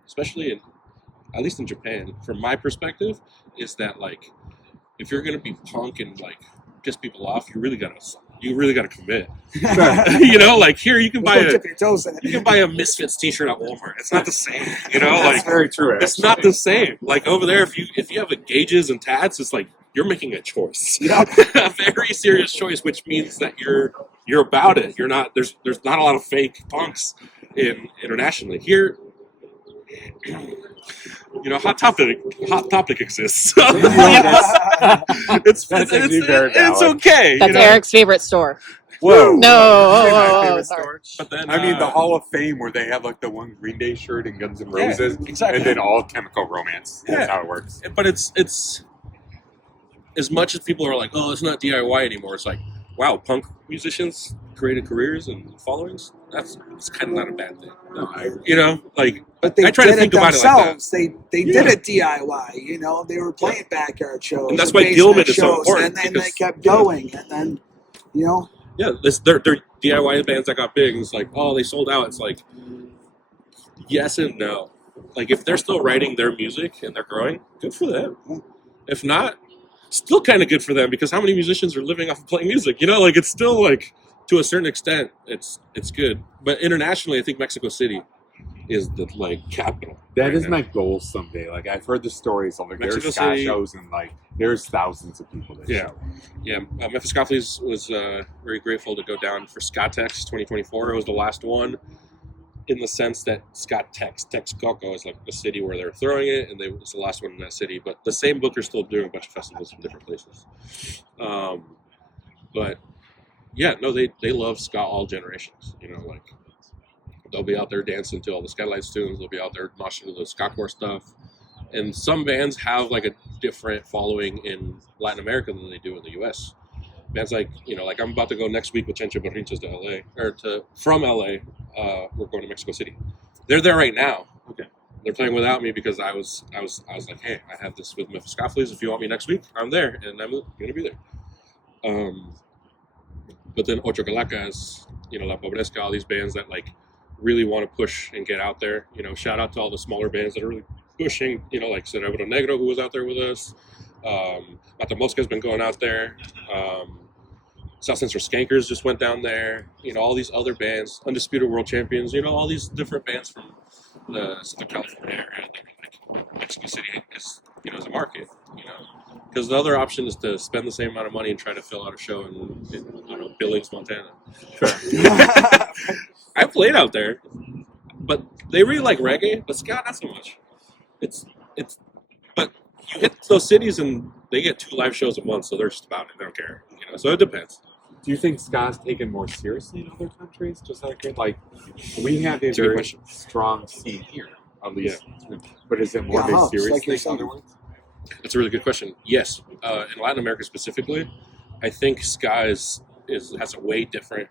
especially at least in Japan, from my perspective, is that like if you're gonna be punk and like piss people off, you really gotta you really got to commit. You know, like here you can buy a Misfits T-shirt at Walmart. It's not the same. You know, That's like very true. It's not the same. Like over there, if you have a gauges and tats, it's like you're making a choice, a very serious choice, which means that you're about it. You're not. There's not a lot of fake punks internationally here. You know, Hot Topic exists. It's okay. That's Eric's favorite store. Whoa! No, sorry. But then, I mean, the Hall of Fame where they have like the one Green Day shirt and Guns N' Roses, exactly. and then all Chemical Romance. That's how it works. But it's as much as people are like, oh, it's not DIY anymore. It's like, wow, punk musicians created careers and followings. It's kind of not a bad thing. You know, like, but they I try to think about it like that. They did it DIY. You know, they were playing backyard shows, and that's why Gilman is so shows, important. And then they kept going, and then you know. Yeah, they're DIY bands that got big. And it's like, oh, they sold out. It's like, yes and no. Like, if they're still writing their music and they're growing, good for them. If not, still kind of good for them, because how many musicians are living off of playing music? You know, like, it's still like, to a certain extent, it's good. But internationally, I think Mexico City is the like capital. That is my goal someday. Like, I've heard the stories of like there's ska shows and like there's thousands of people that show. Yeah. Mephiskapheles was very grateful to go down for Skatex 2024. It was the last one, in the sense that Texcoco is like the city where they're throwing it, and it's the last one in that city. But the same booker's still doing a bunch of festivals in different places. But yeah, no, they love ska all generations. You know, like, they'll be out there dancing to all the Skylights tunes. They'll be out there moshing to the ska core stuff. And some bands have like a different following in Latin America than they do in the U.S. Bands like, you know, like I'm about to go next week with Chencha Berrinches to L.A. From L.A. We're going to Mexico City. They're there right now. Okay. They're playing without me because I was like, hey, I have this with Mephiskapheles. If you want me next week, I'm there, and I'm going to be there. But then Ocho Calacas, you know, La Pobresca, all these bands that like really want to push and get out there. You know, shout out to all the smaller bands that are really pushing. You know, like Cerebro Negro, who was out there with us. Mata Mosca's been going out there. South Central Skankers just went down there. You know, all these other bands, Undisputed World Champions. You know, all these different bands from the Southern California area. Like Mexico City is, you know, is a market. You know. Because the other option is to spend the same amount of money and try to fill out a show in you know, Billings, Montana. Sure. I played out there, but they really like reggae, but ska not so much. But you hit those cities and they get 2 live shows a month, so they're just about it. They don't care, you know. So it depends. Do you think ska's taken more seriously in other countries? Just like we have a very strong scene here, at least. Yeah. But is it more of a serious thing other ones? That's a really good question. Yes, in Latin America specifically, I think ska has a way different.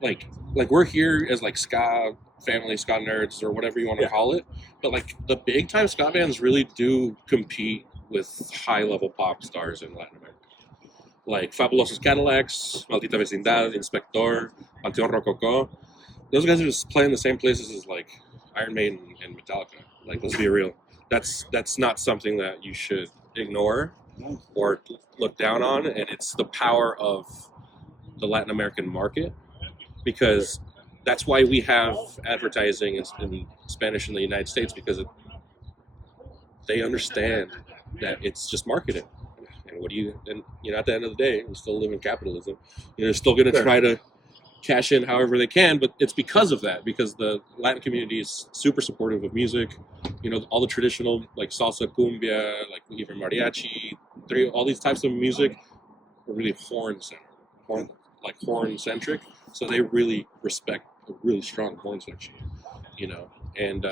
Like we're here as like ska family, ska nerds, or whatever you want to call it. But like the big time ska bands really do compete with high level pop stars in Latin America. Like Fabulosos Cadillacs, Maldita Vecindad, Inspector, Panteon Rococó. Those guys are just playing the same places as like Iron Maiden and Metallica. Like, let's be real. That's not something that you should ignore or look down on, and it's the power of the Latin American market, because that's why we have advertising in Spanish in the United States, because they understand that it's just marketing. And at the end of the day, we still live in capitalism. You know, they're still going to try to cash in however they can, but it's because of that, because the Latin community is super supportive of music. You know, all the traditional like salsa, cumbia, like even mariachi, all these types of music are really horn centric. So they really respect a really strong horn section, you know, and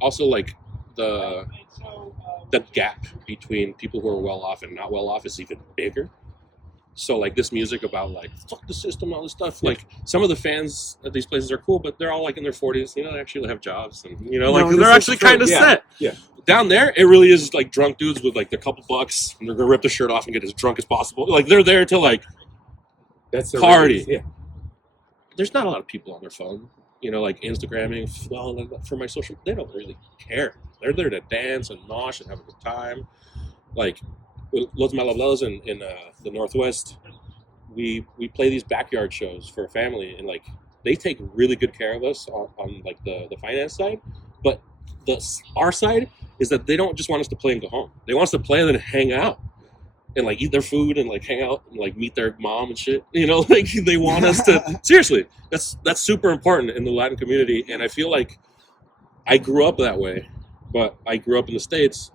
also like the gap between people who are well off and not well off is even bigger. So like this music about like fuck the system and all this stuff, like some of the fans at these places are cool, but they're all like in their 40s, you know, they actually have jobs, and you know, like they're actually kind of set. Yeah. Down there, it really is like drunk dudes with like a couple bucks, and they're gonna rip the shirt off and get as drunk as possible. Like they're there to like party. Yeah. There's not a lot of people on their phone, you know, like Instagramming. Well, for my social, they don't really care. They're there to dance and mosh and have a good time. Like, Los Malablados in the Northwest, we play these backyard shows for a family, and like they take really good care of us on like the finance side, but our side is that they don't just want us to play and go home. They want us to play and then hang out and like eat their food and like hang out and like meet their mom and shit. You know, like they want us to seriously. That's super important in the Latin community, and I feel like I grew up that way, but I grew up in the States.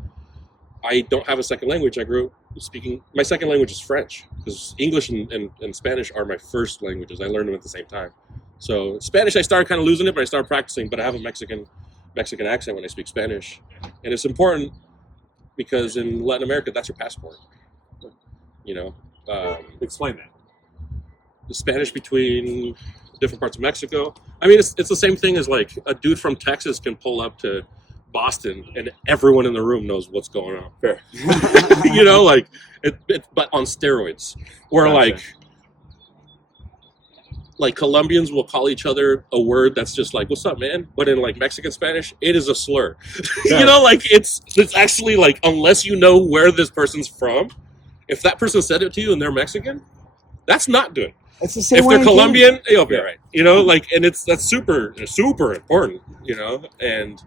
I don't have a second language. I grew up speaking. My second language is French because English and Spanish are my first languages. I learned them at the same time. So Spanish, I started kind of losing it, but I started practicing. But I have a Mexican accent when I speak Spanish, and it's important because in Latin America, that's your passport. You know, explain that. The Spanish between different parts of Mexico. I mean, it's the same thing as like a dude from Texas can pull up to Boston and everyone in the room knows what's going on. Fair. You know, like it, but on steroids. Or Gotcha. like Colombians will call each other a word that's just like, what's up, man? But in like Mexican Spanish, it is a slur. You know, like it's actually like, unless you know where this person's from, if that person said it to you and they're Mexican, that's not good. It's the same If way they're in Colombian, Canada. you'll be all right. You know, like, and that's super important, you know? And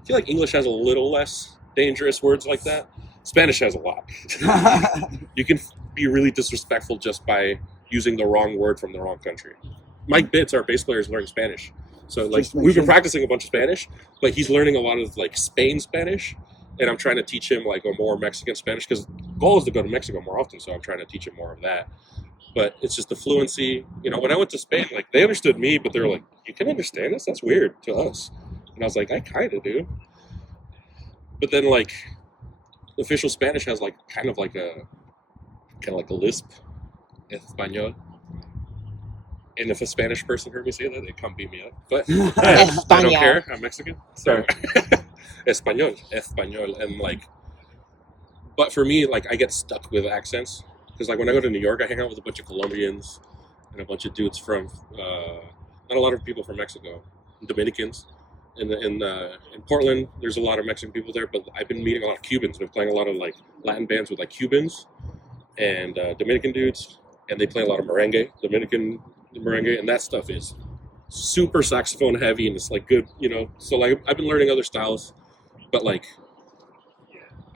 I feel like English has a little less dangerous words like that. Spanish has a lot. You can be really disrespectful just by using the wrong word from the wrong country. Mike Bitts, our bass player, is learning Spanish. So, like, we've been practicing a bunch of Spanish, but he's learning a lot of, like, Spain Spanish. And I'm trying to teach him, like, a more Mexican Spanish, because the goal is to go to Mexico more often, so I'm trying to teach him more of that. But it's just the fluency. You know, when I went to Spain, like, they understood me, but they were like, you can understand us? That's weird to us. And I was like, I kind of do. But then, like, official Spanish has, like, kind of like a lisp, Español. And if a Spanish person heard me say that, they'd come beat me up. But I don't care. I'm Mexican. So Español. And, like, but for me, like, I get stuck with accents. Because, like, when I go to New York, I hang out with a bunch of Colombians and a bunch of dudes from, not a lot of people from Mexico, Dominicans. In Portland, there's a lot of Mexican people there, but I've been meeting a lot of Cubans. I've been playing a lot of, like, Latin bands with, like, Cubans and Dominican dudes, and they play a lot of merengue, Dominican merengue, and that stuff is super saxophone heavy, and it's, like, good, you know? So, like, I've been learning other styles, but, like,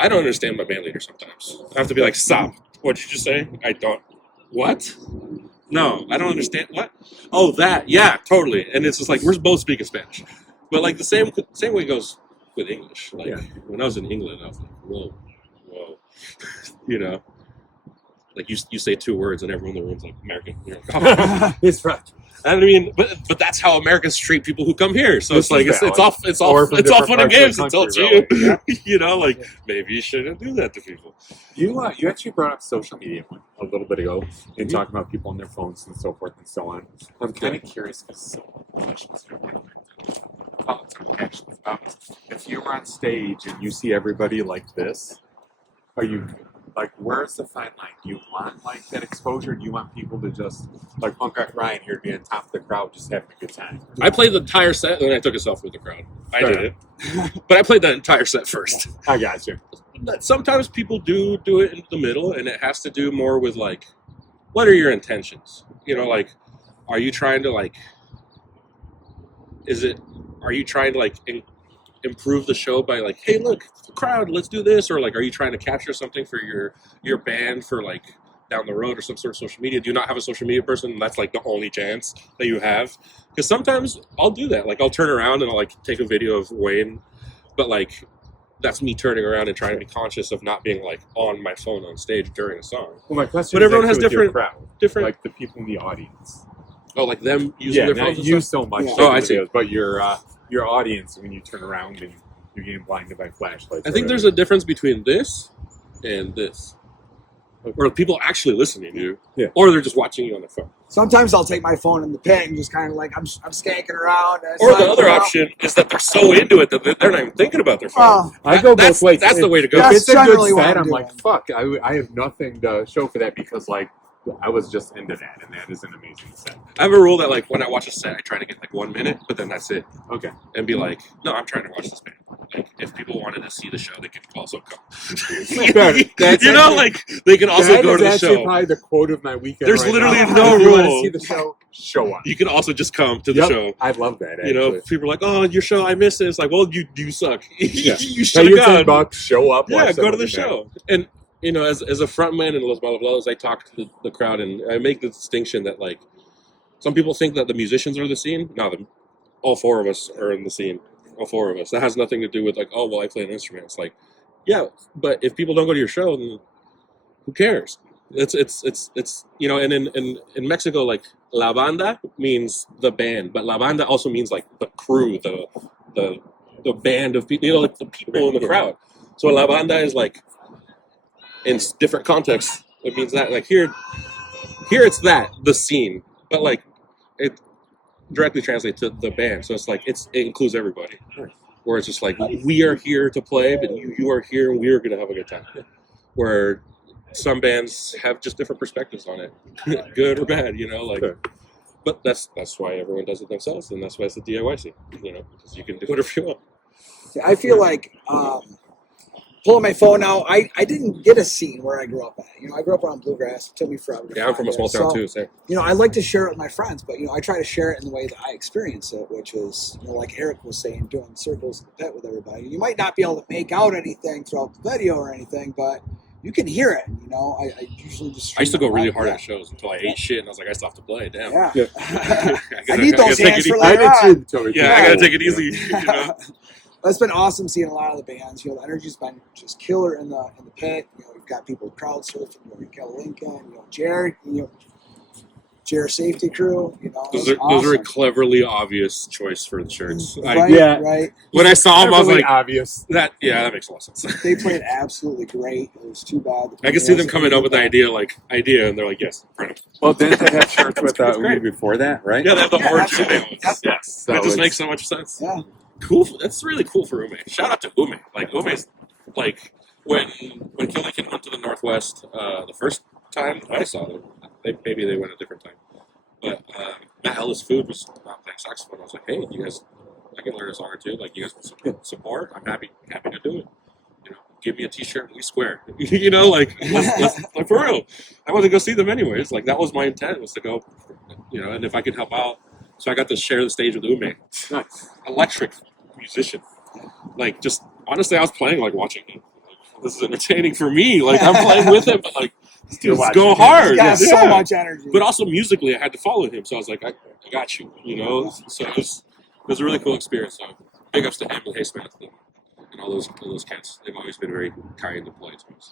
I don't understand my band leader sometimes. I have to be like, stop. What did you say? I don't. What? No, I don't understand. What? Oh, that. Yeah, totally. And it's just like, we're both speaking Spanish. But, like, the same way goes with English. Like, when I was in England, I was like, whoa. You know? Like, you say two words and everyone in the room's like, American. You're like, oh, he's right. I mean, but that's how Americans treat people who come here. So it's like, it's all fun and games until it's you. Really. Yeah. You know, like, maybe you shouldn't do that to people. You actually brought up social media a little bit ago and talking about people on their phones and so forth and so on. I'm kind of curious because so much is actions about if you were on stage and you see everybody like this, are you like, where's the fine line? Do you want like that exposure? Do you want people to just like Punk Rock Ryan here to be on top of the crowd, just having a good time? I played the entire set and then I took a selfie with the crowd. I did it, but I played that entire set first. I got you. Sometimes people do it in the middle, and it has to do more with like, what are your intentions? You know, like, are you trying to like, are you trying to like improve the show by like, hey, look, crowd, let's do this, or like, are you trying to capture something for your band for like down the road or some sort of social media? Do you not have a social media person? And that's like the only chance that you have? Because sometimes I'll do that. Like, I'll turn around and I'll like take a video of Wayne, but like, that's me turning around and trying to be conscious of not being like on my phone on stage during a song. Well, my question but is everyone has different like the people in the audience. Oh, like them using their phones. Not you so much. Oh, I see. Videos, but your audience when you turn around and you're getting blinded by flashlights. I think there's a difference between this and this. Where people actually listening to you, or they're just watching you on their phone. Sometimes I'll take my phone in the pit and just kind of like I'm skanking around. Or the other option is that they're so into it that they're not even thinking about their phone. I go both ways. That's the way to go. If it's a good set, I'm like, fuck, I have nothing to show for that because like I was just into that, and that is an amazing set. I have a rule that like when I watch a set, I try to get like 1 minute, but then that's it. Okay. And be like, no, I'm trying to watch this band. like if people wanted to see the show, they could also come. That's you know, like they can also go to the show. Probably the quote of my weekend. There's right literally now. no If you want rule. to see the show, show up. You can also just come to the show. I love that. You know, people are like, "Oh, your show, I missed it." It's like, "Well, you suck. Yeah. You should have Pay your gone. $10, show up. Yeah, watch go to the somebody show." And you know, as a front man in Los Malablados, I talk to the crowd, and I make the distinction that like some people think that the musicians are the scene. No, all four of us are in the scene. All four of us. That has nothing to do with like, oh, well, I play an instrument. It's like, yeah, but if people don't go to your show, then who cares? It's you know, and in Mexico, like la banda means the band, but la banda also means like the crew, the band of people, you know, like the people in the crowd. So la banda is like in different contexts. It means that like here it's that the scene, but like it directly translates to the band. So it's like it includes everybody. Where it's just like we are here to play, but you are here and we are gonna have a good time. Where some bands have just different perspectives on it, good or bad, you know, like. But that's why everyone does it themselves, and that's why it's the DIY scene, you know, because you can do whatever you want. I feel like pulling my phone out. I didn't get a scene where I grew up at. You know, I grew up around Bluegrass. It took me forever. Yeah, I'm from a small town too. So. You know, I like to share it with my friends, but you know, I try to share it in the way that I experience it, which is, you know, like Eric was saying, doing circles in the pit with everybody. You might not be able to make out anything throughout the video or anything, but you can hear it. You know, I usually just. I used to go really hard at shows until I ate shit, and I was like, I still have to play. Damn. Yeah. I need those hands for later on. Yeah, I gotta take it easy. You know? It's been awesome seeing a lot of the bands. You know, the energy's been just killer in the pit. You know, we've got people crowd surfing. You know, Kel Lincoln. You know, Jared. You know, Jared Safety Crew. You know, those are a cleverly obvious choice for the shirts. Right. When I saw them, I was like, obvious. That makes a lot of sense. They played absolutely great. It was too bad. I can see them coming up with the idea, and they're like, yes, print them. Well, didn't they have shirts with Umi before that, right? Yeah, they have the orange ones. Yes. So that just makes so much sense. Yeah. Cool. That's really cool for Ume. Shout out to Ume. Like Ume's like when Killican went to the Northwest the first time I saw them. Maybe they went a different time. But Matt Ellis Food was not playing saxophone. I was like, hey, you guys, I can learn a song or two. Like, you guys want support? I'm happy to do it. You know, give me a T-shirt and we square. You know, like, let's like for real. I wanted to go see them anyways. Like, that was my intent, was to go. You know, and if I could help out. So I got to share the stage with Ume. Nice. Electric musician. Like, just, honestly, I was playing, like, watching him. Like, this is entertaining for me. Like, I'm playing with him, but, like, dude, go hard. He's got so much energy. But also, musically, I had to follow him. So I was like, I got you, you know? So it was a really cool experience. So big ups to him and Haysmith and all those cats. They've always been very kind to play to us.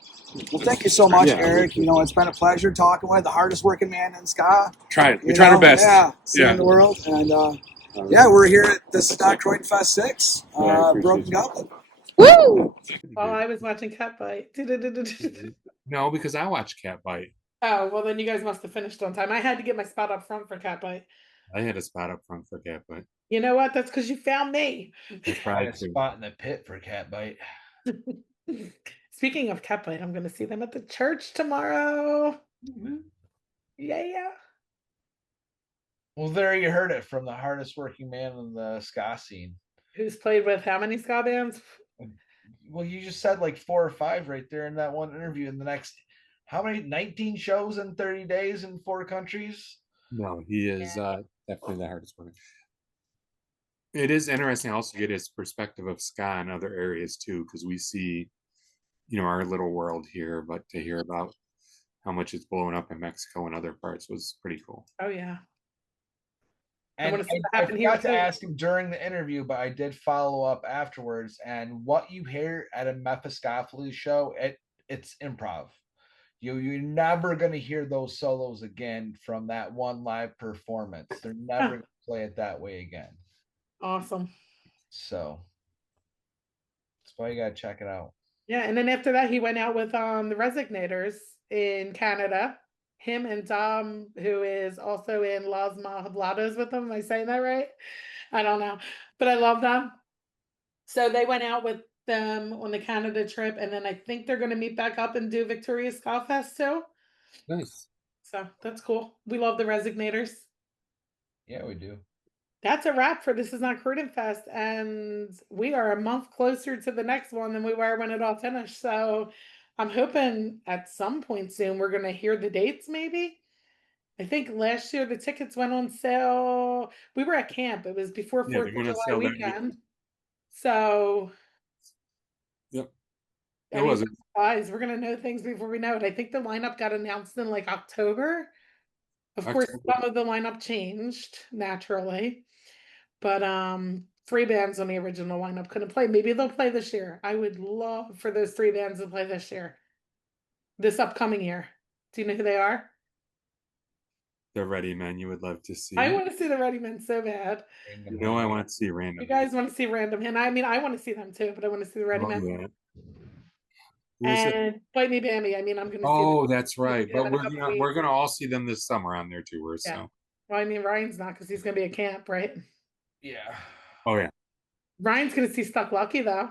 Well, thank you so much, Eric. You know, it's been a pleasure talking with the hardest working man in ska. We're trying our best. In the world. And we're here at this Croydon Fest 6, Broken Goblet. Woo! Oh, I was watching Catbite. No, because I watched Catbite. Oh, well, then you guys must have finished on time. I had to get my spot up front for Catbite. I had a spot up front for Catbite. You know what? That's because you found me. I had a spot in the pit for Catbite. Speaking of Catbite, I'm going to see them at the church tomorrow. Mm-hmm. Yeah. Well, there you heard it from the hardest working man in the ska scene. Who's played with how many ska bands? Well, you just said like 4 or 5 right there in that one interview. In the next, how many? 19 shows in 30 days in 4 countries? No, he is definitely the hardest working. It is interesting also to get his perspective of ska in other areas too, because we see, you know, our little world here, but to hear about how much it's blowing up in Mexico and other parts was pretty cool. Oh yeah. And I forgot to ask him during the interview, but I did follow up afterwards. And what you hear at a Mephiskapheles show, it's improv. You're never going to hear those solos again from that one live performance. They're never going to play it that way again. Awesome. So that's why you got to check it out. Yeah, and then after that, he went out with the Resignators in Canada. Him and Dom, who is also in Los Hablados with them. Am I saying that right? I don't know. But I love them. So they went out with them on the Canada trip, and then I think they're going to meet back up and do Victoria Ska Fest too. Nice. So that's cool. We love the Resignators. Yeah, we do. that's a wrap for This Is Not Croydon Fest, and we are a month closer to the next one than we were when it all finished. So I'm hoping at some point soon we're going to hear the dates, maybe. I think last year the tickets went on sale. We were at camp. It was before Yeah, 4th they of went on July sale that weekend. So, Yep. I It mean, was. surprise. We're going to know things before we know it. I think the lineup got announced in like October. Of course, some of the lineup changed naturally, but three bands on the original lineup couldn't play. Maybe they'll play this year. I would love for those three bands to play this year, this upcoming year. Do you know who they are? The Ready Men you would love to see. I want to see the Ready Men so bad. You know I want to see You Random. guys want to see Random Hand. I mean, I want to see them too, but I want to see the Ready Oh, Men. yeah. Who is it? And Bite Me Bambi. I mean, I'm going to see Oh, them. that's right. But in a couple weeks. we're gonna all see them this summer on their tour. Yeah. So Well, I mean, Ryan's not because he's going to be at camp, right? Yeah. oh yeah, Ryan's going to see Stuck Lucky though.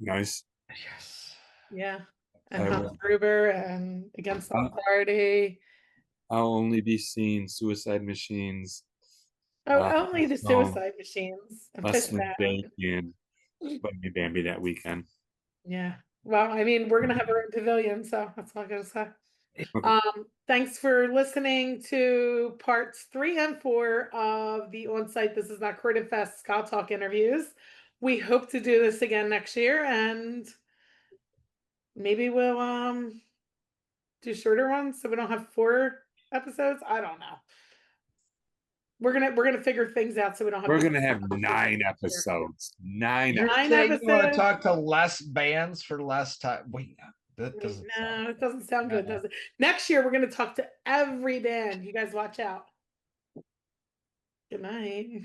nice. Yes. Yeah. And I Hans will. Gruber and Against All Party. I'll only be seeing Suicide Machines. Oh, only the so Suicide Machines. And less Push than Back. Bacon, but me Bambi that weekend. Yeah. Well, I mean, we're gonna have our own pavilion, so that's all I gotta say. Okay. Thanks for listening to parts 3 and 4 of the on-site This Is Not Croydon Fest Ska Talk interviews. We hope to do this again next year, and maybe we'll do shorter ones so we don't have 4 episodes. I don't know. We're gonna figure things out so we don't have. We're gonna have 9 episodes. 9 You're episodes. saying you want to talk to less bands for less time? Wait, that doesn't. No, it doesn't sound good, does it? Next year we're gonna talk to every band. You guys watch out. Good night.